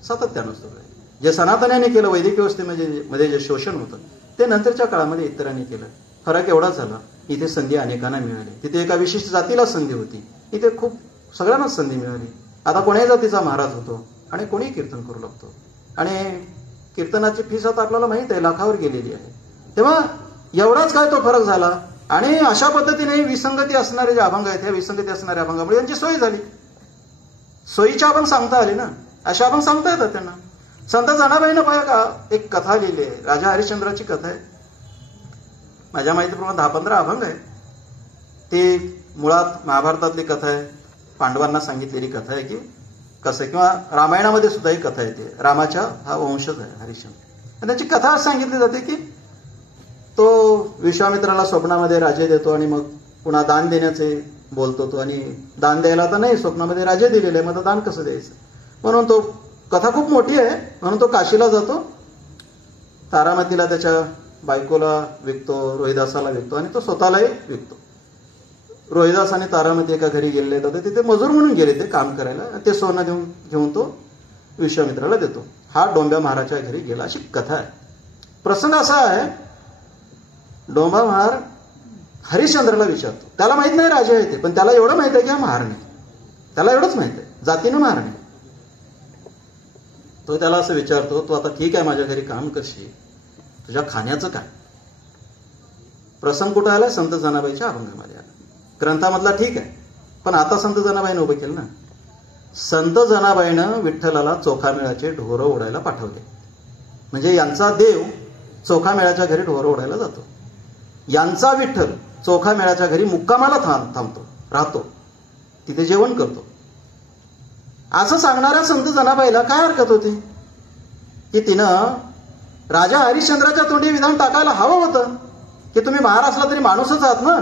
सातत्यानं सुरू आहे. जे सनातन्याने केलं वैदिक व्यवस्थेमध्ये जे शोषण होतं ते नंतरच्या काळामध्ये इतरांनी केलं. फरक एवढाच झाला, इथे संधी अनेकांना मिळाली. तिथे एका विशिष्ट जातीला संधी होती, इथे खूप सगळ्यांनाच संधी मिळाली. आता कोण्याही जातीचा महाराज होतो आणि कोणीही कीर्तन करू लागतो. आणि कीर्तनाची फीस आता आपल्याला माहित आहे, लाखावर गेलेली आहे. तेव्हा एवढाच काय तो फरक झाला. आणि अशा पद्धतीने विसंगती असणारे जे अभंग आहेत, ह्या विसंगती असणाऱ्या अभंगामुळे यांची सोय झाली. सोयीच्या अभंग सांगता आली ना, अशा अभंग सांगता येतात त्यांना. संत जनाबाईनं पाहिजे का एक कथा लिहिली आहे, राजा हरिश्चंद्राची कथा आहे. माझ्या माहितीप्रमाणे 10-15 अभंग आहे. ती मुळात महाभारतातली कथा आहे, पांडवांना सांगितलेली कथा आहे की कसं, किंवा रामायणामध्ये सुद्धा ही कथा येते. रामाच्या हा वंशज आहे हरिश्चंद्र. आणि त्याची कथा सांगितली जाते की तो विश्वामित्राला स्वप्नामध्ये राजे देतो आणि मग पुन्हा दान देण्याचे बोलतो तो. आणि दान द्यायला तर नाही, स्वप्नामध्ये राजे दिलेले आहे, मग दान कसं द्यायचं म्हणून तो, कथा खूप मोठी आहे म्हणून तो काशीला जातो. तारामतीला त्याच्या बायकोला विकतो, रोहिदासाला विकतो आणि तो स्वतःलाही विकतो. रोहिदास आणि तारामती एका घरी गेलेले तर तिथे मजूर म्हणून गेले ते काम करायला. ते सोनं घेऊन तो विश्वामित्राला देतो. हा डोंब्या महाराजच्या घरी गेला, अशी कथा आहे. प्रसंग असा आहे, डोंबा महार हरिश्चंद्राला विचारतो. त्याला माहित नाही राजा आहे ते, पण त्याला एवढं माहित आहे की हा महार नाही. त्याला एवढंच माहित आहे, जातीनं महार नाही. तो त्याला असं विचारतो, तू आता ठीक आहे माझ्या घरी काम करशील, तुझ्या खाण्याचं काय? प्रसंग कुठं आला? संत जनाबाईच्या अभंगामध्ये आला. ग्रंथामधला ठीक आहे, पण आता संत जनाबाईनं उभं केलं ना. संत जनाबाईनं विठ्ठलाला चोखामेळाचे ढोरं ओढायला पाठवले. म्हणजे यांचा देव चोखामेळाच्या घरी ढोरं ओढायला जातो. यांचा विठ्ठल चोखामेळाच्या घरी मुक्कामाला थांबतो, राहतो, तिथे जेवण करतो. असं सांगणाऱ्या संत जनाबाईला काय हरकत होती की तिनं राजा हरिश्चंद्राच्या तोंडी विधान टाकायला हवं होतं की तुम्ही महार असला तरी माणूसच आहात ना,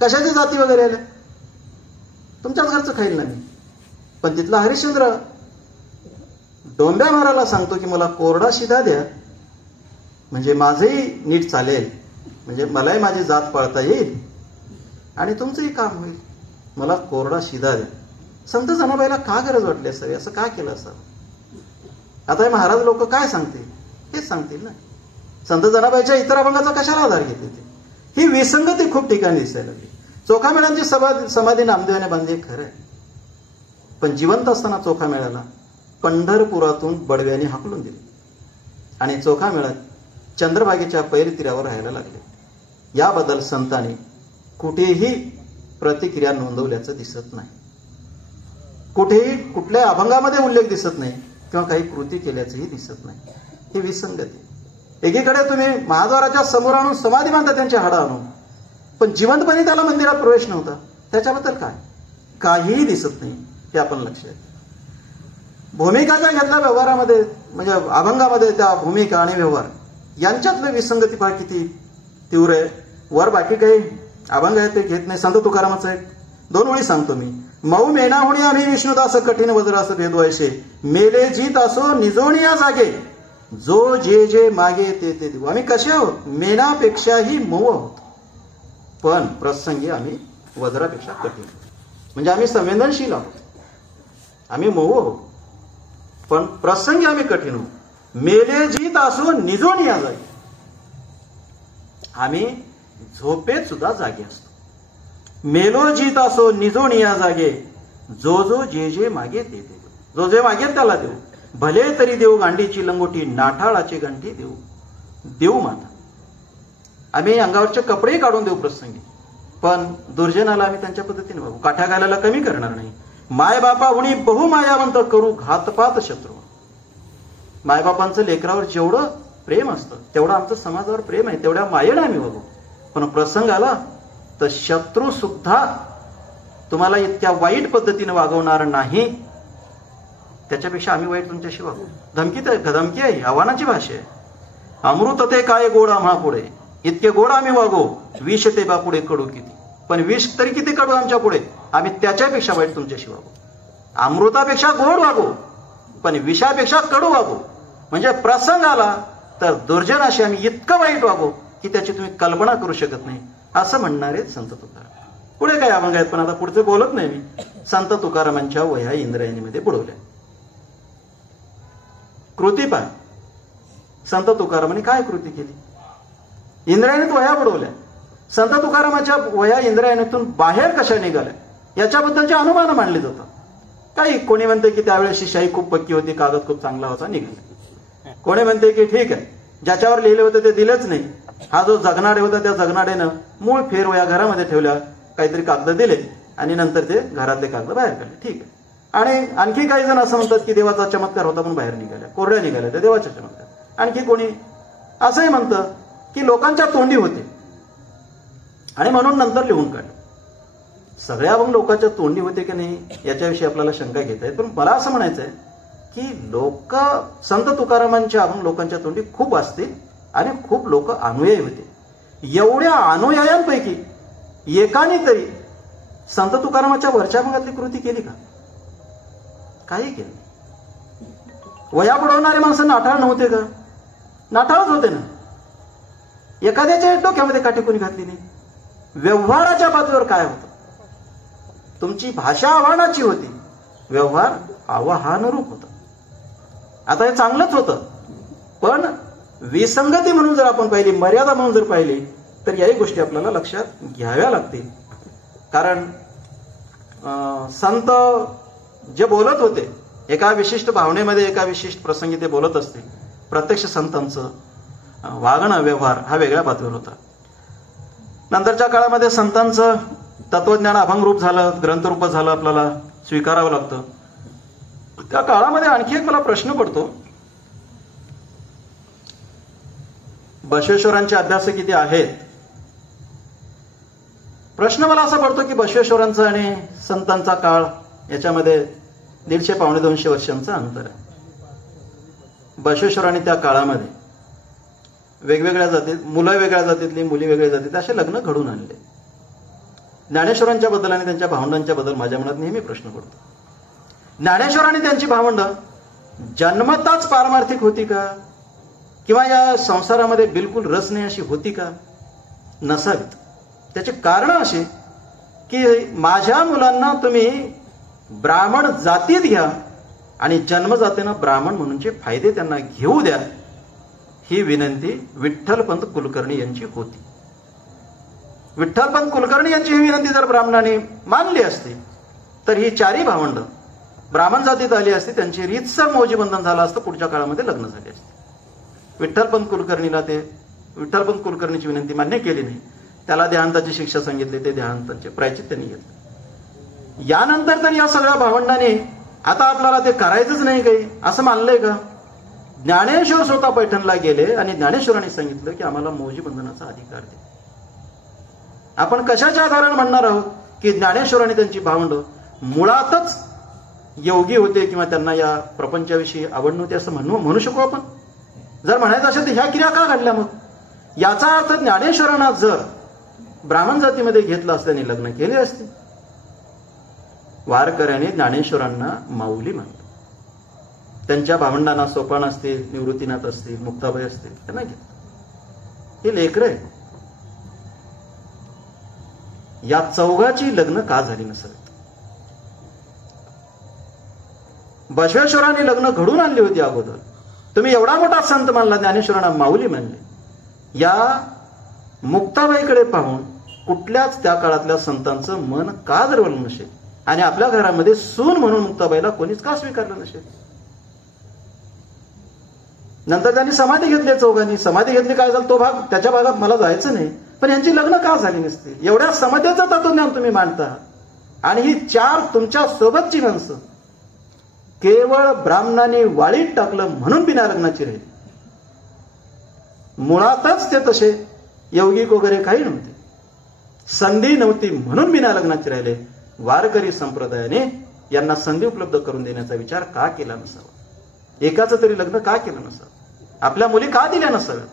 कशाची जाती वगैरे आल्या, तुमच्याच घरचं खाईल ना मी. पण तिथला हरिश्चंद्र डोंब्या महाराला सांगतो की मला कोरडा शिधा द्या, म्हणजे माझंही नीट चालेल, म्हणजे मलाही माझी जात पाळता येईल आणि तुमचंही काम होईल. मला कोरडा शिधा द्या. संत जनाबाईला का गरज वाटली असावी, असं का केलं असावं? आता हे महाराज लोक काय सांगतील? हेच सांगतील ना. संत जनाबाईच्या इतर अभंगाचा कशाला आधार घेतले ते? ही विसंगती खूप ठिकाणी दिसायला लागली. चोखामेळ्यांची समाधी नामदेवाने बांधली खरं आहे, पण जिवंत असताना चोखामेळ्याला पंढरपुरातून बडव्याने हाकलून दिले आणि चोखामेळ्यात चंद्रभागेच्या पैरतीरावर राहायला लागले. याबद्दल संतांनी कुठेही प्रतिक्रिया नोंदवल्याचं दिसत नाही. कुठेही कुठल्या अभंगामध्ये उल्लेख दिसत नाही किंवा काही कृती केल्याचंही दिसत नाही. ही विसंगती. एकीकडे तुम्ही महाद्वाराच्या समोर आणून समाधी बांधता त्यांची हाडं आणून, पण जिवंतपणे त्याला मंदिरात प्रवेश नव्हता. त्याच्याबद्दल काय? काहीही दिसत नाही. हे आपण लक्षात. भूमिकाच्या घेतल्या व्यवहारामध्ये म्हणजे अभंगामध्ये त्या भूमिका आणि व्यवहार यांच्यातलं विसंगती पहा किती तीव्र आहे. वर बाकी काही अभंग आहे ते घेत नाही. संत तुकारामाचं आहे, 2 ओळी सांगतो मी. मऊ मेना होणी आम्ही विष्णुदास कठीण वज्रास भेदवायचे, मेले जीत असो निजोणी या जागे, जो जे जे मागे ते ते देऊ. आम्ही कसे आहोत? मेनापेक्षाही मऊ आहोत, पण प्रसंगी आम्ही वज्रापेक्षा कठीण. म्हणजे आम्ही संवेदनशील आहोत, आम्ही मऊ आहोत, पण प्रसंगी आम्ही कठीण आहोत. मेले जीत असो निजोणी या जागे. आम्ही झोपेत सुद्धा जागे असतो. मेलो जीत असो निजोणी या जागे, जो जो जे जे मागे ते देऊ. जो जे मागेल त्याला देऊ. भले तरी देऊ गांडीची लंगोटी, नाठाळाची गांठी देऊ देऊ माता. आम्ही अंगावरचे कपडेही काढून देऊ प्रसंगी, पण दुर्जनाला आम्ही त्यांच्या पद्धतीने वागू. काठ्या घालायला कमी करणार नाही. मायबापा हुणी बहुमायावंत करू घातपात शत्रू. मायबापांचं लेकरावर जेवढं प्रेम असतं तेवढं आमचं समाजावर प्रेम आहे, तेवढ्या मायेने आम्ही वागू. पण प्रसंग आला तर शत्रू सुद्धा तुम्हाला इतक्या वाईट पद्धतीने वागवणार नाही, त्याच्यापेक्षा आम्ही वाईट तुमच्याशी वागू. धमकी आहे, आव्हानाची भाषा आहे. अमृत ते काय गोड आम्हा पुढे, इतके गोड आम्ही वागू, विष ते बा पुढे कडू किती. पण विष तरी किती कडू आमच्या पुढे, आम्ही त्याच्यापेक्षा वाईट तुमच्याशी वागू. अमृतापेक्षा गोड वागू, पण विषापेक्षा कडू वागू. म्हणजे प्रसंग आला तर दुर्जनाशी आम्ही इतकं वाईट वागू की त्याची तुम्ही कल्पना करू शकत नाही, असं म्हणणारे संत तुकाराम. पुढे काय अभंग आहेत, पण आता पुढचे बोलत नाही मी. संत तुकारामांच्या वह्या इंद्रायणीमध्ये बुडवल्या. कृती पाय. संत तुकारामांनी काय कृती केली? इंद्रायणीत वह्या बुडवल्या. संत तुकारामाच्या वह्या इंद्रायणीतून बाहेर कशा निघाल्या याच्याबद्दलचे अनुमान मांडले जातात. काही कोणी म्हणते की त्यावेळेस शाही खूप पक्की होती, कागद खूप चांगला होता, निघाला. कोणी म्हणते की ठीक आहे, ज्याच्यावर लिहिले होते ते दिलेच नाही. हा जो जगनाडे होता त्या जगनाडेनं मूळ फेरवया घरामध्ये ठेवल्या, काहीतरी कागद दिले आणि नंतर ते घरातले कागद बाहेर काढले. ठीक आहे. आणि आणखी काही जण असं म्हणतात की देवाचा चमत्कार होता पण बाहेर निघाल्या, कोरड्या निघाल्या, त्या देवाचा चमत्कार. आणखी कोणी असंही म्हणतं की लोकांच्या तोंडी होते आणि म्हणून नंतर लिहून काढले. सगळ्या अभंग लोकांच्या तोंडी होते की नाही याच्याविषयी आपल्याला शंका घेता येईल, पण मला असं म्हणायचं आहे की लोक संत तुकारामांच्या अभंग लोकांच्या तोंडी खूप असतील आणि खूप लोक अनुयायी होते. एवढ्या अनुयायांपैकी एकाने तरी संत तुकारामाच्या वरच्या अभंगातली कृती केली का? काही केलं. वया बुडवणारे माणसं नाठाळ नव्हते का? नाठाळच होते ना. एखाद्याच्या डोक्यामध्ये काठी कोणी घातली नाही. व्यवहाराच्या पातळीवर काय होतं? तुमची भाषा आव्हानाची होती, व्यवहार आवाहनरूप होता. आता हे चांगलंच होतं, पण विसंगती म्हणून जर आपण पाहिली, मर्यादा म्हणून जर पाहिली, तर याही गोष्टी आपल्याला लक्षात घ्याव्या लागतील. कारण संत जे बोलत होते एका विशिष्ट भावनेमध्ये, एका विशिष्ट प्रसंगी ते बोलत असतील. प्रत्यक्ष संतांचं वागणं, व्यवहार हा वेगळ्या पातळीवर होता. नंतरच्या काळामध्ये संतांचं तत्वज्ञान अभंगरूप झालं, ग्रंथरूप झालं, आपल्याला स्वीकारावं लागतं. त्या काळामध्ये आणखी एक मला प्रश्न पडतो, बसवेश्वरांचे अभ्यास किती आहेत? प्रश्न मला असा पडतो की बसवेश्वरांचा आणि संतांचा काळ याच्यामध्ये 150-200 वर्षांचं अंतर आहे. बसवेश्वरांनी त्या काळामध्ये वेगवेगळ्या जातीत, मुलं वेगळ्या जातीतली, मुली वेगळ्या जातीत असे लग्न घडून आणले. ज्ञानेश्वरांच्या बद्दल आणि त्यांच्या भावंडांच्या बद्दल माझ्या मनात नेहमी प्रश्न पडतो. ज्ञानेश्वर आणि त्यांची भावंड जन्मताच पारमार्थिक होती का, किंवा या संसारामध्ये बिलकुल रस नाही अशी होती का? नसावीत. त्याचे कारण असे की माझ्या मुलांना तुम्ही ब्राह्मण जातीत घ्या आणि जन्मजातीनं ब्राह्मण म्हणूनचे फायदे त्यांना घेऊ द्या, ही विनंती विठ्ठलपंत कुलकर्णी यांची होती. विठ्ठलपंत कुलकर्णी यांची ही विनंती जर ब्राह्मणाने मानली असती तर ही चारी भावंड ब्राह्मण जातीत आली असती, त्यांची रीतसर मौजीबंधन झालं असतं, पुढच्या काळामध्ये लग्न झाले असते. विठ्ठलपंत कुलकर्णीची विनंती मान्य केली नाही. त्याला देहांताची शिक्षा सांगितली, ते देहांताचे प्रायचित्त त्यांनी घेतलं. यानंतर तर या सगळ्या भावंडांनी आता आपल्याला ते करायचंच नाही काही असं मानलंय का? ज्ञानेश्वर स्वतः पैठणला गेले आणि ज्ञानेश्वरांनी सांगितलं की आम्हाला मौजीबंधनाचा अधिकार दे. आपण कशाच्या आधाराने म्हणणार आहोत की ज्ञानेश्वरांनी त्यांची भावंड मुळातच योगी होते किंवा त्यांना या प्रपंचाविषयी आवड नव्हती असं म्हणू शकू आपण? जर म्हणायचं असेल तर ह्या क्रिया का घडल्या मग? याचा अर्थ ज्ञानेश्वरांना जर ब्राह्मण जातीमध्ये घेतलं असल्याने लग्न केले असते. वारकऱ्याने ज्ञानेश्वरांना माऊली मानलं. त्यांच्या भावंडांना सोपान असतील, निवृत्तीनाथ असतील, मुक्ताबाई असतील, त्यांना घेतलं. हे लेकरं आहे. या चौघाची लग्न का झाली नसावीत? बसवेश्वरांनी लग्न घडून आणली होती अगोदर. तुम्ही एवढा मोठा संत मानला, ज्ञानेश्वरांना माऊली मानले. या मुक्ताबाईकडे पाहून कुठल्याच त्या काळातल्या संतांचं मन का दरवलं नसेल आणि आपल्या घरामध्ये सून म्हणून मुक्ताबाईला कोणीच का स्वीकारलं नसेल? नंतर त्यांनी समाधी घेतली. चौघांनी समाधी घेतली. काय झालं तो भाग, त्याच्या भागात मला जायचं नाही, पण यांची लग्न का झाली नसतील? एवढ्या समतेचं तत्वज्ञान तुम्ही मांडता आणि ही चार तुमच्या सोबतची माणसं केवळ ब्राह्मणाने वाळीत टाकलं म्हणून बिना लग्नाची राहिली. मुळातच ते तसे यौगिक वगैरे काही नव्हते. संधी नव्हती म्हणून बिना लग्नाचे राहिले. वारकरी संप्रदायाने यांना संधी उपलब्ध करून देण्याचा विचार का केला नसावा? एकाचं तरी लग्न का केलं नसावं? आपल्या मुली का दिल्या नसाव्या?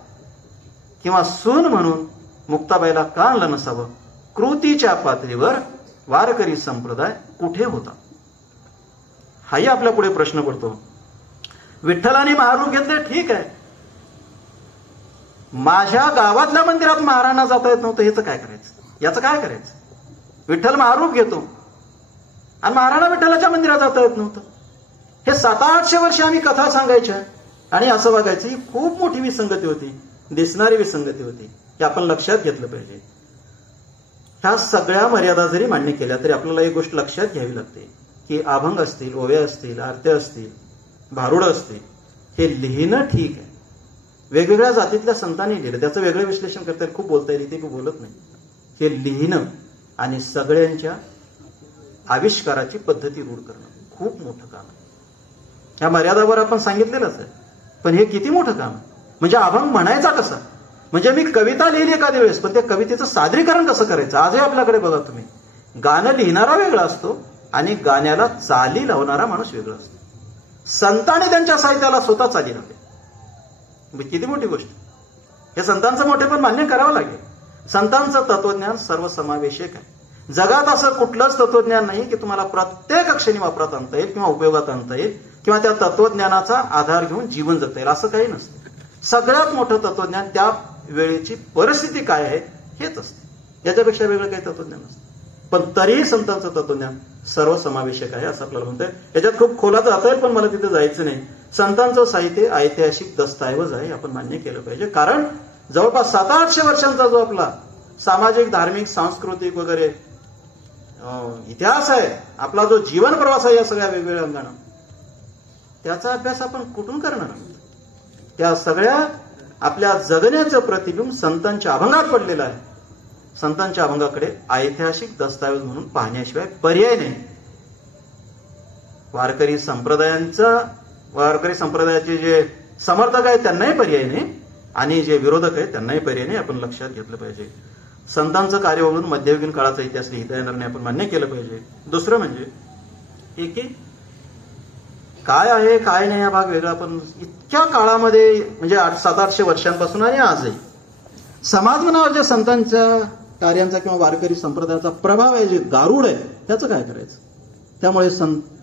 किंवा सून म्हणून मुक्ताबाईला का आणलं नसावं? कृतीच्या पातळीवर वारकरी संप्रदाय कुठे होता? हाही आपल्या पुढे प्रश्न पडतो. विठ्ठलाने महारूप घेतले, ठीक आहे. माझ्या गावातल्या मंदिरात महाराजांना जाता येत नव्हतं, ह्याचं काय करायचं? याचं काय करायचं? विठ्ठल महारूप घेतो आणि महाराणा विठ्ठलाच्या मंदिरात जाता येत नव्हतं. हे 700-800 वर्ष आम्ही कथा सांगायच्या आणि असं बघायचं. ही खूप मोठी विसंगती होती, दिसणारी विसंगती होती. हे आपण लक्षात घेतलं पाहिजे. ह्या सगळ्या मर्यादा जरी मान्य केल्या तरी आपल्याला एक गोष्ट लक्षात घ्यावी लागते की अभंग असतील, ओव्या असतील, आरत्या असतील, भारुडं असतील, हे लिहिणं ठीक आहे. वेगवेगळ्या जातीतल्या संतांनी लिहिलं, त्याचं वेगळं विश्लेषण करता येईल, खूप बोलता येईल, ते खूप बोलत नाही. हे लिहिणं आणि सगळ्यांच्या आविष्काराची पद्धती रूढ करणं खूप मोठं काम आहे. ह्या मर्यादावर आपण सांगितलेलंच आहे, पण हे किती मोठं काम आहे. म्हणजे अभंग म्हणायचा कसा? म्हणजे मी कविता लिहिली एखाद्या वेळेस, पण त्या कवितेचं सादरीकरण कसं करायचं? आजही आपल्याकडे बघा तुम्ही, गाणं लिहिणारा वेगळा असतो आणि गाण्याला चाली लावणारा माणूस वेगळा असतो. संतांनी त्यांच्या साहित्याला स्वतः चाली लावले. किती मोठी गोष्ट. हे संतांचं मोठेपण मान्य करावं लागेल. संतांचं तत्वज्ञान सर्वसमावेशक आहे. जगात असं कुठलंच तत्वज्ञान नाही की तुम्हाला प्रत्येक क्षणी वापरात आणता येईल किंवा उपयोगात आणता येईल किंवा त्या तत्वज्ञानाचा आधार घेऊन जीवन जगता येईल, असं काही नसतं. सगळ्यात मोठं तत्वज्ञान त्या वेळेची परिस्थिती काय आहे हेच असते. याच्यापेक्षा वेगळं काही तत्वज्ञान नसतं. पण तरीही संतांचं तत्वज्ञान सर्वसमावेशक आहे असं आपल्याला म्हणतंय. याच्यात खूप खोलात जाता येईल, पण मला तिथे जायचं नाही. संतांचं साहित्य ऐतिहासिक दस्तऐवज आहे, आपण मान्य केलं पाहिजे. कारण जवळपास 700-800 वर्षांचा जो आपला सामाजिक, धार्मिक, सांस्कृतिक वगैरे इतिहास आहे, आपला जो जीवन प्रवास आहे या सगळ्या वेगवेगळ्या अंगानं, त्याचा अभ्यास आपण कुठून करणार आहोत? त्या सगळ्या आपल्या जगण्याचं प्रतिबिंब संतांच्या अभंगात पडलेलं आहे. संतांच्या अभंगाकडे ऐतिहासिक दस्तऐवज म्हणून पाहण्याशिवाय पर्याय नाही. वारकरी संप्रदायाचे जे समर्थक आहेत त्यांनाही पर्याय नाही आणि जे विरोधक आहेत त्यांनाही पर्याय नाही. आपण लक्षात घेतलं पाहिजे. संतांचं कार्य बघून मध्ययुगीन काळाचा इतिहास लिहिता येणार नाही, आपण मान्य केलं पाहिजे. दुसरं म्हणजे की काय आहे काय नाही हा भाग वेगळा, पण इतक्या काळामध्ये म्हणजे 700-800 वर्षांपासून आणि आजही समाज मनावर जे संतांच्या कार्यांचा किंवा वारकरी संप्रदायाचा प्रभाव आहे, जे गारुड आहे, त्याचं काय करायचं? त्यामुळे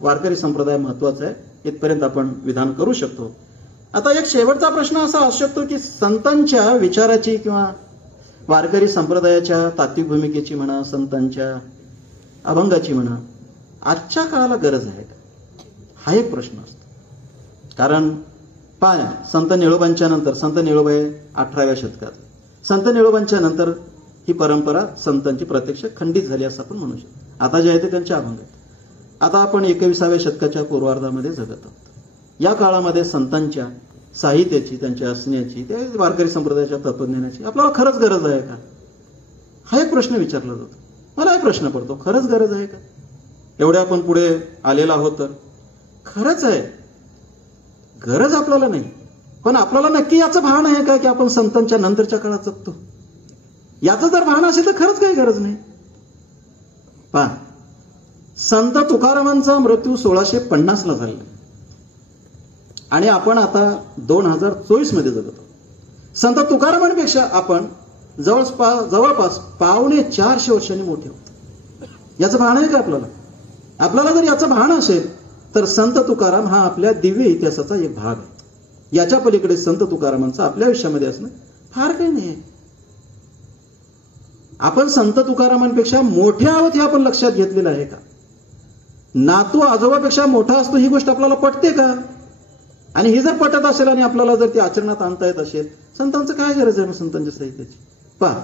वारकरी संप्रदाय महत्वाचा आहे, इथपर्यंत आपण विधान करू शकतो. आता एक शेवटचा प्रश्न असा असू शकतो की संतांच्या विचाराची किंवा वारकरी संप्रदायाच्या तात्विक भूमिकेची म्हणा, संतांच्या अभंगाची म्हणा, आजच्या काळाला गरज आहे का, हा एक प्रश्न असतो. कारण पहा, संत निळोबांच्या नंतर, संत निळोबा 18व्या शतकात, संत निळोबांच्या नंतर ही परंपरा संतांची प्रत्यक्ष खंडित झाली असं आपण म्हणू शकतो. आता जे आहे ते त्यांचे अभंग आहेत. आता आपण 21व्या शतकाच्या पूर्वार्धामध्ये जगत आहोत. या काळामध्ये संतांच्या साहित्याची, त्यांच्या असण्याची, त्या वारकरी संप्रदायाच्या तत्वज्ञानाची आपल्याला खरंच गरज आहे का, हा एक प्रश्न विचारला जातो. मला एक प्रश्न पडतो, खरंच गरज आहे का? एवढ्या आपण पुढे आलेला आहोत तर खरंच आहे, गरज आपल्याला नाही, पण आपल्याला नक्की याचं भान आहे का की आपण संतांच्या नंतरच्या काळात जगतो? याचं जर भान असेल तर खरंच काही गरज नाही. पहा, संत तुकारामांचा मृत्यू 1650ला झालेला आणि आपण आता 2024 मध्ये जगत आहोत. संत तुकारामांपेक्षा आपण जवळपास 450 वर्षांनी मोठे आहोत. याचं भान आहे का आपल्याला? आपल्याला जर याचं भान असेल तर संत तुकाराम हा आपल्या दिव्य इतिहासाचा एक भाग आहे. याच्या पलीकडे संत तुकारामांचं आपल्या आयुष्यामध्ये असणं फार काही नाही आहे. आपण संत तुकारामांपेक्षा मोठे आहोत हे आपण लक्षात घेतलेलं आहे का? नातू आजोबापेक्षा मोठा असतो ही गोष्ट आपल्याला पटते का? आणि ही जर पटत असेल आणि आपल्याला जर ती आचरणात आणता येत असेल, संतांचं काय गरज आहे मग संतांच्या साहित्याची? पहा,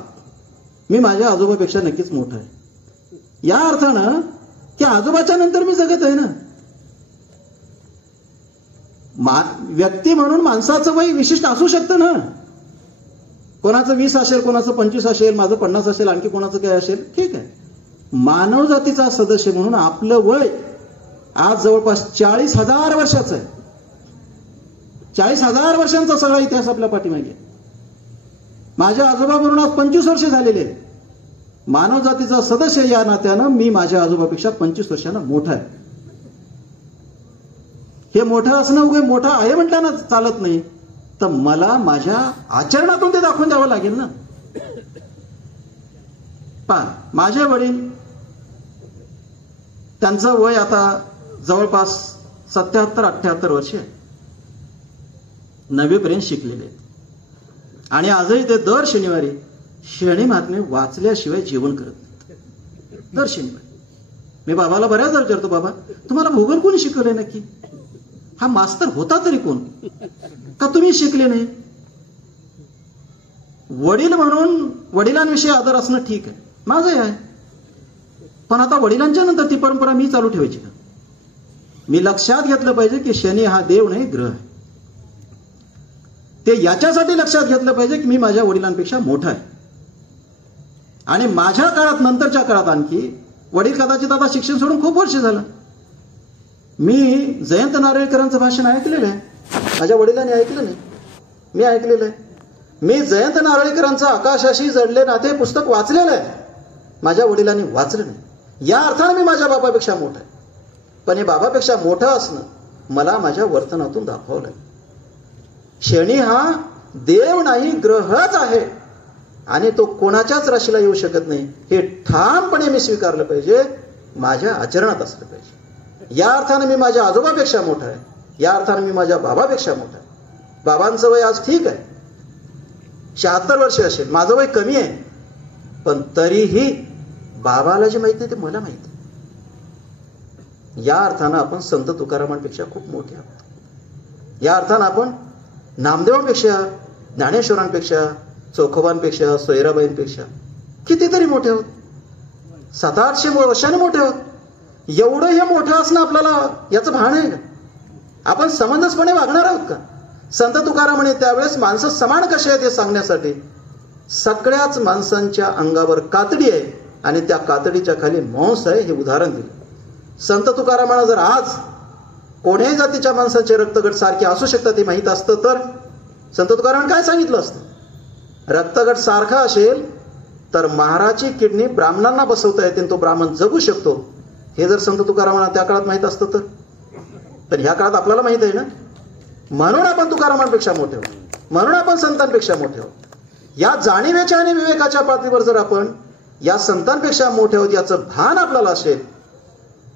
मी माझ्या आजोबापेक्षा नक्कीच मोठा आहे, या अर्थानं की आजोबाच्या नंतर मी जगत आहे ना. व्यक्ती म्हणून माणसाचं वय विशिष्ट असू शकतं ना. कोणाचं 20 असेल, कोणाचं 25 असेल, माझं 50 असेल, आणखी कोणाचं काय असेल, ठीक आहे. मानव जातीचा सदस्य म्हणून आपलं वय आज जवळपास 40,000 वर्षाचं आहे. 40,000 वर्षांचा सगळा इतिहास आपल्या पाठीमागे. माझ्या आजोबा म्हणून आज 25 वर्ष झालेले. मानव जातीचा सदस्य या नात्यानं मी माझ्या आजोबापेक्षा 25 वर्षांना मोठा आहे. हे मोठं असणं उगे मोठा आहे म्हटल्यानं चालत नाही, तर मला माझ्या आचरणातून ते दाखवून द्यावं लागेल ना. पहा, माझे वडील, त्यांचं वय आता जवळपास 77-78 वर्ष आहे. 9वी पर्यंत शिकलेले आणि आजही ते दर शनिवारी शनी महात्मे वाचल्याशिवाय जेवण करत नाही. दर शनिवारी मी बाबाला बऱ्याचदा विचारतो, बाबा तुम्हाला भूगोल कोणी शिकवले नक्की? हा मास्तर होता तरी कोण, का तुम्ही शिकले नाही? वडील म्हणून वडिलांविषयी आदर असणं ठीक आहे, माझंही आहे, पण आता वडिलांच्या नंतर ती परंपरा मी चालू ठेवायची का? मी लक्षात घेतलं पाहिजे की शनी हा देव नाही, ग्रह आहे. ते याच्यासाठी लक्षात घेतलं पाहिजे की मी माझ्या वडिलांपेक्षा मोठा आहे. आणि माझ्या काळात, नंतरच्या काळात आणखी वडील कदाचित आता शिक्षण सोडून खूप वर्ष झालं. मी जयंत नारळीकरांचं भाषण ऐकलेलं आहे, माझ्या वडिलांनी ऐकलं नाही, मी ऐकलेलं आहे. मी जयंत नारळीकरांचं आकाशाशी जडले नाते हे पुस्तक वाचलेलं आहे, माझ्या वडिलांनी वाचलं नाही. या अर्थाने मी माझ्या बाबापेक्षा मोठा आहे, पण हे बाबापेक्षा मोठं असणं मला माझ्या वर्तनातून दाखवलंय. शनी हा देव नाही, ग्रहच आहे आणि तो कोणाच्याच राशीला येऊ शकत नाही, हे ठामपणे मी स्वीकारलं पाहिजे, माझ्या आचरणात असलं पाहिजे. या अर्थाने मी माझ्या आजोबापेक्षा मोठा आहे, या अर्थाने मी माझ्या बाबापेक्षा मोठा आहे. बाबांचं वय आज ठीक आहे 76 वर्ष असेल, माझं वय कमी आहे, पण तरीही बाबाला जे माहित नाही ते मला माहित आहे. या अर्थानं आपण संत तुकारामांपेक्षा खूप मोठे आहोत. या अर्थानं आपण नामदेवांपेक्षा, ज्ञानेश्वरांपेक्षा, चोखोबांपेक्षा, सोयराबाईंपेक्षा कितीतरी मोठे आहोत. 700-800 वर्षांनी मोठे आहोत. एवढं हे मोठं असणं आपल्याला याचं भान आहे का? आपण समंजसपणे वागणार आहोत का? संत तुकाराम म्हणे त्यावेळेस माणसं समान कशी आहेत हे सांगण्यासाठी सगळ्याच माणसांच्या अंगावर कातडी आहे आणि त्या कातडीच्या खाली मांस आहे हे उदाहरण दिलं. संत तुकारामांना जर आज कोण्याही जातीच्या माणसाचे रक्तगट सारखे असू शकतात हे माहीत असतं तर संत तुकारामांनी काय सांगितलं असतं? रक्तगट सारखा असेल तर महाराची किडनी ब्राह्मणांना बसवता येते, तो ब्राह्मण जगू शकतो, हे जर संत तुकारामांना त्या काळात माहित असतं तर. पण ह्या काळात आपल्याला माहित आहे ना, म्हणून आपण तुकारामांपेक्षा मोठे आहोत, म्हणून आपण संतांपेक्षा मोठे आहोत. या जाणीवेच्या आणि विवेकाच्या पातळीवर जर आपण या संतांपेक्षा मोठे आहोत याचं भान आपल्याला असेल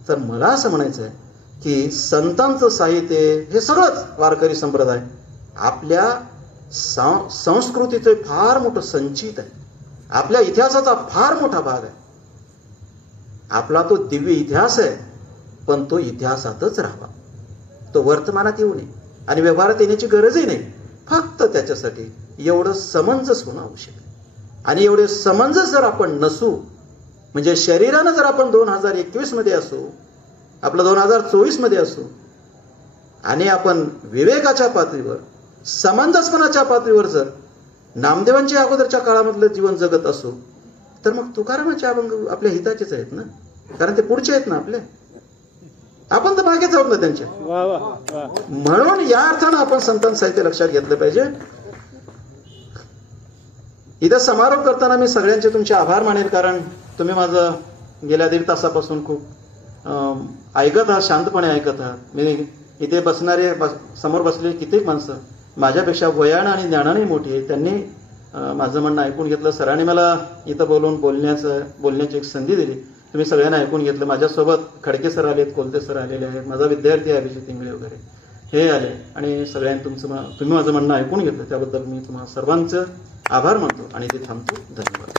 तर मला असं म्हणायचं आहे की संतांचं साहित्य हे सगळंच वारकरी संप्रदाय आपल्या संस्कृतीचं फार मोठं संचित आहे, आपल्या इतिहासाचा फार मोठा भाग आहे. आपला तो दिव्य इतिहास आहे पण तो इतिहासातच राहावा, तो वर्तमानात येऊ नये आणि व्यवहारात येण्याची गरजही नाही. फक्त त्याच्यासाठी एवढं समंजस होणं आवश्यक आहे. आणि एवढे समंजस जर आपण नसू, म्हणजे शरीरानं जर आपण 2021 मध्ये असू, आपलं 2024 मध्ये असू, आणि आपण विवेकाच्या पातळीवर, समंजसपणाच्या पातळीवर जर नामदेवांच्या अगोदरच्या काळामधलं जीवन जगत असू, तर मग तुकारामाचे अभंग आपल्या हिताचेच आहेत ना, कारण ते पुढचे आहेत ना आपले. आपण तर मागेच आहोत ना त्यांच्या. म्हणून या अर्थानं आपण संतांचं साहित्य लक्षात घेतलं पाहिजे. इथं समारोप करताना मी सगळ्यांचे तुमचे आभार मानेल, कारण तुम्ही माझं गेल्या 1.5 तासापासून खूप ऐकत आहात, शांतपणे ऐकत आहात. मी इथे बसणारे, समोर बसलेले कित्येक माणसं माझ्यापेक्षा वयानं आणि ज्ञानाने मोठी आहेत, त्यांनी माझं म्हणणं ऐकून घेतलं. सरांनी मला इथं बोलून बोलण्याची एक संधी दिली. तुम्ही सगळ्यांना ऐकून घेतलं. माझ्यासोबत खडके सर आलेत, कोलते सर आलेले आहेत, माझा विद्यार्थी आहे अभिजित इंगळे वगैरे, हे आले, आणि सगळ्यांनी तुम्ही माझं म्हणणं ऐकून घेतलं. त्याबद्दल मी तुम्हाला सर्वांचं आभार मानतो आणि ते थांबतो. धन्यवाद.